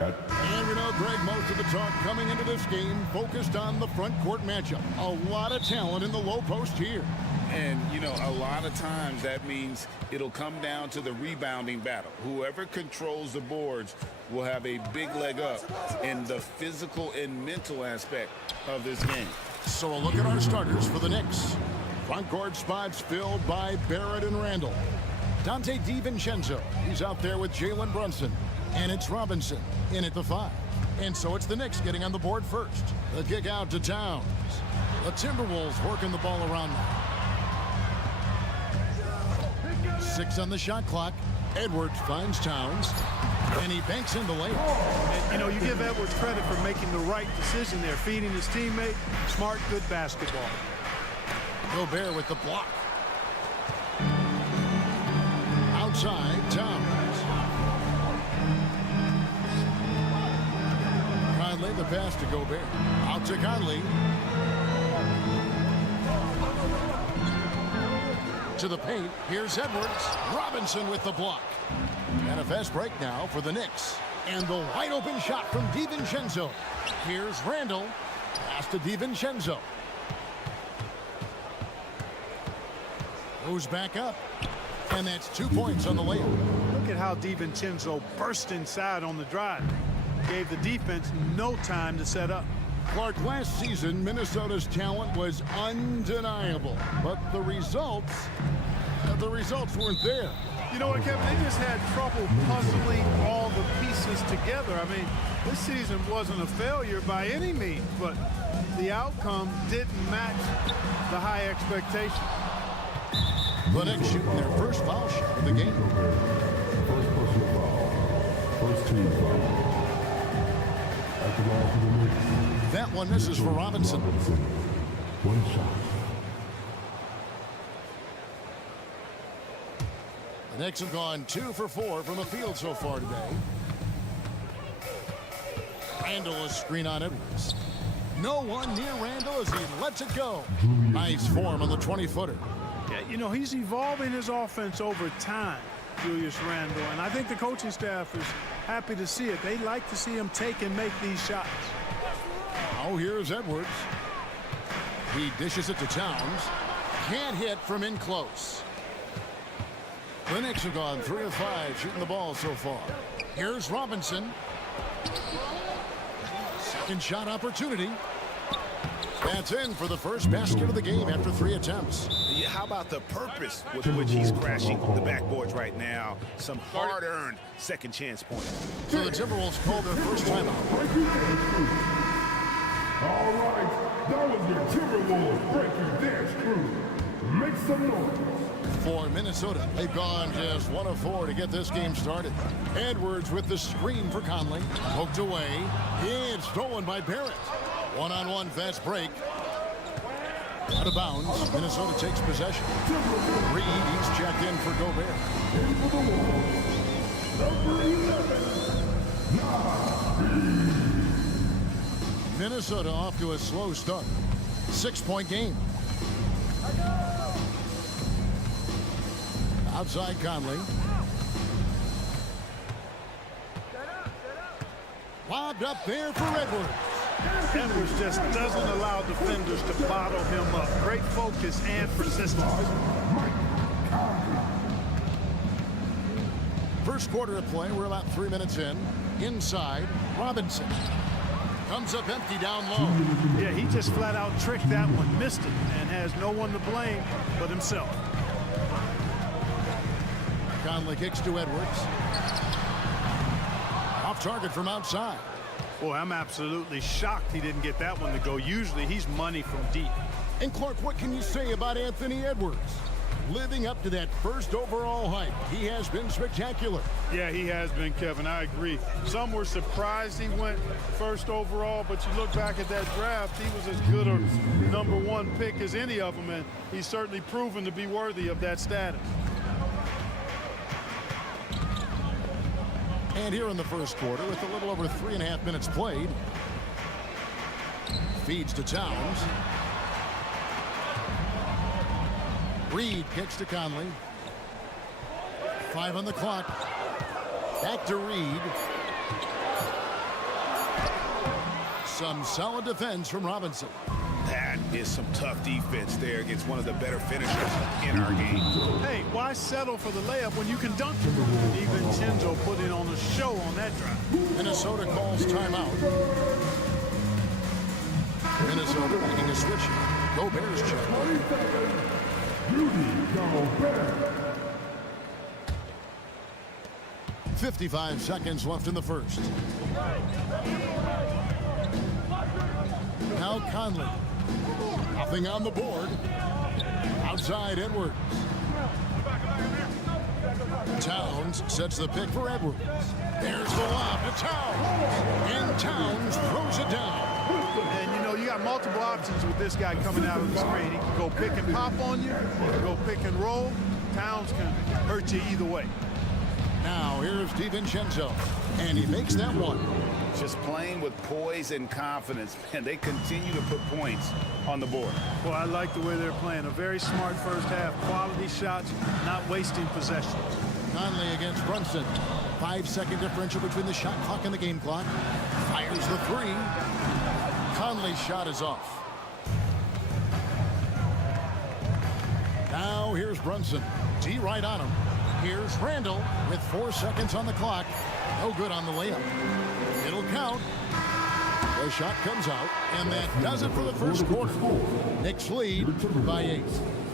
And we know, Greg, most of the talk coming into this game focused on the front court matchup. A lot of talent in the low post here. And, you know, a lot of times that means it'll come down to the rebounding battle. Whoever controls the boards will have a big leg up in the physical and mental aspect of this game. So a look at our starters for the Knicks. Front court spots filled by Barrett and Randall. Dante DiVincenzo, he's out there with Jalen Brunson. And it's Robinson in at the 5. And so it's the Knicks getting on the board first. The kick out to Towns. The Timberwolves working the ball around now. 6 on the shot clock. Edwards finds Towns. And he banks in the layup. And, you know, you give Edwards credit for making the right decision there, feeding his teammate. Smart, good basketball. Gobert with the block. Outside, Towns. Conley, the pass to Gobert. Out to Conley. To the paint. Here's Edwards. Robinson with the block. And a fast break now for the Knicks. And the wide open shot from DiVincenzo. Here's Randall. Pass to DiVincenzo. Goes back up. And that's 2 points on the layup. Look at how DiVincenzo burst inside on the drive. Gave the defense no time to set up. Clark, last season, Minnesota's talent was undeniable. But the results weren't there. You know what, Kevin? They just had trouble puzzling all the pieces together. I mean, this season wasn't a failure by any means, but the outcome didn't match the high expectation. The Knicks shooting their first foul shot of the game. First personal foul. First team foul. At the ball for the Knicks. That one misses for Robinson. One shot. The Knicks have gone 2 for 4 from the field so far today. Randall is screen on Edwards. No one near Randall as he lets it go. Nice form on the 20-footer. Yeah, you know, he's evolving his offense over time, Julius Randle, and I think the coaching staff is happy to see it. They like to see him take and make these shots. Oh, here's Edwards. He dishes it to Towns. Can't hit from in close. The Knicks have gone 3 of 5 shooting the ball so far. Here's Robinson. Second shot opportunity. That's in for the first basket of the game after 3 attempts. Yeah, how about the purpose with which he's crashing the backboards right now? Some hard-earned second chance points. So the Timberwolves called their first timeout. All right, that was your Timberwolves break your dance crew. Make some noise. For Minnesota, they've gone just 1 of 4 to get this game started. Edwards with the screen for Conley. Poked away. It's stolen by Barrett. One-on-one fast break. Out of bounds. Minnesota takes possession. Reed, he's checked in for Gobert. Number 11. Minnesota off to a slow start. 6-point game. Outside Conley. Lobbed up there for Edwards. Edwards just doesn't allow defenders to bottle him up. Great focus and persistence. First quarter of play, we're about 3 minutes in. Inside, Robinson. Comes up empty down low. Yeah, he just flat out tricked that one, missed it, and has no one to blame but himself. Conley kicks to Edwards. Off target from outside. Boy, I'm absolutely shocked he didn't get that one to go. Usually he's money from deep. And Clark, what can you say about Anthony Edwards? living up to that first overall hype. He has been spectacular. Yeah, he has been, Kevin. I agree. Some were surprised he went first overall, but you look back at that draft, he was as good a #1 pick as any of them, and he's certainly proven to be worthy of that status. And here in the first quarter, with a little over 3.5 minutes played, feeds to Towns. Reed kicks to Conley. 5 on the clock. Back to Reed. Some solid defense from Robinson. That is some tough defense there against one of the better finishers in our game. Hey, why settle for the layup when you can dunk it? DiVincenzo putting on a show on that drive. Minnesota calls timeout. Minnesota making a switch. Gobert's check. 55 seconds left in the first. Now Conley. Nothing on the board. Outside Edwards. Towns sets the pick for Edwards. There's the lob to Towns. And Towns throws it down. And, you know, you got multiple options with this guy coming out of the screen. He can go pick and pop on you. He can go pick and roll. Towns can hurt you either way. Now here's DiVincenzo. And he makes that one. Just playing with poise and confidence, and they continue to put points on the board. Well, I like the way they're playing. A very smart first half. Quality shots, not wasting possessions. Conley against Brunson. 5-second differential between the shot clock and the game clock. Fires the 3. Conley's shot is off. Now here's Brunson. D right on him. Here's Randall with 4 seconds on the clock. No good on the layup. It'll count. The shot comes out, and that does it for the first quarter. Knicks lead by 8.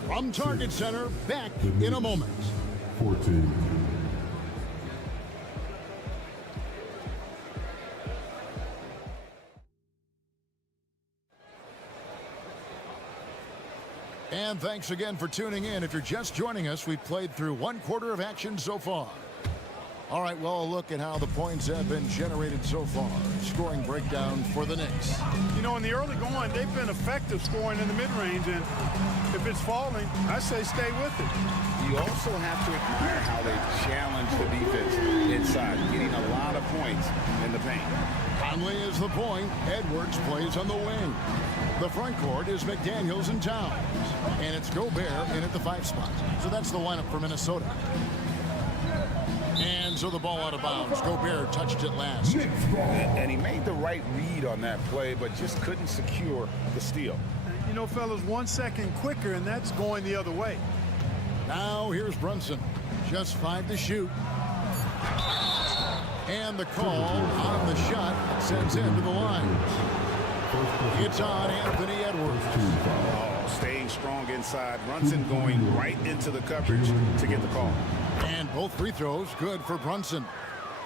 From Target Center, back in a moment. 14. And thanks again for tuning in. If you're just joining us, we've played through 1 quarter of action so far. All right, well, a look at how the points have been generated so far. Scoring breakdown for the Knicks. You know, in the early going, they've been effective scoring in the mid-range, and if it's falling, I say stay with it. You also have to admire how they challenge the defense inside, getting a lot of points in the paint. Conley is the point. Edwards plays on the wing. The front court is McDaniels and Towns. And it's Gobert in at the 5 spot. So that's the lineup for Minnesota. And so the ball out of bounds. Gobert touched it last. And he made the right read on that play, but just couldn't secure the steal. You know, fellas, 1 second quicker, and that's going the other way. Now here's Brunson. Just 5 to shoot. And the call on the shot sends him to the line. It's on Anthony Edwards. Oh, staying strong inside. Brunson going right into the coverage to get the call. And both free throws good for Brunson.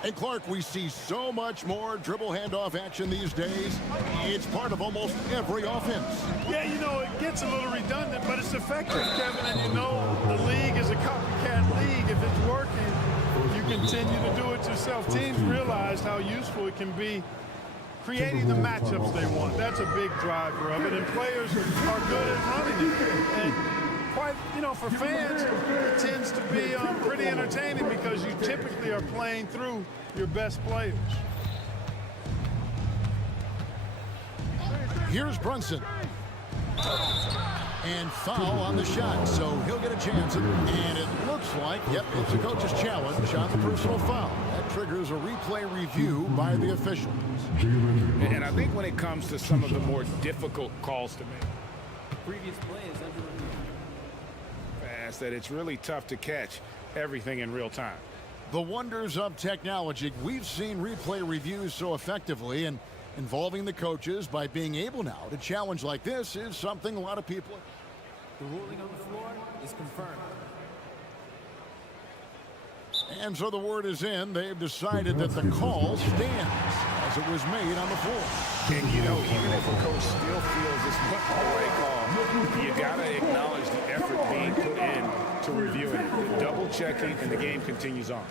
And Clark, we see so much more dribble handoff action these days. It's part of almost every offense. Yeah, you know, it gets a little redundant, but it's effective, Kevin. And you know, the league is a copycat league. If it's working, you continue to do it yourself. Teams realize how useful it can be creating the matchups they want. That's a big driver of it, and players are good at running it. And quite, you know, for fans, it tends to be pretty entertaining because you typically are playing through your best players. Here's Brunson. And foul on the shot, so he'll get a chance. And it looks like, yep, it's a coach's challenge on the personal foul. That triggers a replay review by the official. And I think when it comes to some of the more difficult calls to make, Previous play is under review. fast, that it's really tough to catch everything in real time. The wonders of technology. We've seen replay reviews so effectively, and involving the coaches by being able now to challenge like this is something a lot of people. The ruling on the floor is confirmed. And so the word is in. They've decided that the call stands as it was made on the floor. And, you know, even if a coach still feels this wasn't the right call, you got to acknowledge the effort being put in checking, and the game continues on.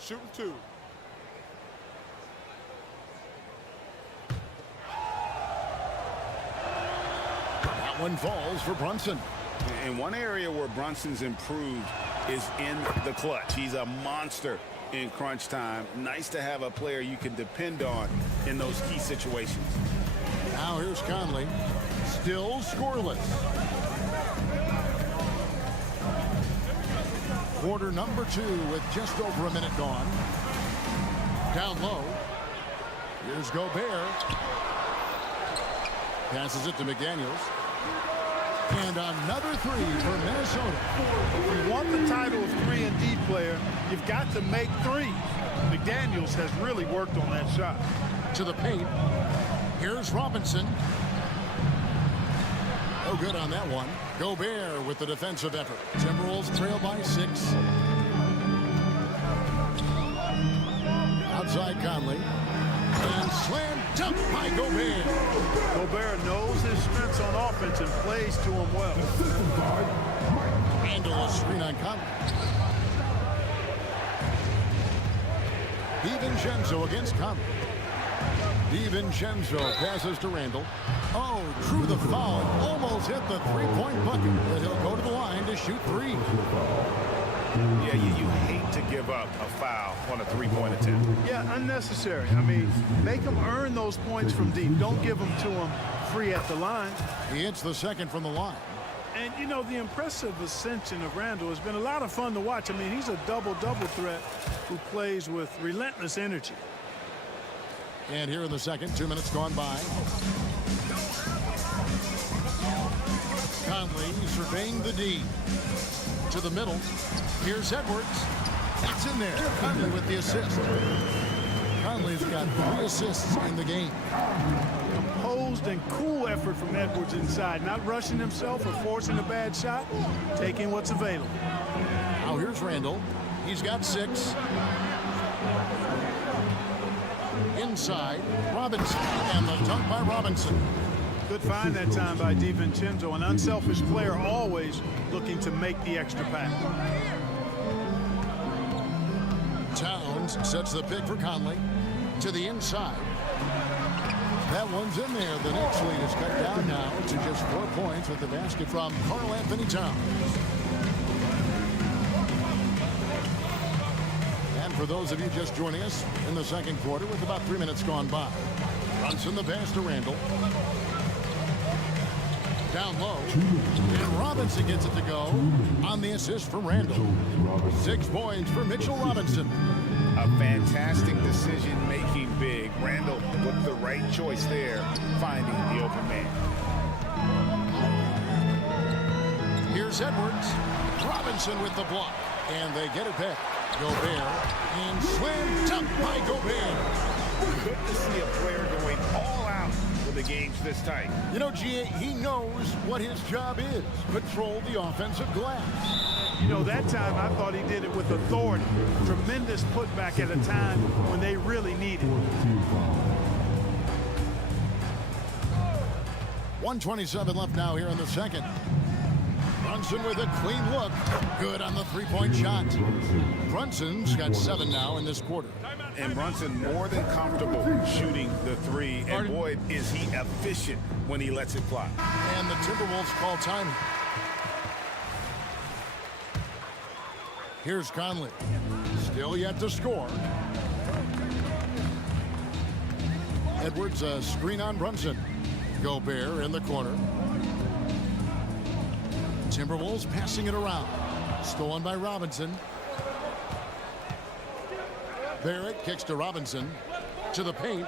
Shooting 2. That one falls for Brunson. And one area where Brunson's improved is in the clutch. He's a monster in crunch time. Nice to have a player you can depend on in those key situations. Now here's Conley. Still scoreless. Quarter number 2 with just over a minute gone. Down low. Here's Gobert. Passes it to McDaniels. And another 3 for Minnesota. If you want the title of 3-and-D player, you've got to make threes. McDaniels has really worked on that shot. To the paint. Here's Robinson. No good on that one. Gobert with the defensive effort. Timberwolves trail by 6. Outside Conley. And slam dunk by Gobert. Gobert knows his strengths on offense and plays to him well. Handle a screen on Conley. DiVincenzo against Conley. DiVincenzo passes to Randall. Oh, drew the foul. Almost hit the three-point bucket. But he'll go to the line to shoot 3. Yeah, you hate to give up a foul on a three-point attempt. Yeah, unnecessary. I mean, make them earn those points from deep. Don't give them to them free at the line. He hits the second from the line. And, you know, the impressive ascension of Randall has been a lot of fun to watch. I mean, he's a double-double threat who plays with relentless energy. And here in the second, 2 minutes gone by. Conley surveying the D. To the middle. Here's Edwards. That's in there. Conley with the assist. Conley's got 3 assists in the game. Composed and cool effort from Edwards inside. Not rushing himself or forcing a bad shot. Taking what's available. Now here's Randall. He's got 6. Inside, Robinson. And the dunk by Robinson. Good find that time by DiVincenzo. An unselfish player always looking to make the extra pass. Towns sets the pick for Conley. To the inside. That one's in there. The Knicks lead is cut down now to just 4 points with the basket from Karl Anthony Towns. And for those of you just joining us in the second quarter with about 3 minutes gone by. Brunson the pass to Randall. Down low. And Robinson gets it to go on the assist from Randall. 6 points for Mitchell Robinson. A fantastic decision-making big. Randall with the right choice there, finding the open man. Here's Edwards. Robinson with the block. And they get it back. Gobert. And slam dunk by Gobert. Good to see a player going all out when the game's this tight. You know, G.A., he knows what his job is. Control the offensive glass. You know, that time I thought he did it with authority. Tremendous putback at a time when they really need it. 1:27 left now here in the second. Brunson with a clean look. Good on the three-point shot. Brunson's got 7 now in this quarter. And Brunson more than comfortable shooting the 3. And boy, is he efficient when he lets it fly. And the Timberwolves call time. Here's Conley. Still yet to score. Edwards a screen on Brunson. Gobert in the corner. Timberwolves passing it around. Stolen by Robinson. Barrett kicks to Robinson. To the paint.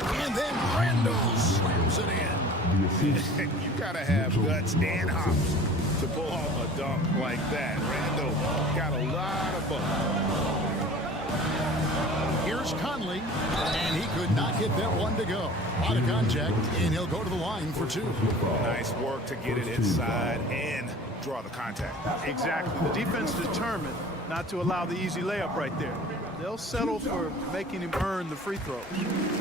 And then Randall slams it in. You gotta have guts and hops to pull off a dunk like that. Randall got a lot of bump. Here's Conley, and he could not get that one to go. Out of contact, and he'll go to the line for 2. Nice work to get it inside and draw the contact. Exactly. The defense determined not to allow the easy layup right there. They'll settle for making him earn the free throw.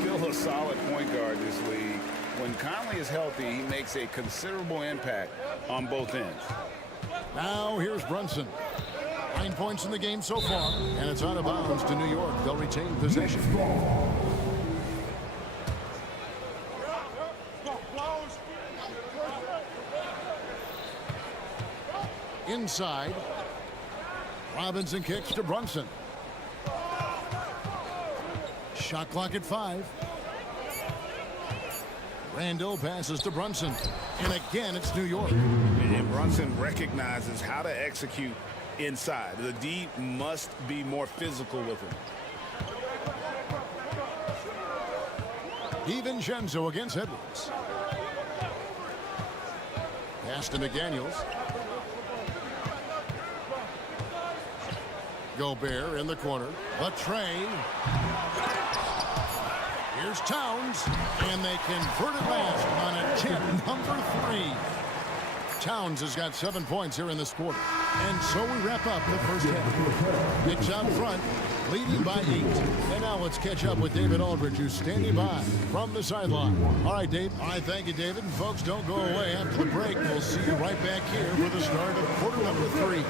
Still a solid point guard this league. When Conley is healthy, he makes a considerable impact on both ends. Now here's Brunson. 9 points in the game so far, and it's out of bounds to New York. They'll retain possession. Inside. Robinson kicks to Brunson. Shot clock at 5. Randall passes to Brunson. And again, it's New York. And Brunson recognizes how to execute inside. The D must be more physical with him. DiVincenzo against Edwards. Pass to McDaniels. Gobert in the corner. A tray. Here's Towns, and they convert it last on attempt number 3. Towns has got 7 points here in this quarter. And so we wrap up the first half. Knicks out front, leading by 8. And now let's catch up with David Aldridge, who's standing by from the sideline. All right, Dave. All right, thank you, David. And folks, don't go away. After the break, we'll see you right back here for the start of quarter number 3.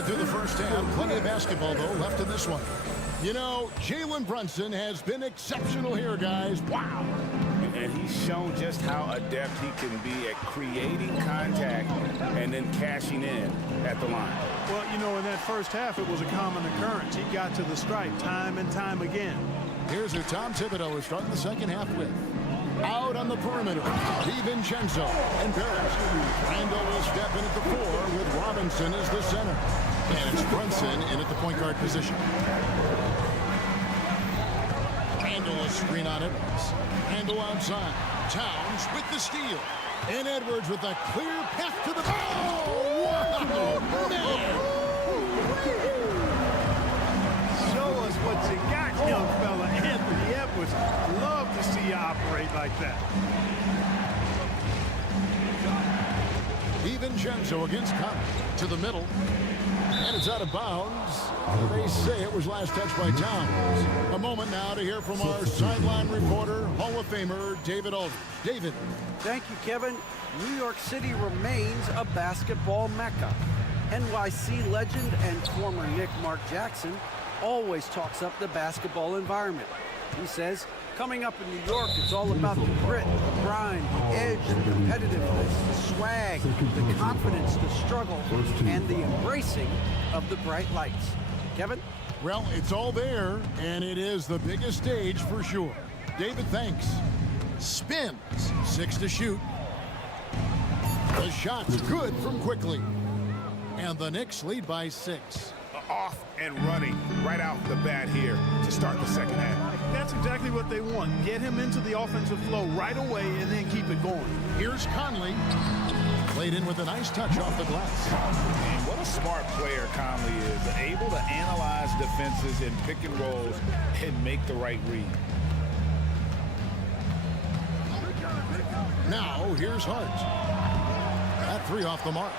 Through the first half, plenty of basketball though left in this one. You know, Jalen Brunson has been exceptional here, guys. Wow. And he's shown just how adept he can be at creating contact and then cashing in at the line. Well, you know, in that first half, it was a common occurrence. He got to the stripe time and time again. Here's who Tom Thibodeau is starting the second half with. Out on the perimeter, DiVincenzo and Barrett. Randall will step in at the 4 with Robinson as the center. And it's Brunson in at the point guard position. Randall a screen on Edwards. Randall outside. Towns with the steal. And Edwards with a clear path to the ball. Wow, man. Show us what you got, young fella. Anthony Edwards. Love to see you operate like that. DiVincenzo against Conley to the middle. And it's out of bounds. They say it was last touched by Towns. A moment now to hear from our sideline reporter, Hall of Famer, David Aldridge. David. Thank you, Kevin. New York City remains a basketball mecca. NYC legend and former Knick Mark Jackson always talks up the basketball environment. He says, coming up in New York, it's all about the grit, the grind, the edge, the competitiveness, the swag, the confidence, the struggle, and the embracing of the bright lights. Kevin? Well, it's all there, and it is the biggest stage for sure. David, thanks. Spins. 6 to shoot. The shot's good from quickly. And the Knicks lead by 6. Off and running right out the bat here to start the second half. That's exactly what they want. Get him into the offensive flow right away and then keep it going. Here's Conley. Played in with a nice touch off the glass. And what a smart player Conley is. Able to analyze defenses in pick and rolls and make the right read. Now, here's Hart. That 3 off the mark.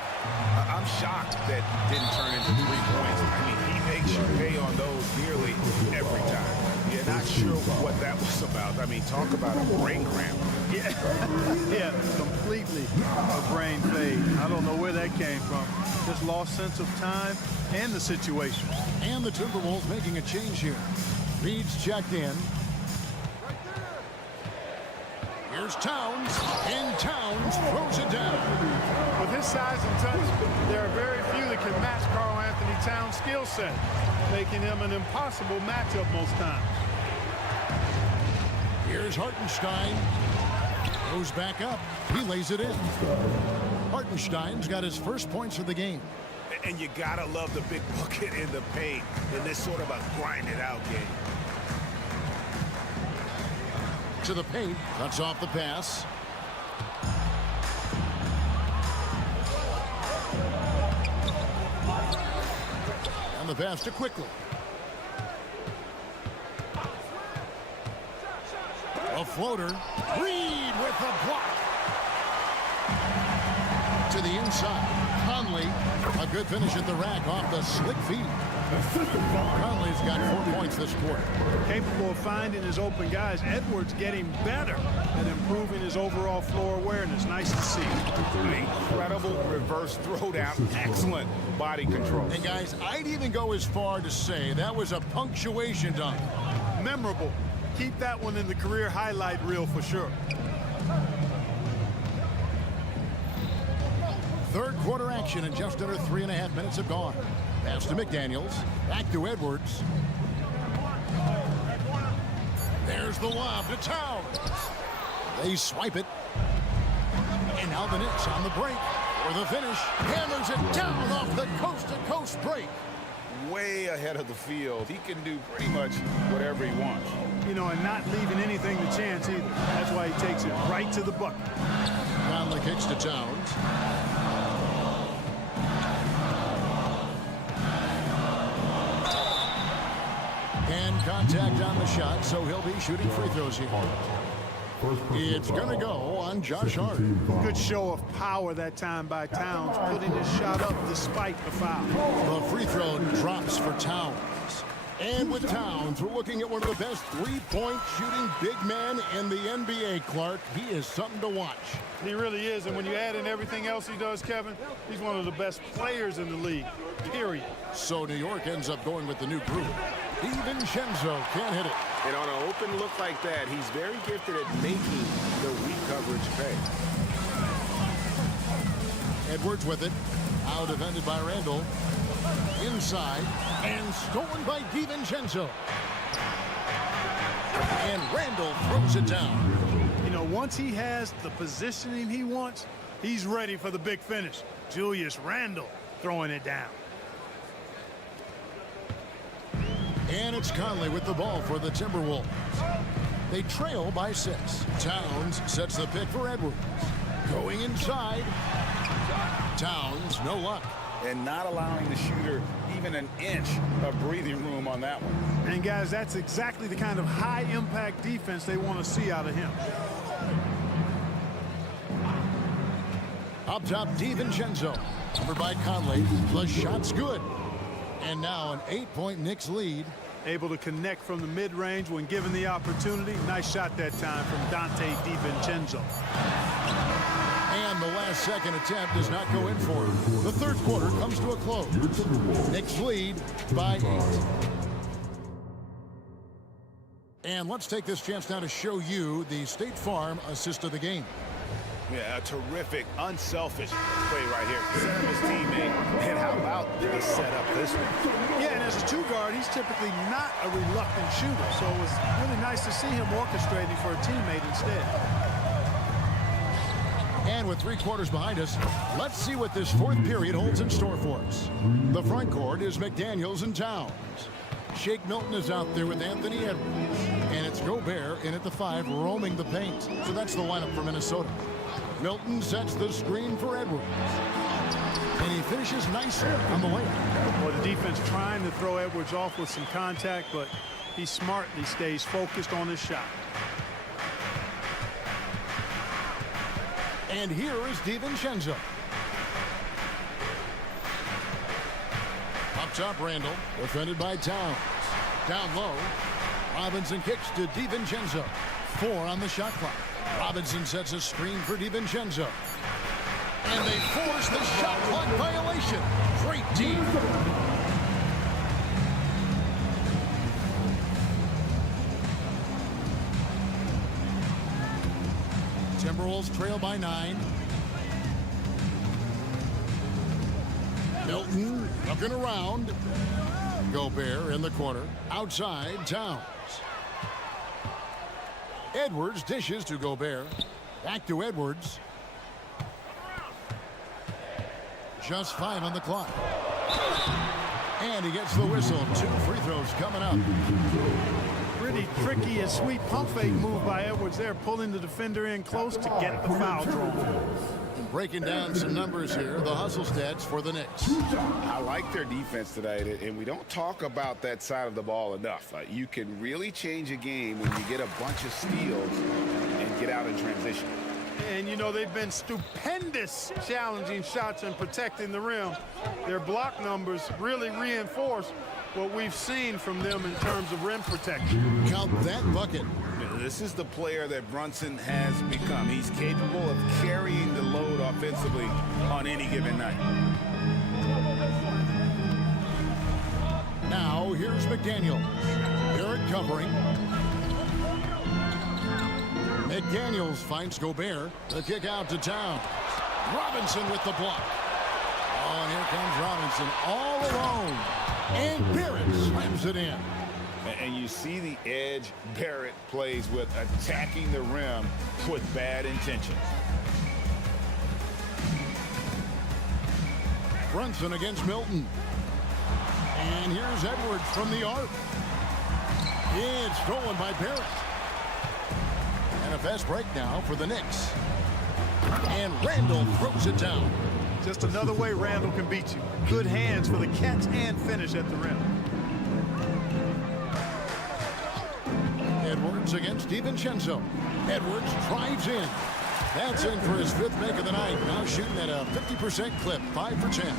I'm shocked that didn't turn into 3 points. I mean, he makes you pay on those nearly every time. You're not sure what that was about. I mean, talk about a brain cramp. Yeah, yeah, completely a brain fade. I don't know where that came from. Just lost sense of time and the situation. And the Timberwolves making a change here. Reed's checked in. Here's Towns, and Towns throws it down. With his size and touch, there are very few that can match Karl Anthony Towns' skill set, making him an impossible matchup most times. Here's Hartenstein. Goes back up. He lays it in. Hartenstein's got his first points of the game. And you gotta love the big bucket in the paint in this sort of a grind-it-out game. To the paint, cuts off the pass. And the pass to Quickly. A floater. Reed with the block. To the inside. Conley, a good finish at the rack off the slick feed. Conley's got 4 points this quarter. Capable of finding his open guys. Edwards getting better at improving his overall floor awareness. Nice to see. Incredible reverse throwdown. Excellent body control. And guys, I'd even go as far to say that was a punctuation dunk. Memorable. Keep that one in the career highlight reel for sure. Third quarter action, and just under 3.5 minutes have gone. Pass to McDaniels. Back to Edwards. There's the lob to Towns. They swipe it. And now the Knicks on the break for the finish. Hammers it down off the coast-to-coast break. Way ahead of the field. He can do pretty much whatever he wants. You know, and not leaving anything to chance either. That's why he takes it right to the bucket. Conley kicks to Towns. And contact on the shot, so he'll be shooting free throws here. It's going to go on Josh Hart. Good show of power that time by Towns, putting his shot up despite the foul. The free throw drops for Towns. And with Towns, we're looking at one of the best three-point shooting big men in the NBA, Clark. He is something to watch. He really is, and when you add in everything else he does, Kevin, he's one of the best players in the league, period. So New York ends up going with the new group. DiVincenzo can't hit it. And on an open look like that, he's very gifted at making the weak coverage pay. Edwards with it. Out defended by Randall. Inside. And stolen by DiVincenzo. And Randall throws it down. You know, once he has the positioning he wants, he's ready for the big finish. Julius Randle throwing it down. And it's Conley with the ball for the Timberwolves. They trail by 6. Towns sets the pick for Edwards. Going inside. Towns, no luck. And not allowing the shooter even an inch of breathing room on that one. And guys, that's exactly the kind of high-impact defense they want to see out of him. Up top, DiVincenzo. Covered by Conley. The shot's good. And now an 8-point Knicks lead. Able to connect from the mid-range when given the opportunity. Nice shot that time from Dante DiVincenzo. And the last second attempt does not go in for him. The third quarter comes to a close. Knicks lead by 8. And let's take this chance now to show you the State Farm assist of the game. Yeah, a terrific, unselfish play right here. Set up his teammate. And how about the setup this one? Yeah, and as a two-guard, he's typically not a reluctant shooter. So it was really nice to see him orchestrating for a teammate instead. And with 3 quarters behind us, let's see what this fourth period holds in store for us. The front court is McDaniels and Towns. Shake Milton is out there with Anthony Edwards. And it's Gobert in at the 5, roaming the paint. So that's the lineup for Minnesota. Milton sets the screen for Edwards. And he finishes nicely on the layup. Well, the defense trying to throw Edwards off with some contact, but he smartly stays focused on his shot. And here is DiVincenzo. Up top, Randall, defended by Towns. Down low, Robinson kicks to DiVincenzo. 4 on the shot clock. Robinson sets a screen for DiVincenzo. And they force the shot clock violation. Great D. Timberwolves trail by 9. Milton looking around. Gobert in the corner. Outside, Towns. Edwards dishes to Gobert. Back to Edwards. Just 5 on the clock. And he gets the whistle. 2 free throws coming up. Pretty tricky and sweet pump fake move by Edwards there, pulling the defender in close to get the foul drawn. Breaking down some numbers here, the hustle stats for the Knicks. I like their defense tonight, and we don't talk about that side of the ball enough. You can really change a game when you get a bunch of steals and get out in transition. And, you know, they've been stupendous challenging shots and protecting the rim. Their block numbers really reinforce what we've seen from them in terms of rim protection. Count that bucket. This is the player that Brunson has become. He's capable of carrying the load offensively on any given night. Now, here's McDaniel. Barrett covering. McDaniels finds Gobert. The kick out to Town. Robinson with the block. Oh, and here comes Robinson all alone. And Barrett slams it in. And you see the edge Barrett plays with, attacking the rim with bad intentions. Brunson against Milton. And here's Edwards from the arc. It's stolen by Barrett. And a fast break now for the Knicks. And Randall throws it down. Just another way Randall can beat you. Good hands for the catch and finish at the rim. Edwards against DiVincenzo. Edwards drives in. That's in for his 5th make of the night. Now shooting at a 50% clip, 5 for 10.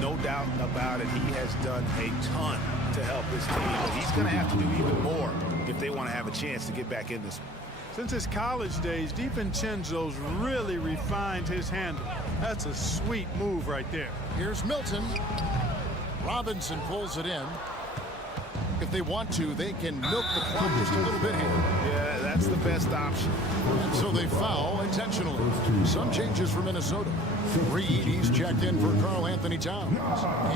No doubt about it. He has done a ton to help his team, but he's going to have to do even more if they want to have a chance to get back in this one. Since his college days, DiVincenzo's really refined his handle. That's a sweet move right there. Here's Milton. Robinson pulls it in. If they want to, they can milk the clock just a little bit here. Yeah, that's the best option. And so they foul intentionally. Some changes for Minnesota. Reed, he's checked in for Karl Anthony Towns.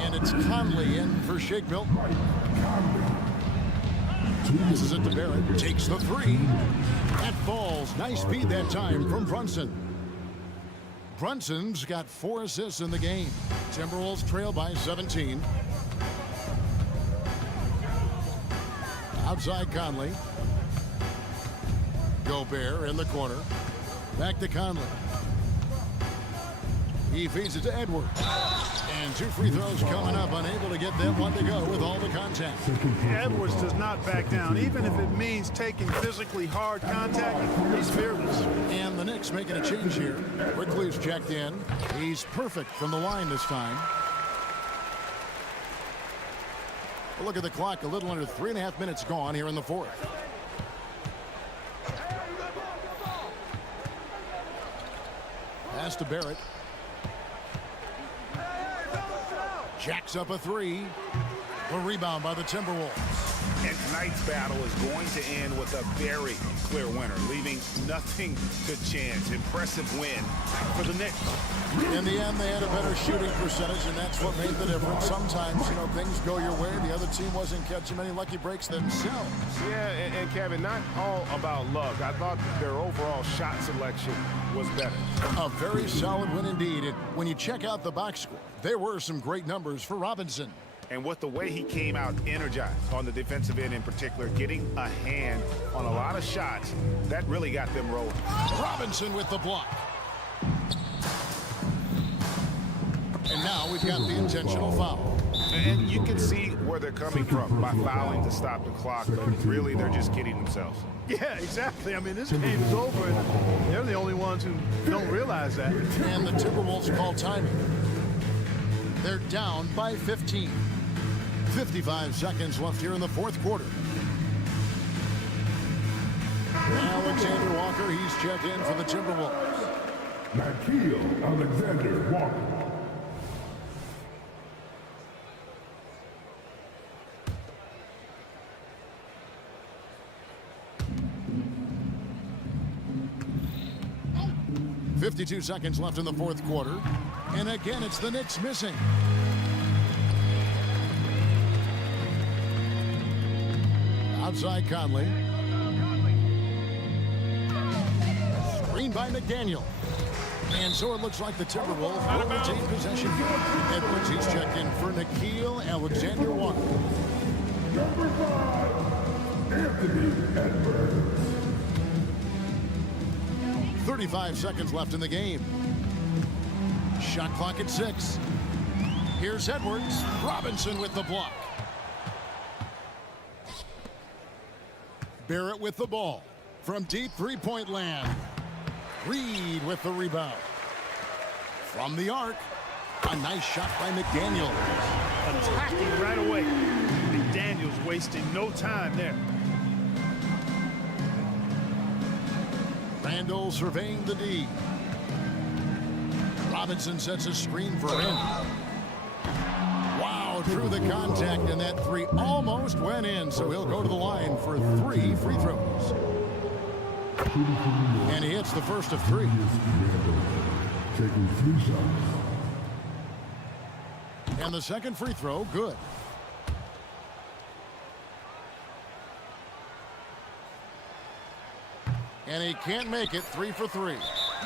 And it's Conley in for Shake Milton. This is it to Barrett. Takes the 3. That falls. Nice feed that time from Brunson. Brunson's got 4 assists in the game. Timberwolves trail by 17. Outside Conley. Gobert in the corner. Back to Conley. He feeds it to Edwards. And 2 free throws coming up. Unable to get that one to go with all the contact. Edwards does not back down. Even if it means taking physically hard contact, he's fearless. And the Knicks making a change here. Quickly's checked in. He's perfect from the line this time. Look at the clock, a little under 3.5 minutes gone here in the 4th. Pass to Barrett. Jacks up a 3. A rebound by the Timberwolves. And tonight's battle is going to end with a very clear winner, leaving nothing to chance. Impressive win for the Knicks. In the end, they had a better shooting percentage, and that's what made the difference. Sometimes, you know, things go your way. The other team wasn't catching many lucky breaks themselves. Yeah, and Kevin, not all about luck. I thought their overall shot selection was better. A very solid win indeed. And when you check out the box score, there were some great numbers for Robinson. And with the way he came out energized on the defensive end in particular, getting a hand on a lot of shots, that really got them rolling. Robinson with the block. And now we've got the intentional foul. And you can see where they're coming from by fouling to stop the clock, but really they're just kidding themselves. Yeah, exactly. I mean, this game is over, and they're the only ones who don't realize that. And the Timberwolves call timing. They're down by 15. 55 seconds left here in the 4th quarter. Alexander Walker, he's checked in for the Timberwolves. Nikhil Alexander Walker. .52 seconds left in the 4th quarter. And again, it's the Knicks missing. Outside Conley. Screen by McDaniel. And so it looks like the Timberwolves will retain possession. Edwards, he's checked in for Nickeil Alexander-Walker. Number 5, Anthony Edwards. 35 seconds left in the game. Shot clock at 6. Here's Edwards. Robinson with the block. Barrett with the ball. From deep three-point land. Reed with the rebound. From the arc. A nice shot by McDaniel. Attacking right away. McDaniel's wasting no time there. Randall surveying the D. Robinson sets a screen for him. Wow, through the contact, and that three almost went in, so he'll go to the line for 3 free throws. And he hits the first of 3. Taking 3 shots. And the second free throw, good. And he can't make it. 3 for 3.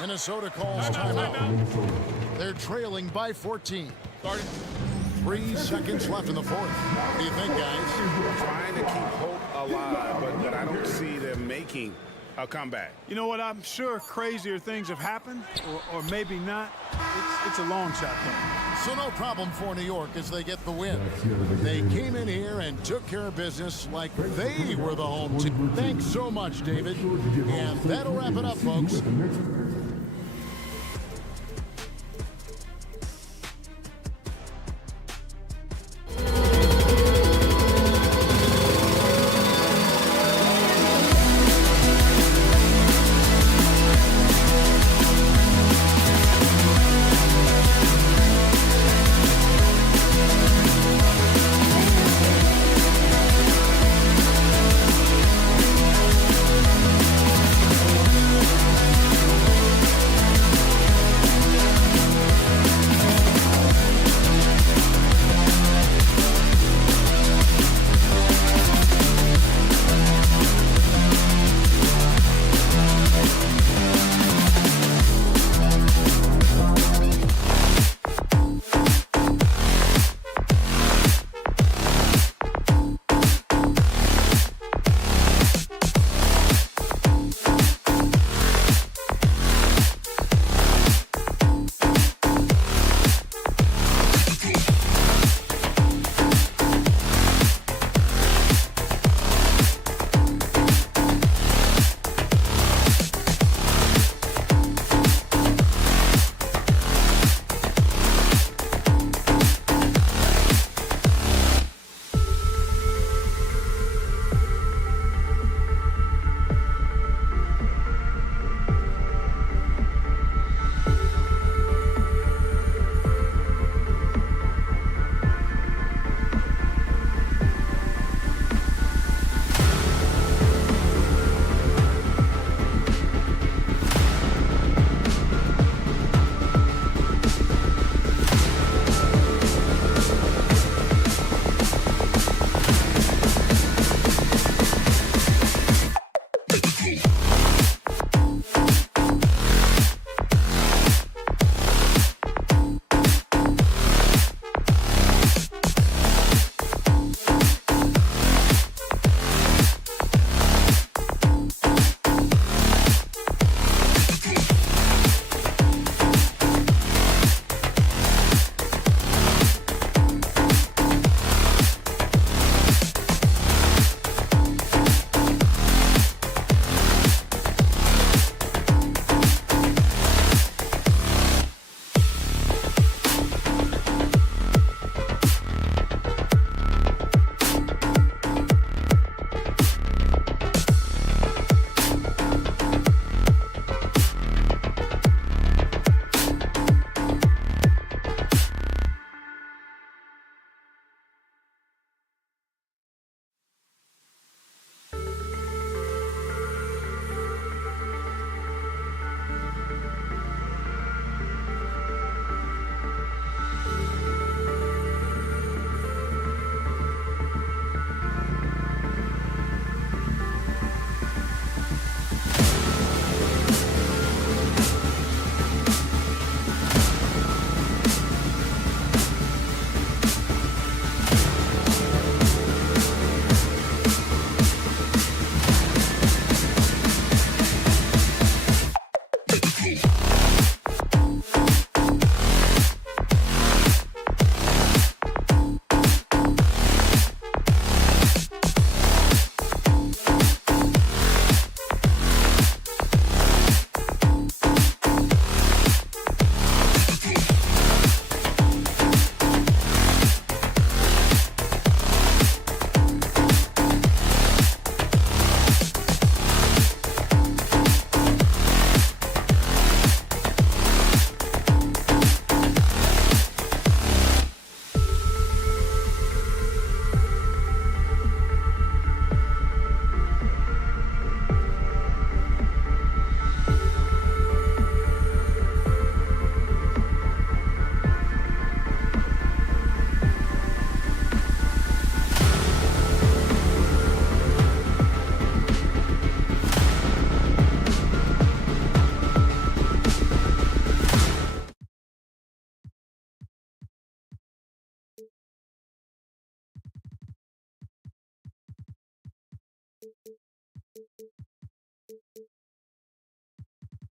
Minnesota calls timeout. They're trailing by 14. 3 seconds left in the fourth. What do you think, guys? Trying to keep hope alive, but I don't see them making a comeback. You know what? I'm sure crazier things have happened, or maybe not. It's a long shot, though. So no problem for New York as they get the win. They came in here and took care of business like they were the home team. Thanks so much, David. And that'll wrap it up, folks.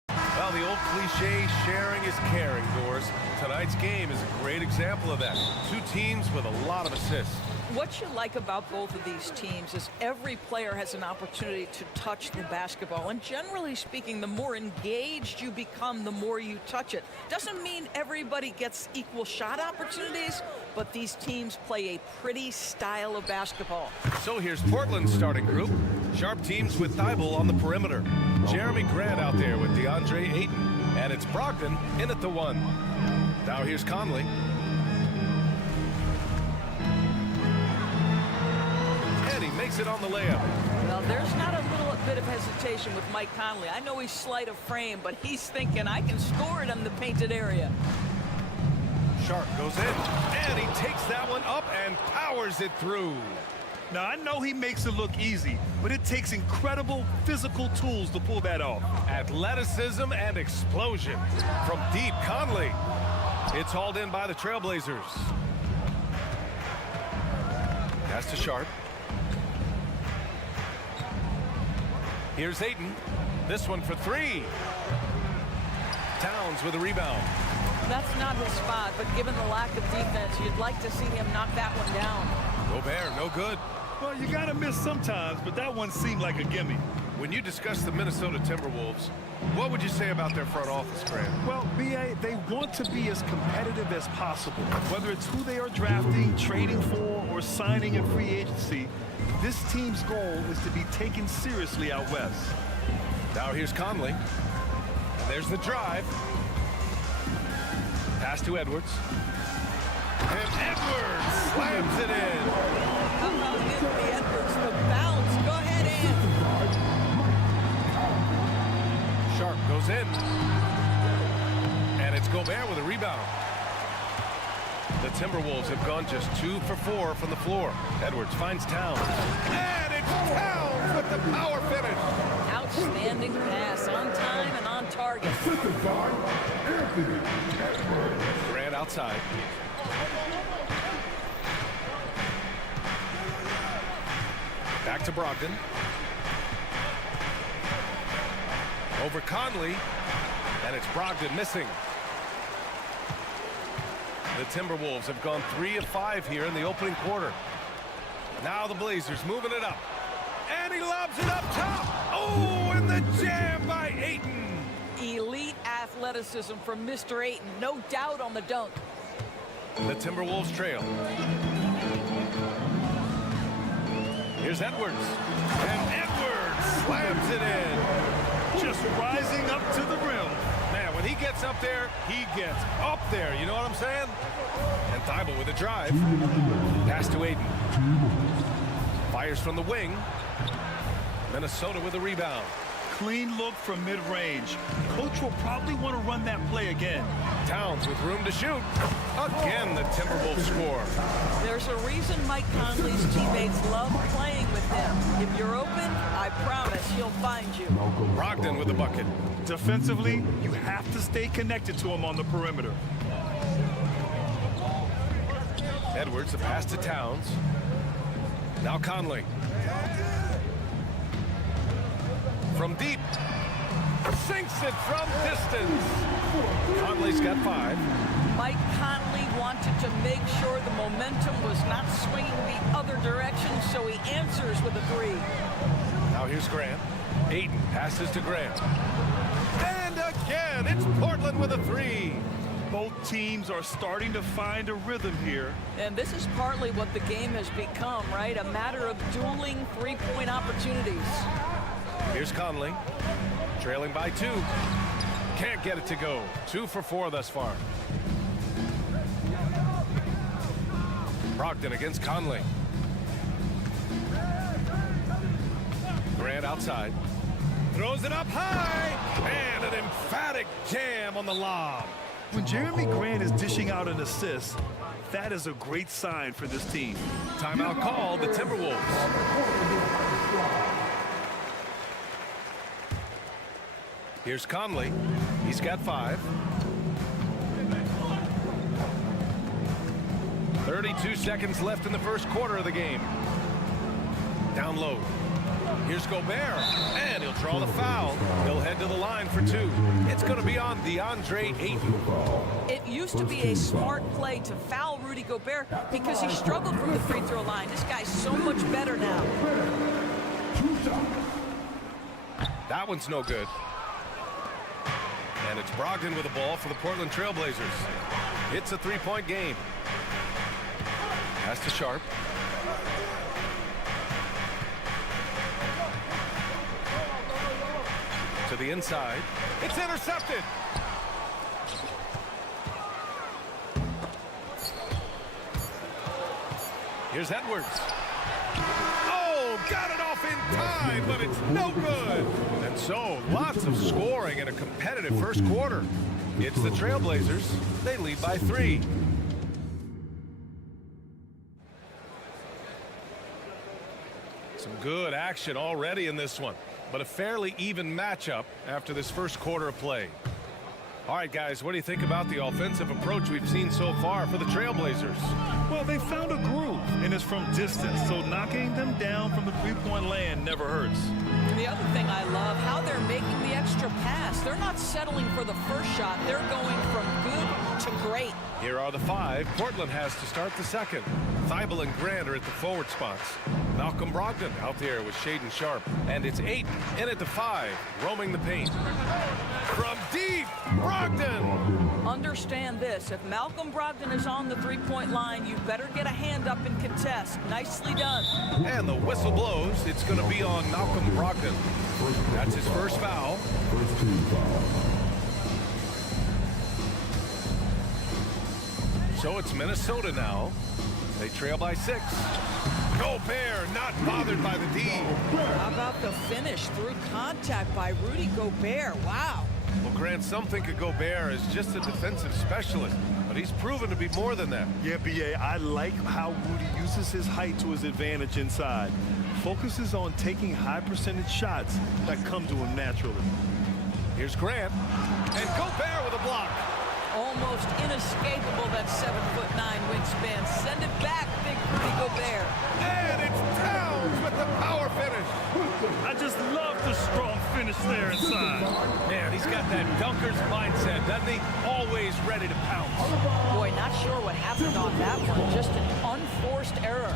Well, the old cliche, sharing is caring, Doors. Tonight's game is a great example of that. Two teams with a lot of assists. What you like about both of these teams is every player has an opportunity to touch the basketball. And generally speaking, the more engaged you become, the more you touch it. Doesn't mean everybody gets equal shot opportunities, but these teams play a pretty style of basketball. So here's Portland's starting group. Sharp teams with Thibault on the perimeter. Jeremy Grant out there with DeAndre Ayton. And it's Brogdon in at the 1. Now here's Conley. And he makes it on the layup. Well, there's not a little bit of hesitation with Mike Conley. I know he's slight of frame, but he's thinking, I can score it in the painted area. Sharp goes in, and he takes that one up and powers it through. Now, I know he makes it look easy, but it takes incredible physical tools to pull that off. Athleticism and explosion. From deep, Conley. It's hauled in by the Trailblazers. Pass to Sharp. Here's Ayton. This one for 3. Towns with a rebound. That's not his spot, but given the lack of defense, you'd like to see him knock that one down. Gobert, no good. Well, you got to miss sometimes, but that one seemed like a gimme. When you discuss the Minnesota Timberwolves, what would you say about their front office, Grant? Well, B.A., they want to be as competitive as possible. Whether it's who they are drafting, trading for, or signing in free agency, this team's goal is to be taken seriously out west. Now here's Conley. And there's the drive. Pass to Edwards. And Edwards slams it in. How about Anthony Edwards? The bounce. Go ahead, Ant. Sharp goes in. And it's Gobert with a rebound. The Timberwolves have gone just 2 for 4 from the floor. Edwards finds Towns. And it's Towns with the power finish. Outstanding pass, on time and on target. Grant outside. Back to Brogdon. Over Conley. And it's Brogdon missing. The Timberwolves have gone 3 of 5 here in the opening quarter. Now the Blazers moving it up. And he lobs it up top. Oh, and the jam by Ayton. Elite athleticism from Mr. Ayton. No doubt on the dunk. The Timberwolves trail. Here's Edwards. And Edwards slams it in. Just rising up to the rim. Man, when he gets up there, he gets up there. You know what I'm saying? And Thibault with a drive. Pass to Ayton. Fires from the wing. Minnesota with a rebound. Clean look from mid-range. Coach will probably want to run that play again. Towns with room to shoot. Again, the Timberwolves score. There's a reason Mike Conley's teammates love playing with him. If you're open, I promise he'll find you. Brogdon with the bucket. Defensively, you have to stay connected to him on the perimeter. Edwards, the pass to Towns. Now Conley. From deep. Sinks it from distance. Conley's got 5. Mike Conley wanted to make sure the momentum was not swinging the other direction, so he answers with a 3. Now here's Grant. Ayton passes to Grant. And again, it's Portland with a 3. Both teams are starting to find a rhythm here. And this is partly what the game has become, right? A matter of dueling three-point opportunities. Here's Conley. Trailing by 2. Can't get it to go. 2 for 4 thus far. Brogdon against Conley. Grant outside. Throws it up high. And an emphatic jam on the lob. When Jeremy Grant is dishing out an assist, that is a great sign for this team. Timeout called, the Timberwolves. Here's Conley. He's got 5. 32 seconds left in the first quarter of the game. Down low. Here's Gobert, and he'll draw the foul. He'll head to the line for 2. It's going to be on DeAndre Ayton. It used to be a smart play to foul Rudy Gobert because he struggled from the free throw line. This guy's so much better now. That one's no good. And it's Brogdon with the ball for the Portland Trailblazers. It's a 3-point game. Pass to Sharp. To the inside. It's intercepted. Here's Edwards. Oh, got it off in time, but it's no good. And so, lots of scoring in a competitive first quarter. It's the Trailblazers. They lead by 3. Some good action already in this one, but a fairly even matchup after this first quarter of play. All right, guys, what do you think about the offensive approach we've seen so far for the Trailblazers? Well, they found a groove, and it's from distance, so knocking them down from the three-point land never hurts. And the other thing I love, how they're making the extra pass. They're not settling for the first shot. They're going from good to great. Here are the 5. Portland has to start the second. Thibault and Grant are at the forward spots. Malcolm Brogdon out there with Shaden Sharp. And it's Ayton in at the 5, roaming the paint. From deep, Brogdon! Understand this, if Malcolm Brogdon is on the three-point line, you better get a hand up and contest. Nicely done. And the whistle blows. It's going to be on Malcolm Brogdon. That's his first foul. So it's Minnesota now. They trail by 6. Gobert not bothered by the D. How about the finish through contact by Rudy Gobert? Wow. Well, Grant, some think of Gobert as just a defensive specialist, but he's proven to be more than that. Yeah, B.A., I like how Rudy uses his height to his advantage inside. Focuses on taking high percentage shots that come to him naturally. Here's Grant, and Gobert with a block. Almost inescapable, that 7'9" wingspan. Send it back, big Rudy Gobert. And it's Towns with the power finish. I just love the strong finish there inside. Man, he's got that dunker's mindset, doesn't he? Always ready to pounce. Boy, not sure what happened on that one. Just an unforced error.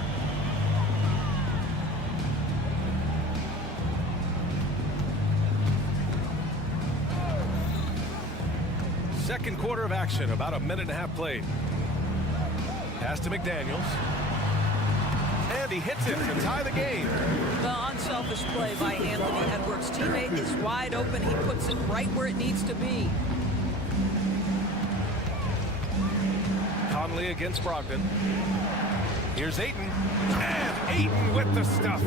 Second quarter of action, about a minute and a half played. Pass to McDaniels. And he hits it to tie the game. The unselfish play by Anthony Edwards' teammate is wide open. He puts it right where it needs to be. Conley against Brogdon. Here's Ayton. And Ayton with the stuff.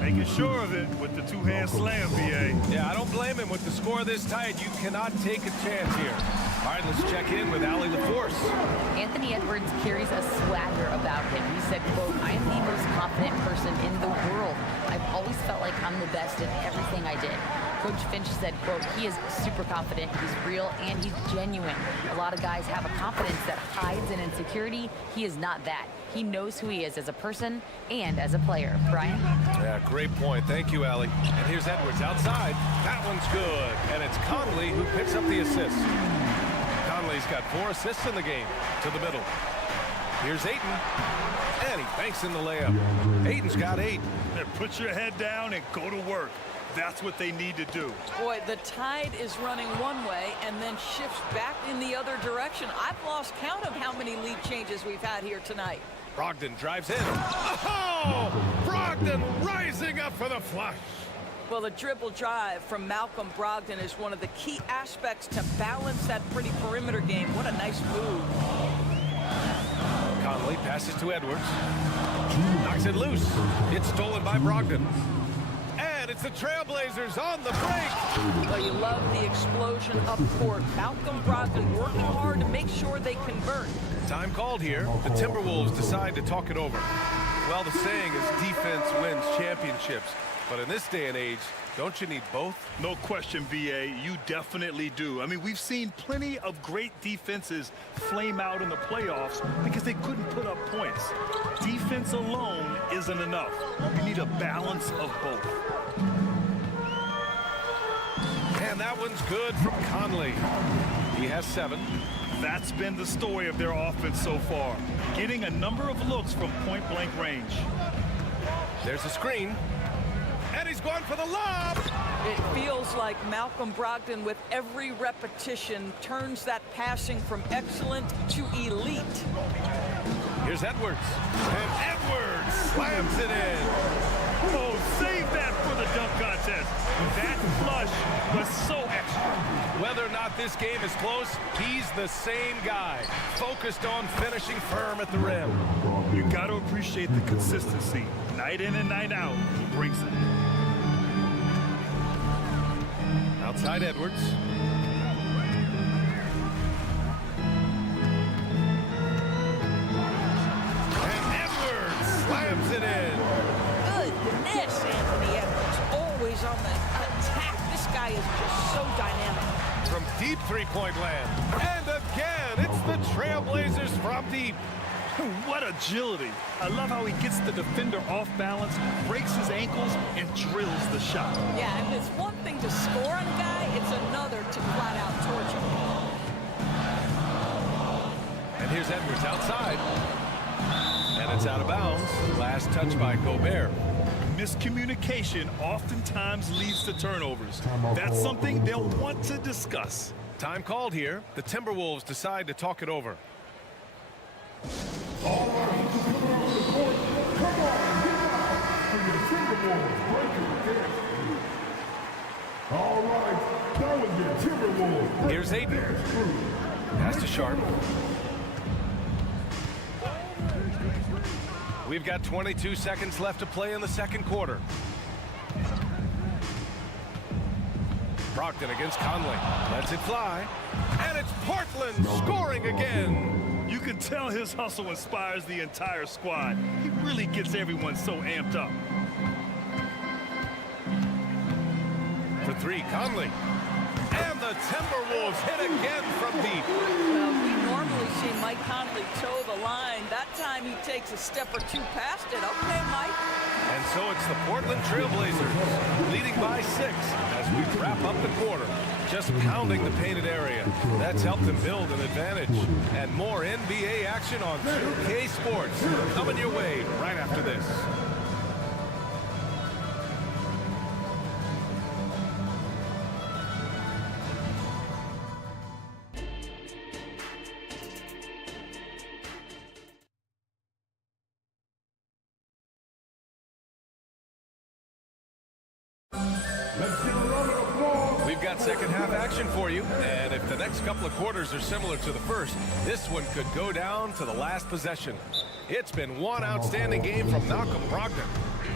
Making sure of it with the two-hand slam, B.A. Yeah, I don't blame him. With the score this tight, you cannot take a chance here. All right, let's check in with Allie LaForce. Anthony Edwards carries a swagger about him. He said, quote, "I am the most confident person in the world. I've always felt like I'm the best at everything I did." Coach Finch said, quote, "He is super confident, he's real, and he's genuine. A lot of guys have a confidence that hides an insecurity. He is not that. He knows who he is as a person and as a player." Brian? Yeah, great point. Thank you, Allie. And here's Edwards outside. That one's good. And it's Conley who picks up the assist. Conley's got 4 assists in the game. To the middle. Here's Ayton. And he banks in the layup. Ayton's got 8. Put your head down and go to work. That's what they need to do. Boy, the tide is running one way and then shifts back in the other direction. I've lost count of how many lead changes we've had here tonight. Brogdon drives in. Oh! Brogdon rising up for the flush. Well, the dribble drive from Malcolm Brogdon is one of the key aspects to balance that pretty perimeter game. What a nice move. Conley passes to Edwards. Knocks it loose. It's stolen by Brogdon. And it's the Trailblazers on the break. Well, you love the explosion up court. Malcolm Brogdon working hard to make sure they convert. Time called here. The Timberwolves decide to talk it over. Well, the saying is defense wins championships. But in this day and age, don't you need both? No question, B.A. You definitely do. I mean, we've seen plenty of great defenses flame out in the playoffs because they couldn't put up points. Defense alone isn't enough. You need a balance of both. And that one's good from Conley. He has 7. That's been the story of their offense so far, getting a number of looks from point-blank range. There's a screen. And he's going for the lob. It feels like Malcolm Brogdon, with every repetition, turns that passing from excellent to elite. Here's Edwards. And Edwards slams it in. Oh, save that for the dunk contest. That flush was so extra. Whether or not this game is close, he's the same guy, focused on finishing firm at the rim. You got to appreciate the consistency. Night in and night out, he brings it. Outside Edwards. And Edwards slams it in. Goodness, Anthony Edwards, always on the attack. This guy is just so dynamic. From deep three-point land. And again, it's the Trailblazers from deep. What agility. I love how he gets the defender off balance, breaks his ankles, and drills the shot. Yeah, and it's one thing to score on a guy, it's another to flat out torch him. And here's Edwards outside. And it's out of bounds. Last touch by Gobert. Miscommunication oftentimes leads to turnovers. That's something they'll want to discuss. Time called here. The Timberwolves decide to talk it over. All right, coming on the court, come on, get out for your Timberwolves breaking dance. All right, that was your Timberwolves. Here's Aiden. Pass to Sharp. We've got 22 seconds left to play in the second quarter. Brogdon against Conley. Lets it fly. And it's Portland scoring again. You can tell his hustle inspires the entire squad. He really gets everyone so amped up. For 3, Conley. And the Timberwolves hit again from deep. Well, we normally see Mike Conley toe the line. That time he takes a step or two past it. Okay, Mike. And so it's the Portland Trailblazers leading by 6 as we wrap up the quarter. Just pounding the painted area. That's helped them build an advantage. And more NBA action on 2K Sports coming your way right after this. We've got second half action for you, and if the next couple of quarters are similar to the first, this one could go down to the last possession. It's been one outstanding game from Malcolm Brogdon.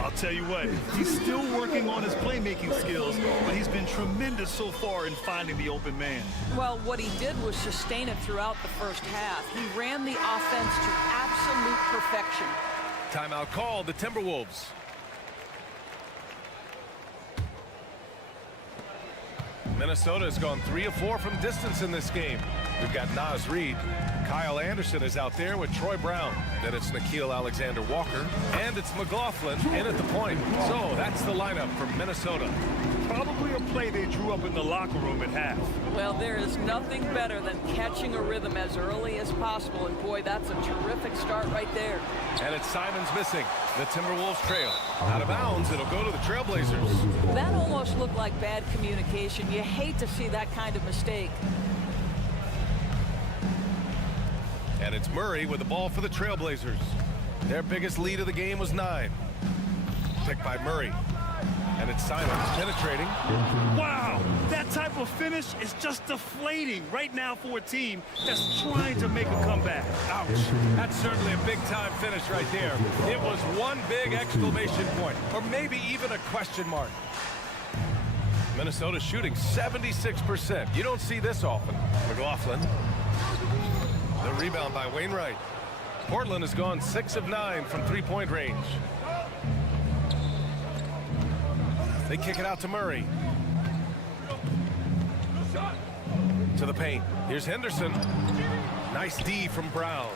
I'll tell you what, he's still working on his playmaking skills, but he's been tremendous so far in finding the open man. Well, what he did was sustain it throughout the first half. He ran the offense to absolute perfection. Timeout called, the Timberwolves. Minnesota has gone 3 of 4 from distance in this game. We've got Naz Reid. Kyle Anderson is out there with Troy Brown. Then it's Nickeil Alexander-Walker. And it's McLaughlin in at the point. So that's the lineup for Minnesota. Probably a play they drew up in the locker room at half. Well, there is nothing better than catching a rhythm as early as possible. And boy, that's a terrific start right there. And it's Simons missing. The Timberwolves trail. Out of bounds, it'll go to the Trailblazers. That almost looked like bad communication. You hate to see that kind of mistake. And it's Murray with the ball for the Trailblazers. Their biggest lead of the game was 9. Picked by Murray. And it's Simons penetrating. Wow, that type of finish is just deflating right now for a team that's trying to make a comeback. Ouch. That's certainly a big-time finish right there. It was one big exclamation point, or maybe even a question mark. Minnesota shooting 76%. You don't see this often. McLaughlin. The rebound by Wainwright. Portland has gone 6 of 9 from three-point range. They kick it out to Murray. To the paint. Here's Henderson. Nice D from Brown.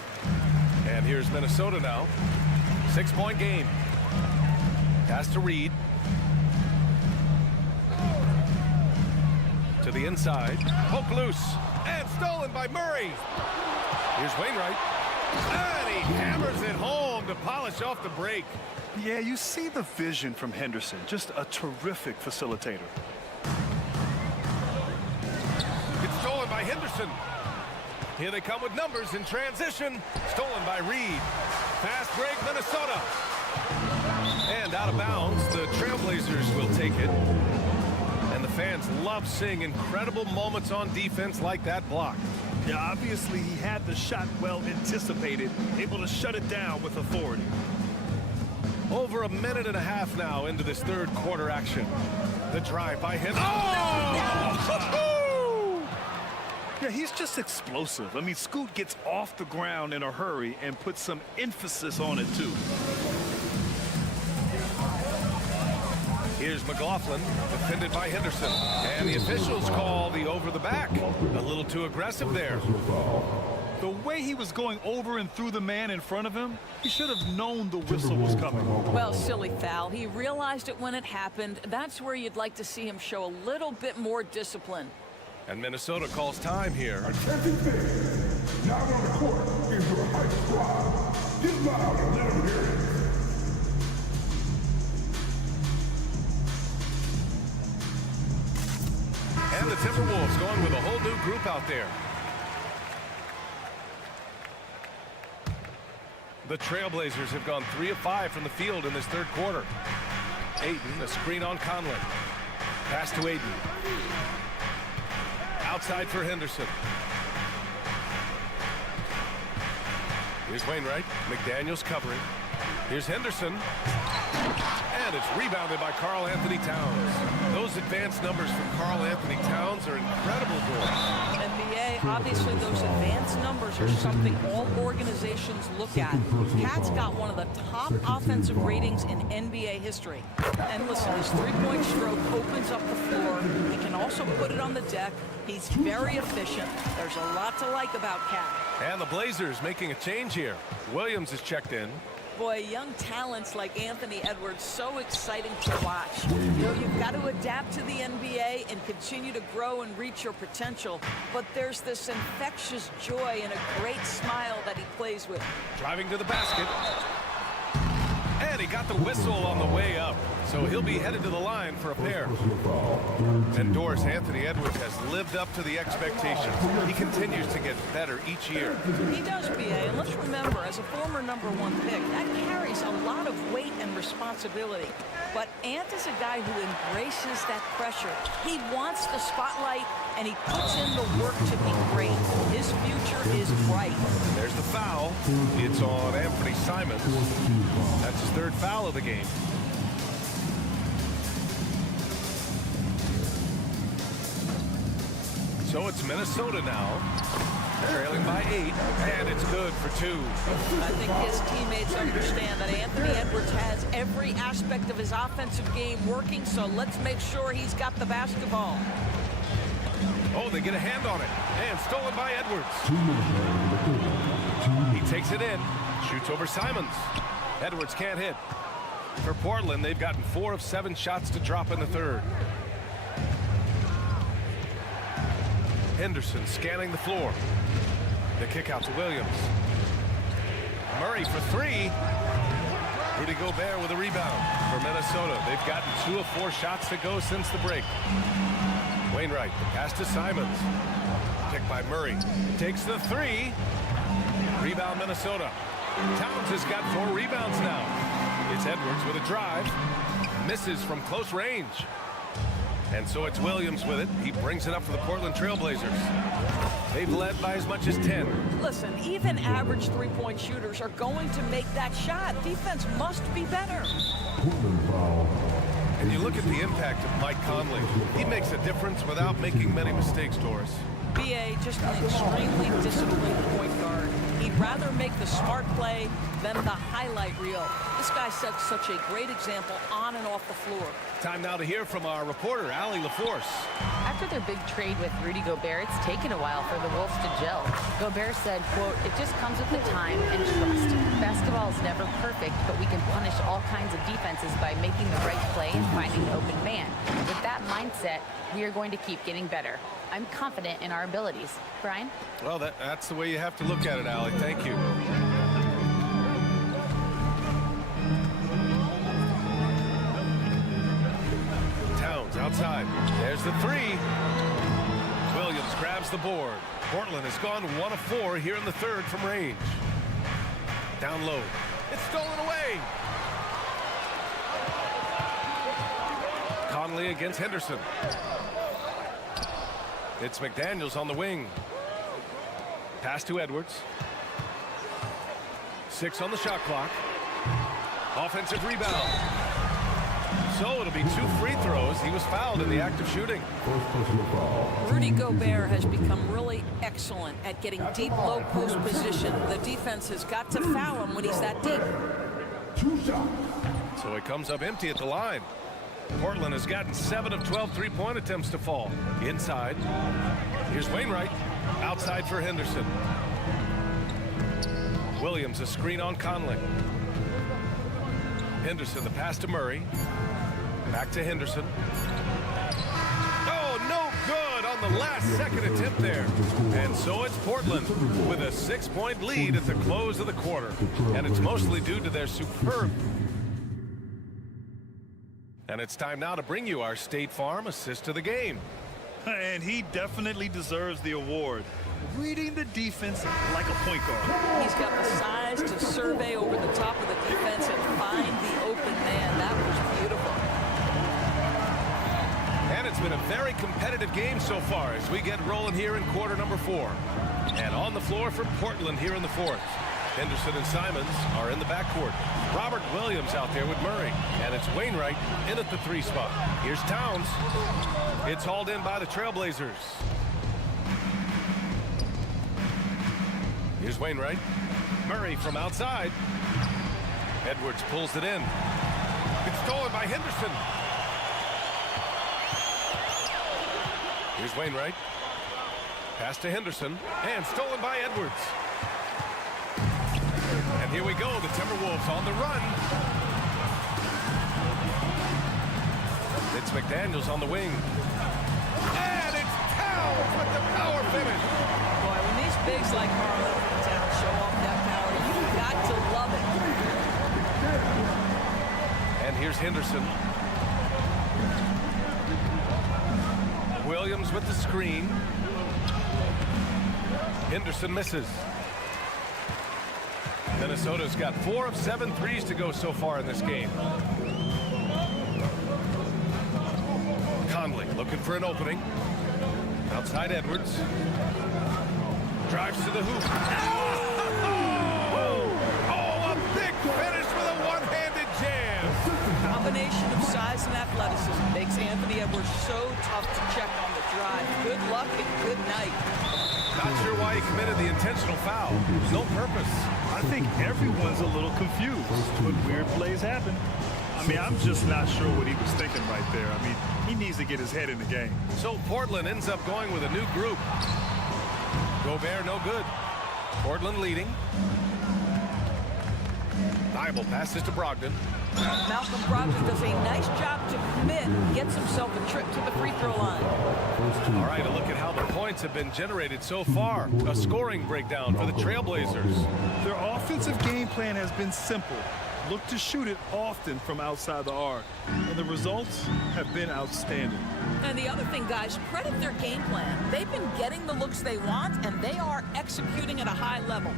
And here's Minnesota now. 6-point game. Pass to Reed. To the inside. Poke loose. And stolen by Murray. Here's Wainwright. And he hammers it home to polish off the break. Yeah, you see the vision from Henderson. Just a terrific facilitator. It's stolen by Henderson. Here they come with numbers in transition. Stolen by Reed. Fast break, Minnesota. And out of bounds, the Trailblazers will take it. And the fans love seeing incredible moments on defense like that block. Yeah, obviously he had the shot well anticipated, able to shut it down with authority. Over a minute and a half now into this third quarter action. The drive by him. Oh! Yeah, he's just explosive. I mean, Scoot gets off the ground in a hurry and puts some emphasis on it, too. Here's McLaughlin, defended by Henderson. And the officials call the over the back. A little too aggressive there. The way he was going over and through the man in front of him, he should have known the whistle was coming. Well, silly foul. He realized it when it happened. That's where you'd like to see him show a little bit more discipline. And Minnesota calls time here. Attention fans. Now on the court is your hype squad. Get loud and let them hear it. And the Timberwolves going with a whole new group out there. The Trailblazers have gone 3 of 5 from the field in this third quarter. Ayton, a screen on Conley. Pass to Ayton. Outside for Henderson. Here's Wainwright. McDaniels covering. Here's Henderson. And it's rebounded by Karl Anthony Towns. Those advanced numbers from Karl Anthony Towns are incredible goals. NBA, obviously those advanced numbers are something all organizations look at. Pat's got one of the top offensive ratings in NBA history. And listen, his three-point stroke opens up the floor. He can also put it on the deck. He's very efficient. There's a lot to like about Cat. And the Blazers making a change here. Williams is checked in. Boy, young talents like Anthony Edwards, so exciting to watch. You know, you've got to adapt to the NBA and continue to grow and reach your potential. But there's this infectious joy and a great smile that he plays with. Driving to the basket. And he got the whistle on the way up. So he'll be headed to the line for a pair. And Doris, Anthony Edwards has lived up to the expectations. He continues to get better each year. He does, B.A. And let's remember, as a former #1 pick, that carries a lot of weight and responsibility. But Ant is a guy who embraces that pressure. He wants the spotlight, and he puts in the work to be great. His future is bright. There's the foul. It's on Anthony Simons. That's his third foul of the game. So it's Minnesota now. Trailing by 8, and it's good for 2. I think his teammates understand that Anthony Edwards has every aspect of his offensive game working, so let's make sure he's got the basketball. Oh, they get a hand on it, and stolen by Edwards. He takes it in, shoots over Simons. Edwards can't hit. For Portland, they've gotten 4 of 7 shots to drop in the third. Henderson scanning the floor. The kick out to Williams. Murray for 3. Rudy Gobert with a rebound for Minnesota. They've gotten 2 of 4 shots to go since the break. Wainwright, the pass to Simons. Kick by Murray. Takes the 3. Rebound Minnesota. Towns has got 4 rebounds now. It's Edwards with a drive. Misses from close range. And so it's Williams with it. He brings it up for the Portland Trailblazers. They've led by as much as 10. Listen, even average three-point shooters are going to make that shot. Defense must be better. And you look at the impact of Mike Conley. He makes a difference without making many mistakes, Doris. B.A. just an extremely disciplined point guard. He'd rather make the smart play than the highlight reel. This guy sets such a great example on and off the floor. Time now to hear from our reporter, Allie LaForce. After their big trade with Rudy Gobert, it's taken a while for the Wolves to gel. Gobert said, quote, "It just comes with the time and trust. Basketball is never perfect, but we can punish all kinds of defenses by making the right play and finding an open man. With that mindset, we are going to keep getting better. I'm confident in our abilities." Brian? Well, that's the way you have to look at it, Allie. Thank you. Towns outside. There's the three. Williams grabs the board. Portland has gone 1 of 4 here in the third from range. Down low. It's stolen away. Conley against Henderson. It's McDaniels on the wing. Pass to Edwards. 6 on the shot clock. Offensive rebound. So it'll be 2 free throws. He was fouled in the act of shooting. Rudy Gobert has become really excellent at getting deep low post position. The defense has got to foul him when he's that deep. So it comes up empty at the line. Portland has gotten 7 of 12 three-point attempts to fall. Inside. Here's Wainwright. Outside for Henderson. Williams a screen on Conley. Henderson the pass to Murray. Back to Henderson. Oh, no good on the last second attempt there. And so it's Portland with a 6-point lead at the close of the quarter. And it's mostly due to their superb. And it's time now to bring you our State Farm assist of the game. And he definitely deserves the award. Reading the defense like a point guard. He's got the size to survey over the top of the defense and find the open man. That was beautiful. And it's been a very competitive game so far as we get rolling here in quarter number 4. And on the floor for Portland here in the fourth. Henderson and Simons are in the backcourt. Robert Williams out there with Murray. And it's Wainwright in at the 3 spot. Here's Towns. It's hauled in by the Trailblazers. Here's Wainwright. Murray from outside. Edwards pulls it in. It's stolen by Henderson. Here's Wainwright. Pass to Henderson. And stolen by Edwards. And here we go. The Timberwolves on the run. It's McDaniels on the wing. And it's Towns with the power finish. Boy, when these bigs like Carlo Towns show off that power, you've got to love it. And here's Henderson. Williams with the screen. Henderson misses. Minnesota's got 4 of 7 threes to go so far in this game. Conley looking for an opening. Outside Edwards. Drives to the hoop. Oh, a big finish with a one-handed jam. Combination of size and athleticism makes Anthony Edwards so tough to check on the drive. Good luck and good night. Not sure why he committed the intentional foul. No purpose. I think everyone's a little confused, but weird plays happen. I mean, I'm just not sure what he was thinking right there. I mean, he needs to get his head in the game. So Portland ends up going with a new group. Gobert no good. Portland leading. Bible passes to Brogdon. Malcolm Brogdon does a nice job to commit, gets himself a trip to the free throw line. All right, a look at how the points have been generated so far. A scoring breakdown for the Trailblazers. Their offensive game plan has been simple. Look to shoot it often from outside the arc. And the results have been outstanding. And the other thing, guys, credit their game plan. They've been getting the looks they want, and they are executing at a high level.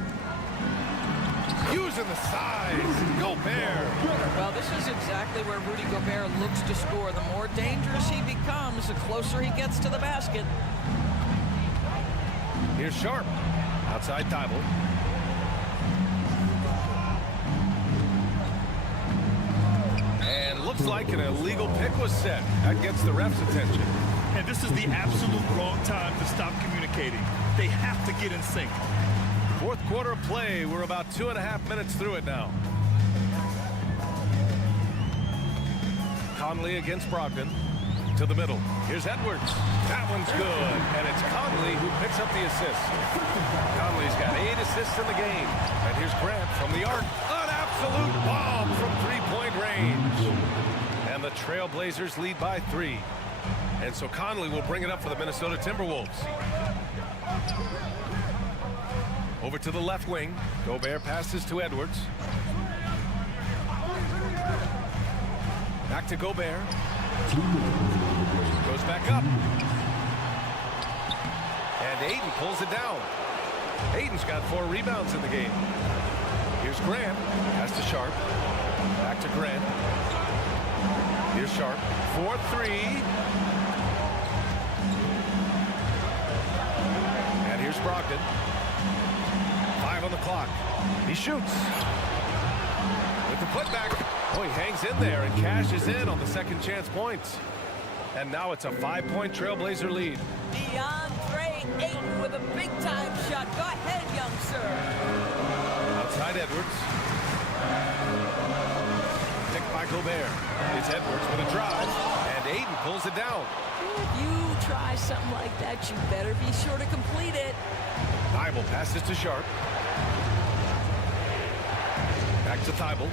Using the size. Gobert. Well, this is exactly where Rudy Gobert looks to score. The more dangerous he becomes, the closer he gets to the basket. Here's Sharp. Outside Thibault. And looks like an illegal pick was set. That gets the ref's attention. And this is the absolute wrong time to stop communicating. They have to get in sync. Fourth quarter of play. We're about 2.5 minutes through it now. Conley against Brogdon. To the middle. Here's Edwards. That one's good. And it's Conley who picks up the assist. Conley's got 8 assists in the game. And here's Grant from the arc. An absolute bomb from three-point range. And the Trailblazers lead by 3. And so Conley will bring it up for the Minnesota Timberwolves. Over to the left wing. Gobert passes to Edwards. Back to Gobert. Goes back up. And Ayton pulls it down. Ayton's got 4 rebounds in the game. Here's Grant. Pass to Sharp. Back to Grant. Here's Sharp. 4-3. And here's Brogdon. 5 on the clock. He shoots. With the putback. Oh, he hangs in there and cashes in on the second chance points. And now it's a 5-point Trailblazer lead. DeAndre Ayton with a big-time shot. Go ahead, young sir. Outside Edwards. Picked by Gobert. It's Edwards with a drive. And Ayton pulls it down. If you try something like that, you better be sure to complete it. Thibault passes to Sharp. Back to Thibault.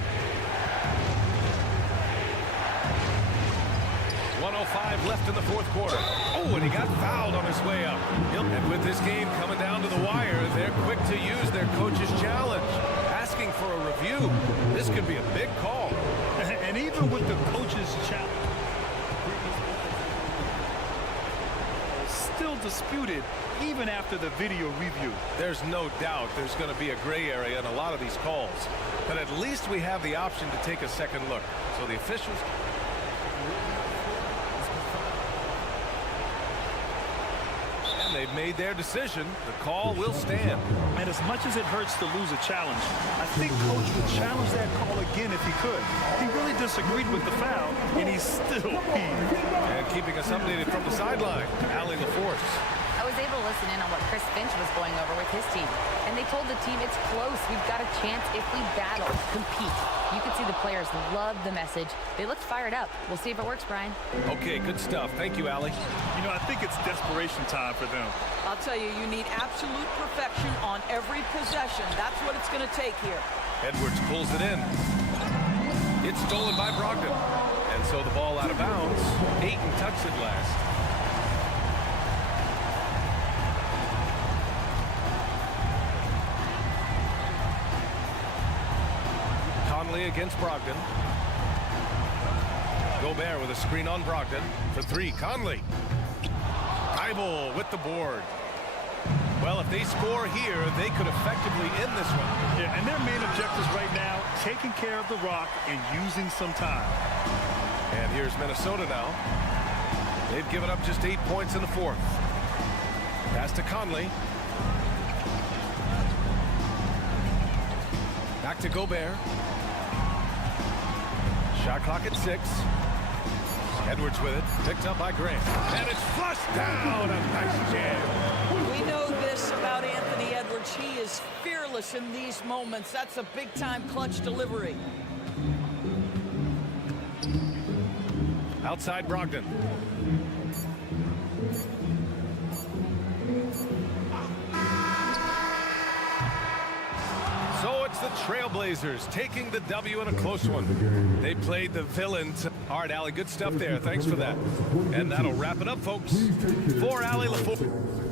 1:05 left in the fourth quarter. Oh, and he got fouled on his way up. And with this game coming down to the wire, they're quick to use their coach's challenge, asking for a review. This could be a big call. And even with the coach's challenge, still disputed even after the video review. There's no doubt there's going to be a gray area in a lot of these calls. But at least we have the option to take a second look. So the officials... They've made their decision. The call will stand. And as much as it hurts to lose a challenge, I think Coach would challenge that call again if he could. He really disagreed with the foul, and he's still peeved. And keeping us updated from the sideline, Allie LaForce. I was able to listen in on what Chris Finch was going over with his team. And they told the team it's close. We've got a chance if we battle, compete. You could see the players love the message. They looked fired up. We'll see if it works, Brian. Okay, good stuff. Thank you, Allie. You know, I think it's desperation time for them. I'll tell you, you need absolute perfection on every possession. That's what it's going to take here. Edwards pulls it in. It's stolen by Brogdon. And so the ball out of bounds. Ayton touched it last. Conley against Brogdon. Gobert with a screen on Brogdon for 3. Conley. Thibault with the board. Well, if they score here, they could effectively end this one. Yeah, and their main objectives right now, taking care of the rock and using some time. And here's Minnesota now. They've given up just 8 points in the fourth. Pass to Conley. Back to Gobert. Shot clock at 6. Edwards with it. Picked up by Grant. And it's flushed down. A nice jam. We know this about Anthony Edwards. He is fearless in these moments. That's a big-time clutch delivery. Outside Brogdon. So it's the Trailblazers taking the W in a close one. They played the villains. All right, Allie, good stuff there. Thanks for that. And that'll wrap it up, folks. For Allie LaForce.